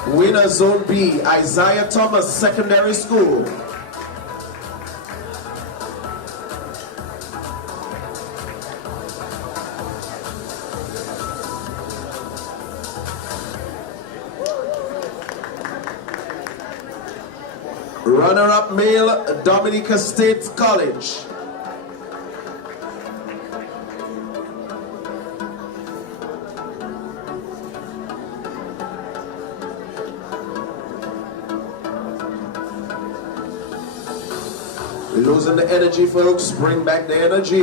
Winner Zone B, Isaiah Thomas, Secondary School. Runner-up male, Dominica State College. We're losing the energy, folks. Bring back the energy.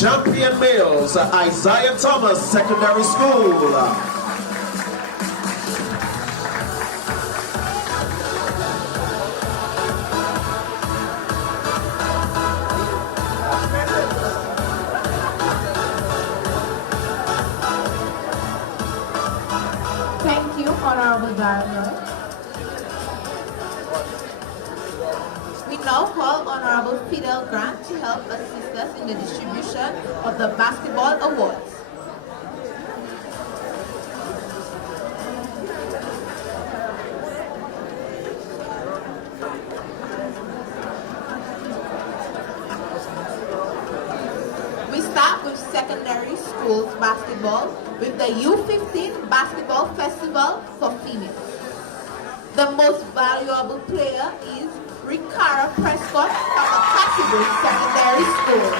Champion males, Isaiah Thomas Secondary School. Thank you, Honorable Director. We now call Honorable Fidel Grant to help assist us in the distribution of the basketball awards. We start with secondary schools basketball with the U15 Basketball Festival for females. The most valuable player is Ricara Prescott from the Cassidy Secondary School.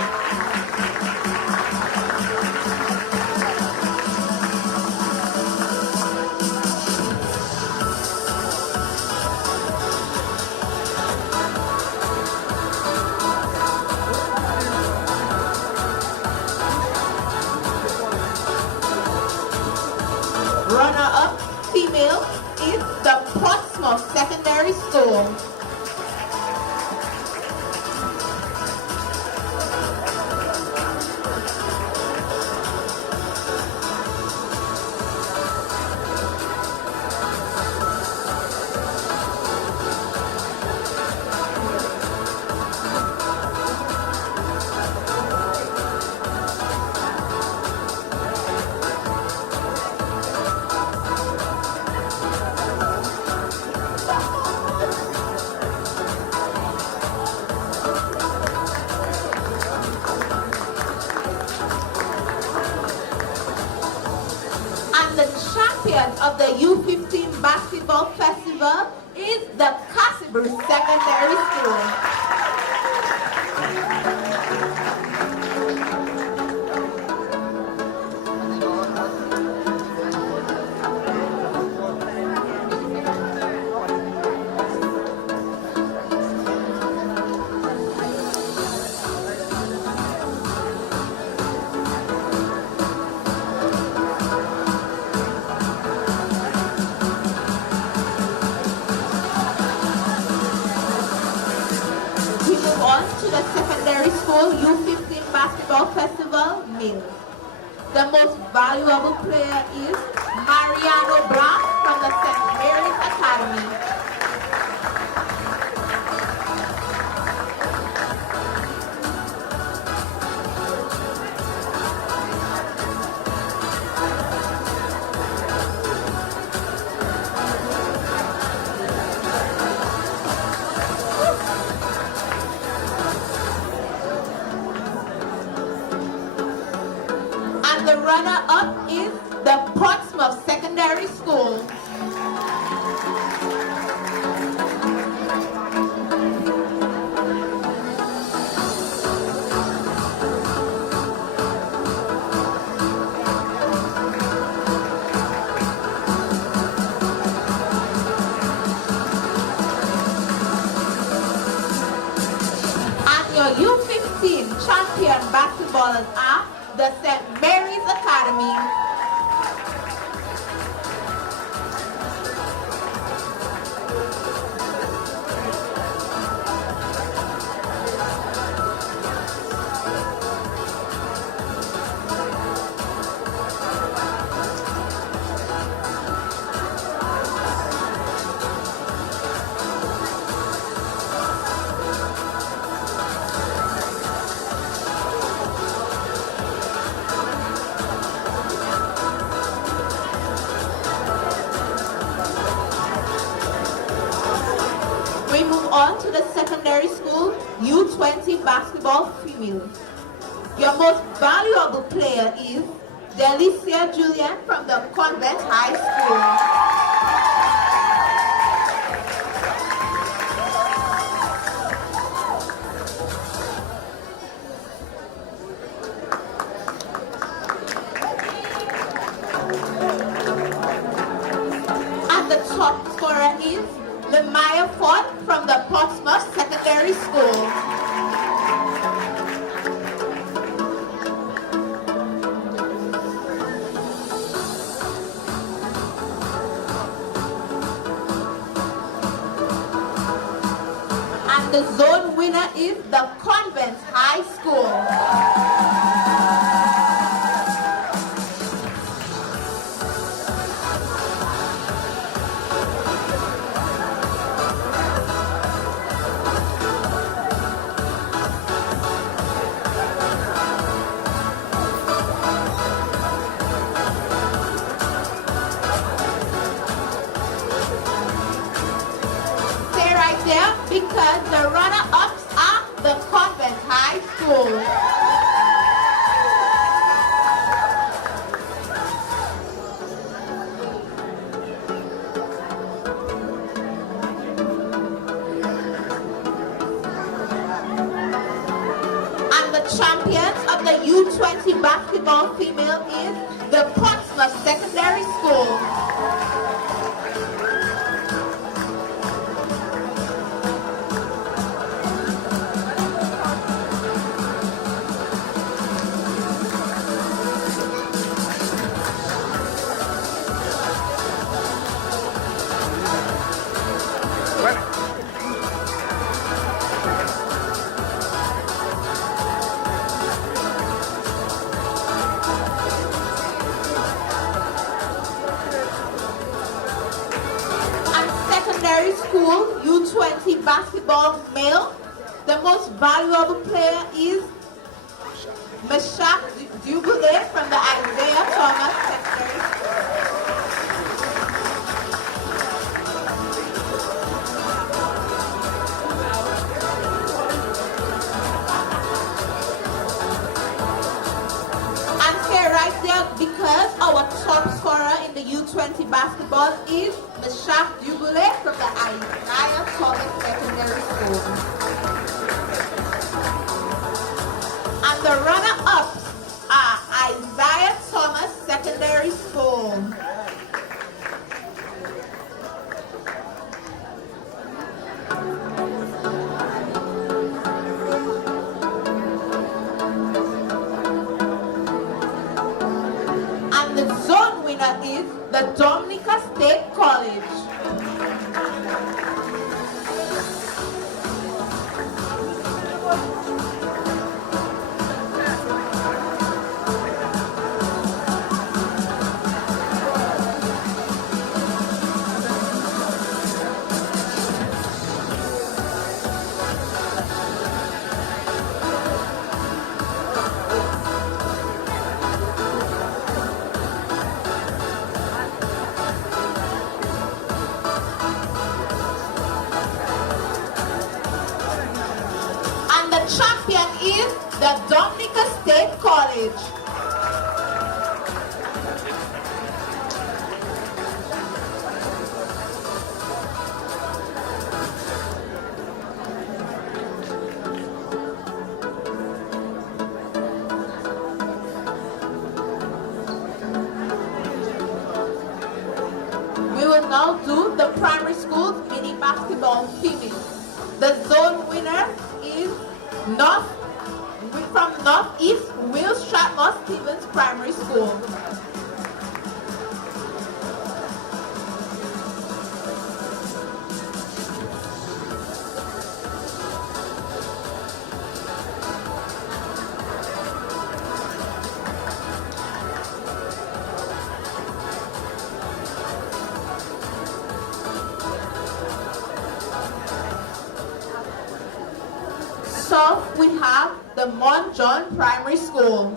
Runner-up female is the Portsmouth Secondary School. And the champion of the U15 Basketball Festival is the Cassidy Secondary School. We move on to the secondary school U15 Basketball Festival male. The most valuable player is Mariano Brown from the St. Mary's Academy. And the runner-up is the Portsmouth Secondary School. And your U15 champion basketballers are the St. Mary's Academy. We move on to the secondary school U20 basketball female. Your most valuable player is Delicia Julian from the Convent High School. And the top scorer is Lemaya Ford from the Portsmouth Secondary School. And the zone winner is the Convent High School. Stay right there because the runner-ups are the Convent High School. And the champions of the U20 basketball female is the Portsmouth Secondary School. And secondary school U20 basketball male, the most valuable player is Meshach Dubule from the Isaiah Thomas Secondary School. And stay right there because our top scorer in the U20 basketball is Meshach Dubule from the Isaiah Thomas Secondary School. And the runner-ups are Isaiah Thomas Secondary School. And the zone winner is the Dominica State College. And the champion is the Dominica State College. We will now do the primary school mini basketball female. The zone winner is from Northeast Will Stratmore Stevens Primary School. So we have the Mont John Primary School.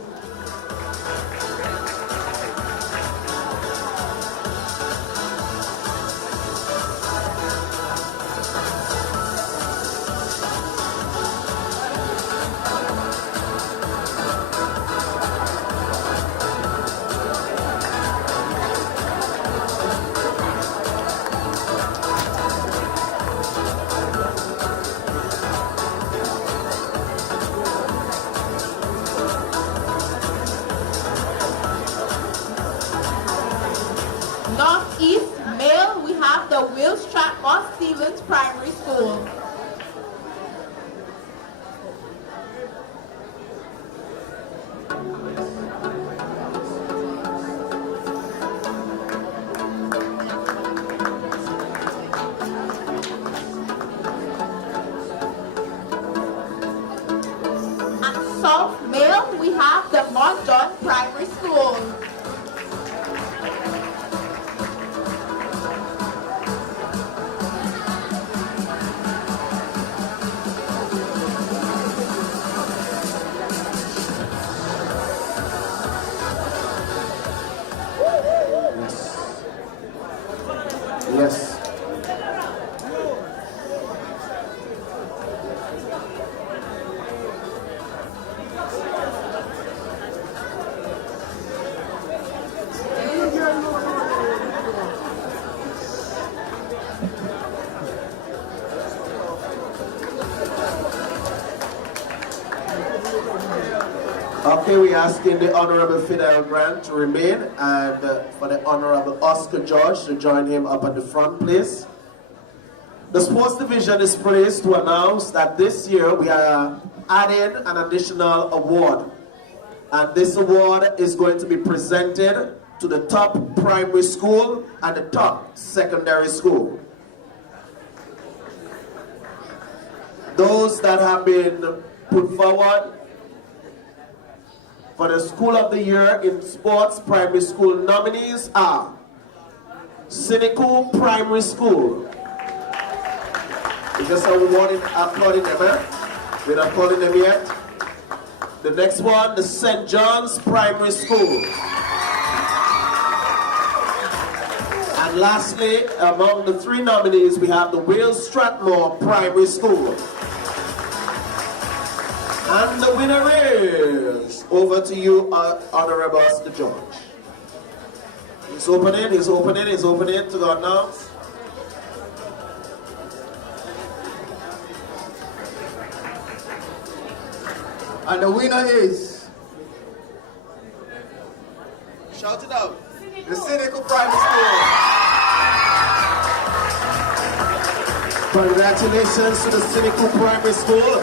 Northeast male, we have the Will Stratmore Stevens Primary School. At South Mail, we have the Mount John Primary School. Yes. Okay, we're asking the Honorable Fidel Grant to remain and for the Honorable Oscar George to join him up at the front, please. The Sports Division is pleased to announce that this year we are adding an additional award. And this award is going to be presented to the top primary school and the top secondary school. Those that have been put forward for the School of the Year in Sports Primary School nominees are Cynical Primary School. We're just applauding them, eh? We're not calling them yet. The next one, the St. John's Primary School. And lastly, among the three nominees, we have the Will Stratmore Primary School. And the winner is, over to you, Honorable Oscar George. He's opening to go announce. And the winner is, shout it out, the Cynical Primary School. Congratulations to the Cynical Primary School.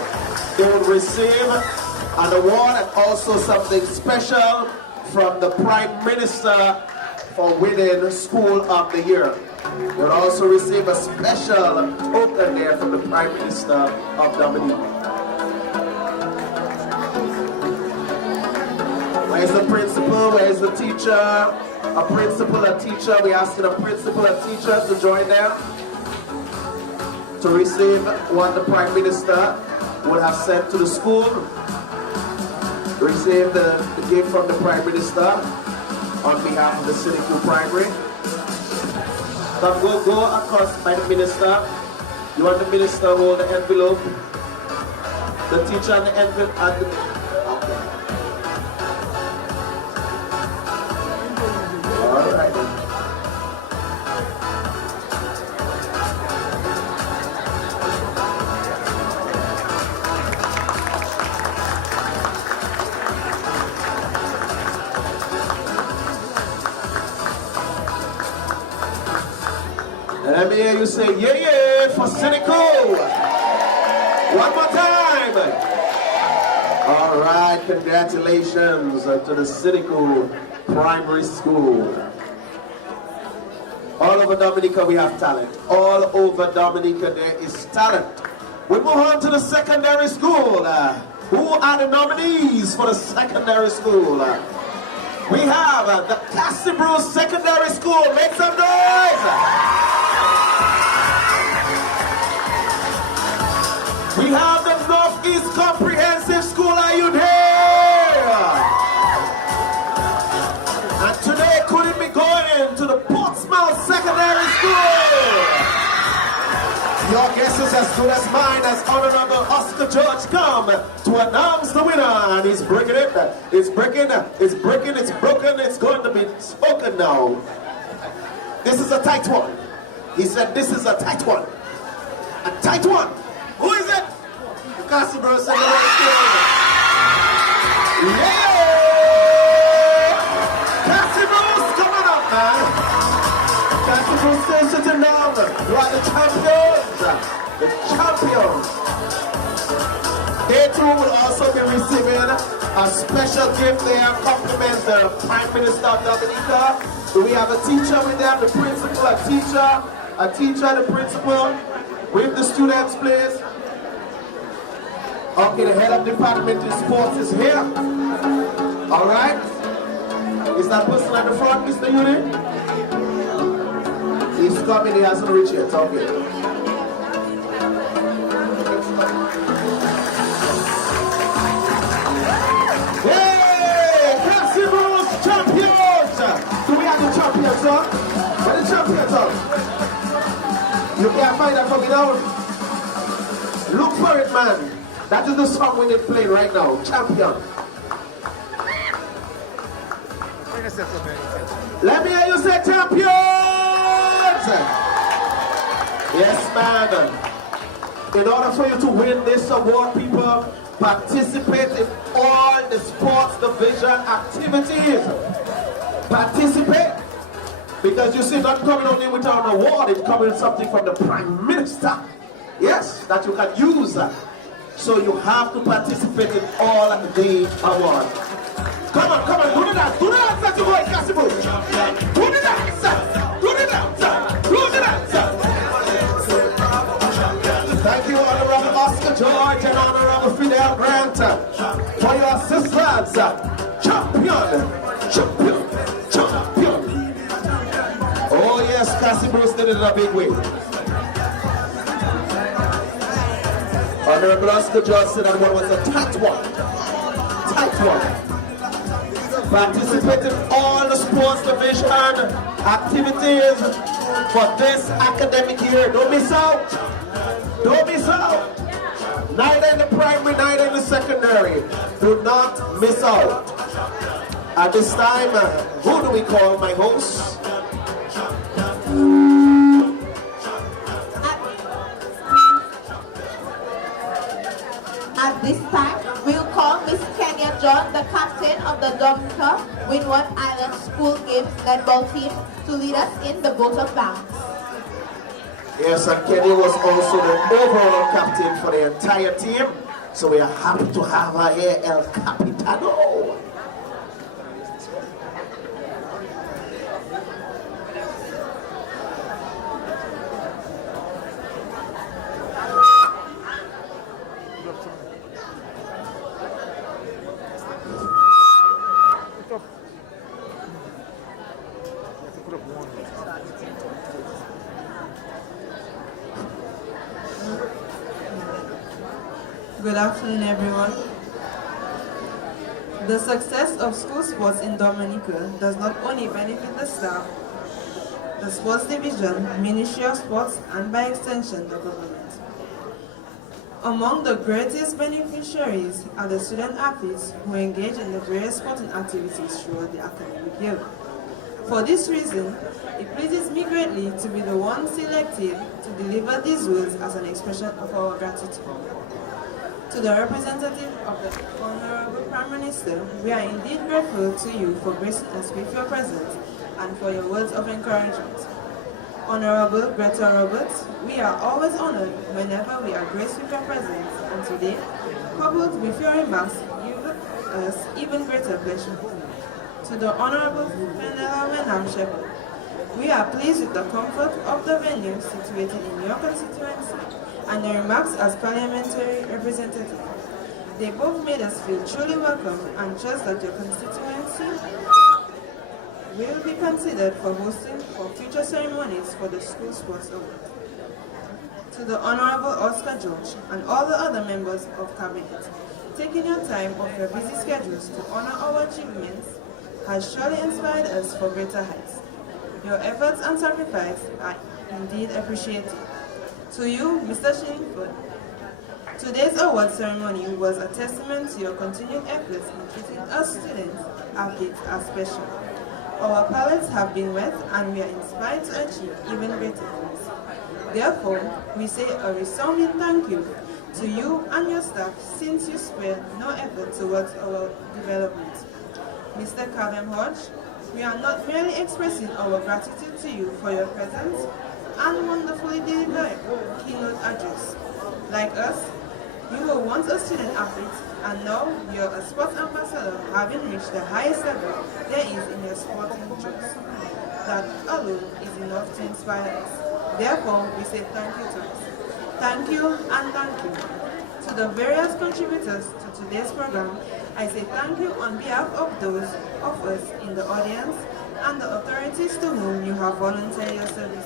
They will receive an award and also something special from the Prime Minister for winning School of the Year. They'll also receive a special token there from the Prime Minister of Dominica. Where's the principal? Where's the teacher? A principal, a teacher. We're asking a principal, a teacher to join them to receive what the Prime Minister would have sent to the school. Receive the gift from the Prime Minister on behalf of the Cynical Primary. Come go across by the minister. You want the minister to hold the envelope? The teacher and the envelope and the... All right. And let me hear you say, yeah, yeah, for Cynical. One more time. All right, congratulations to the Cynical Primary School. All over Dominica we have talent. All over Dominica there is talent. We move on to the secondary school. Who are the nominees for the secondary school? We have the Castlebrue Secondary School. Make some noise! We have the Northeast Comprehensive School. Are you there? And today couldn't be going to the Portsmouth Secondary School. Your guess is as good as mine as Honorable Oscar George come to announce the winner. And he's breaking it. It's breaking. It's breaking. It's broken. It's going to be spoken now. This is a tight one. He said this is a tight one. A tight one. Who is it? The Castlebrue Secondary School. Yeah! Castlebrue coming up, man. Cassidy, stay sitting down. You are the champions. The champions. They too will also be receiving a special gift there, compliment the Prime Minister of Dominica. Do we have a teacher with them, the principal, a teacher, the principal, with the students, please? Okay, the head of department of sports is here. All right. Is that person at the front, Mr. Uni? He's coming, he hasn't reached yet. Okay. Hey, Cassidy's champions! Do we have the champions, sir? Where the champions are? You can't find that for me now. Look for it, man. That is the song we need playing right now. Champion. Let me hear you say champions! Yes, man. In order for you to win this award, people, participate in all the sports division activities. Participate. Because you see, not coming only with an award, it's coming with something from the Prime Minister. Yes, that you can use. So you have to participate in all the awards. Come on, do the dance, that you go in Cassidy. Do the dance, do the dance. Thank you, Honorable Oscar George and Honorable Fidel Grant, for your assistance. Champion. Oh yes, Cassidy did it in a big way. Honorable Oscar George said that one was a tight one. Participate in all the sports division activities for this academic year. Don't miss out. Neither in the primary, neither in the secondary. Do not miss out. At this time, who do we call my host? At this time, we'll call Miss Kenya John, the captain of the Dominica Windward Island School Games netball team, to lead us in the vote of thanks. Yes, and Kenya was also the overall captain for the entire team. So we are happy to have her here, El Capitano. Good afternoon, everyone. The success of school sports in Dominica does not only benefit the staff, the sports division, Ministry of Sports, and by extension, the government. Among the greatest beneficiaries are the student athletes who engage in the various sporting activities throughout the academic year. For this reason, it pleases me greatly to be the one selected to deliver these words as an expression of our gratitude. To the representative of the Honorable Prime Minister, we are indeed grateful to you for gracing us with your presence and for your words of encouragement. Honorable Greta Roberts, we are always honored whenever we are graced with your presence, and today, coupled with your remarks, give us even greater pleasure. To the Honorable Fenella Wenham Shepherd, we are pleased with the comfort of the venue situated in your constituency and the remarks as parliamentary representative. They both made us feel truly welcome and trust that your constituency will be considered for hosting for future ceremonies for the School Sports Award. To the Honorable Oscar George and all the other members of Cabinet, taking your time off your busy schedules to honor our achievements has surely inspired us for greater heights. Your efforts and sacrifice are indeed appreciated. To you, Mr. Shillingford, today's award ceremony was a testament to your continued efforts in treating us students, athletes, as special. Our palates have been wet and we are inspired to achieve even greater things. Therefore, we say a resounding thank you to you and your staff since you spared no effort towards our development. Mr. Calvin Hodge, We are not merely expressing our gratitude to you for your presence and wonderfully delivered keynote address. Like us, you were once a student athlete and now you're a sports ambassador, having reached the highest level there is in your sporting choice. That alone is enough to inspire us. Therefore, we say thank you to us. Thank you and thank you. To the various contributors to today's program, I say thank you on behalf of those of us in the audience and the authorities to whom you have volunteered your services.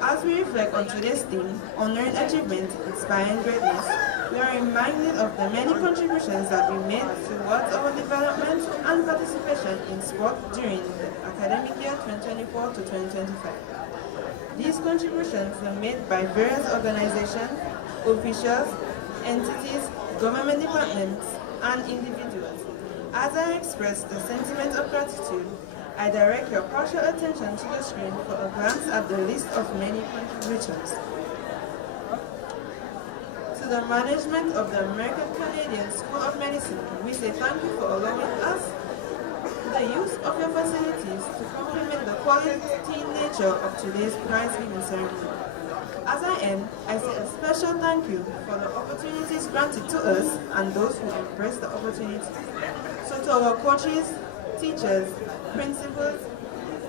As we reflect on today's theme, honoring achievement, inspiring greatness, we are reminded of the many contributions that we made towards our development and participation in sport during the academic year 2024 to 2025. These contributions were made by various organizations, officials, entities, government departments, and individuals. As I express the sentiment of gratitude, I direct your partial attention to the screen for a glance at the list of many contributions. To the management of the American Canadian School of Medicine, we say thank you for allowing us the use of your facilities to complement the quality nature of today's prize-giving ceremony. As I end, I say a special thank you for the opportunities granted to us and those who embrace the opportunity. So to our coaches, teachers, principals,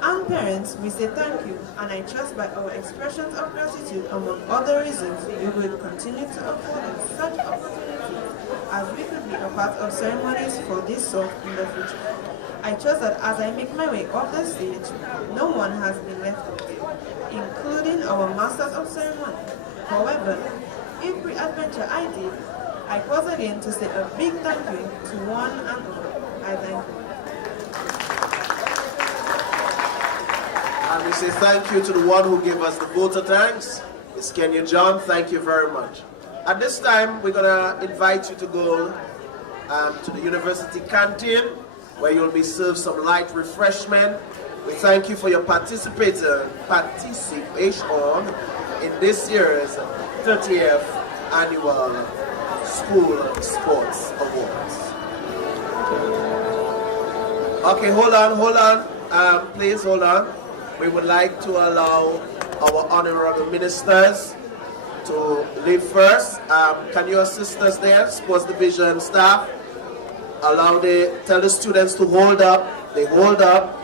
and parents, we say thank you, and I trust by our expressions of gratitude, among other reasons, you will continue to afford us such opportunities as we could be a part of ceremonies for this sort in the future. I trust that as I make my way off the stage, no one has been left out, including our Masters of Ceremony. However, if pre-adventure I did, I pause again to say a big thank you to one and all. I thank you. And we say thank you to the one who gave us the vote of thanks, Ms. Kenya John. Thank you very much. At this time, we're going to invite you to go to the university canteen, where you'll be served some light refreshment. We thank you for your participation in this year's 30th Annual School Sports Awards. Okay, hold on. Please hold on. We would like to allow our honorable ministers to leave first. Can you assist us there, sports division staff? Tell the students to hold up. They hold up.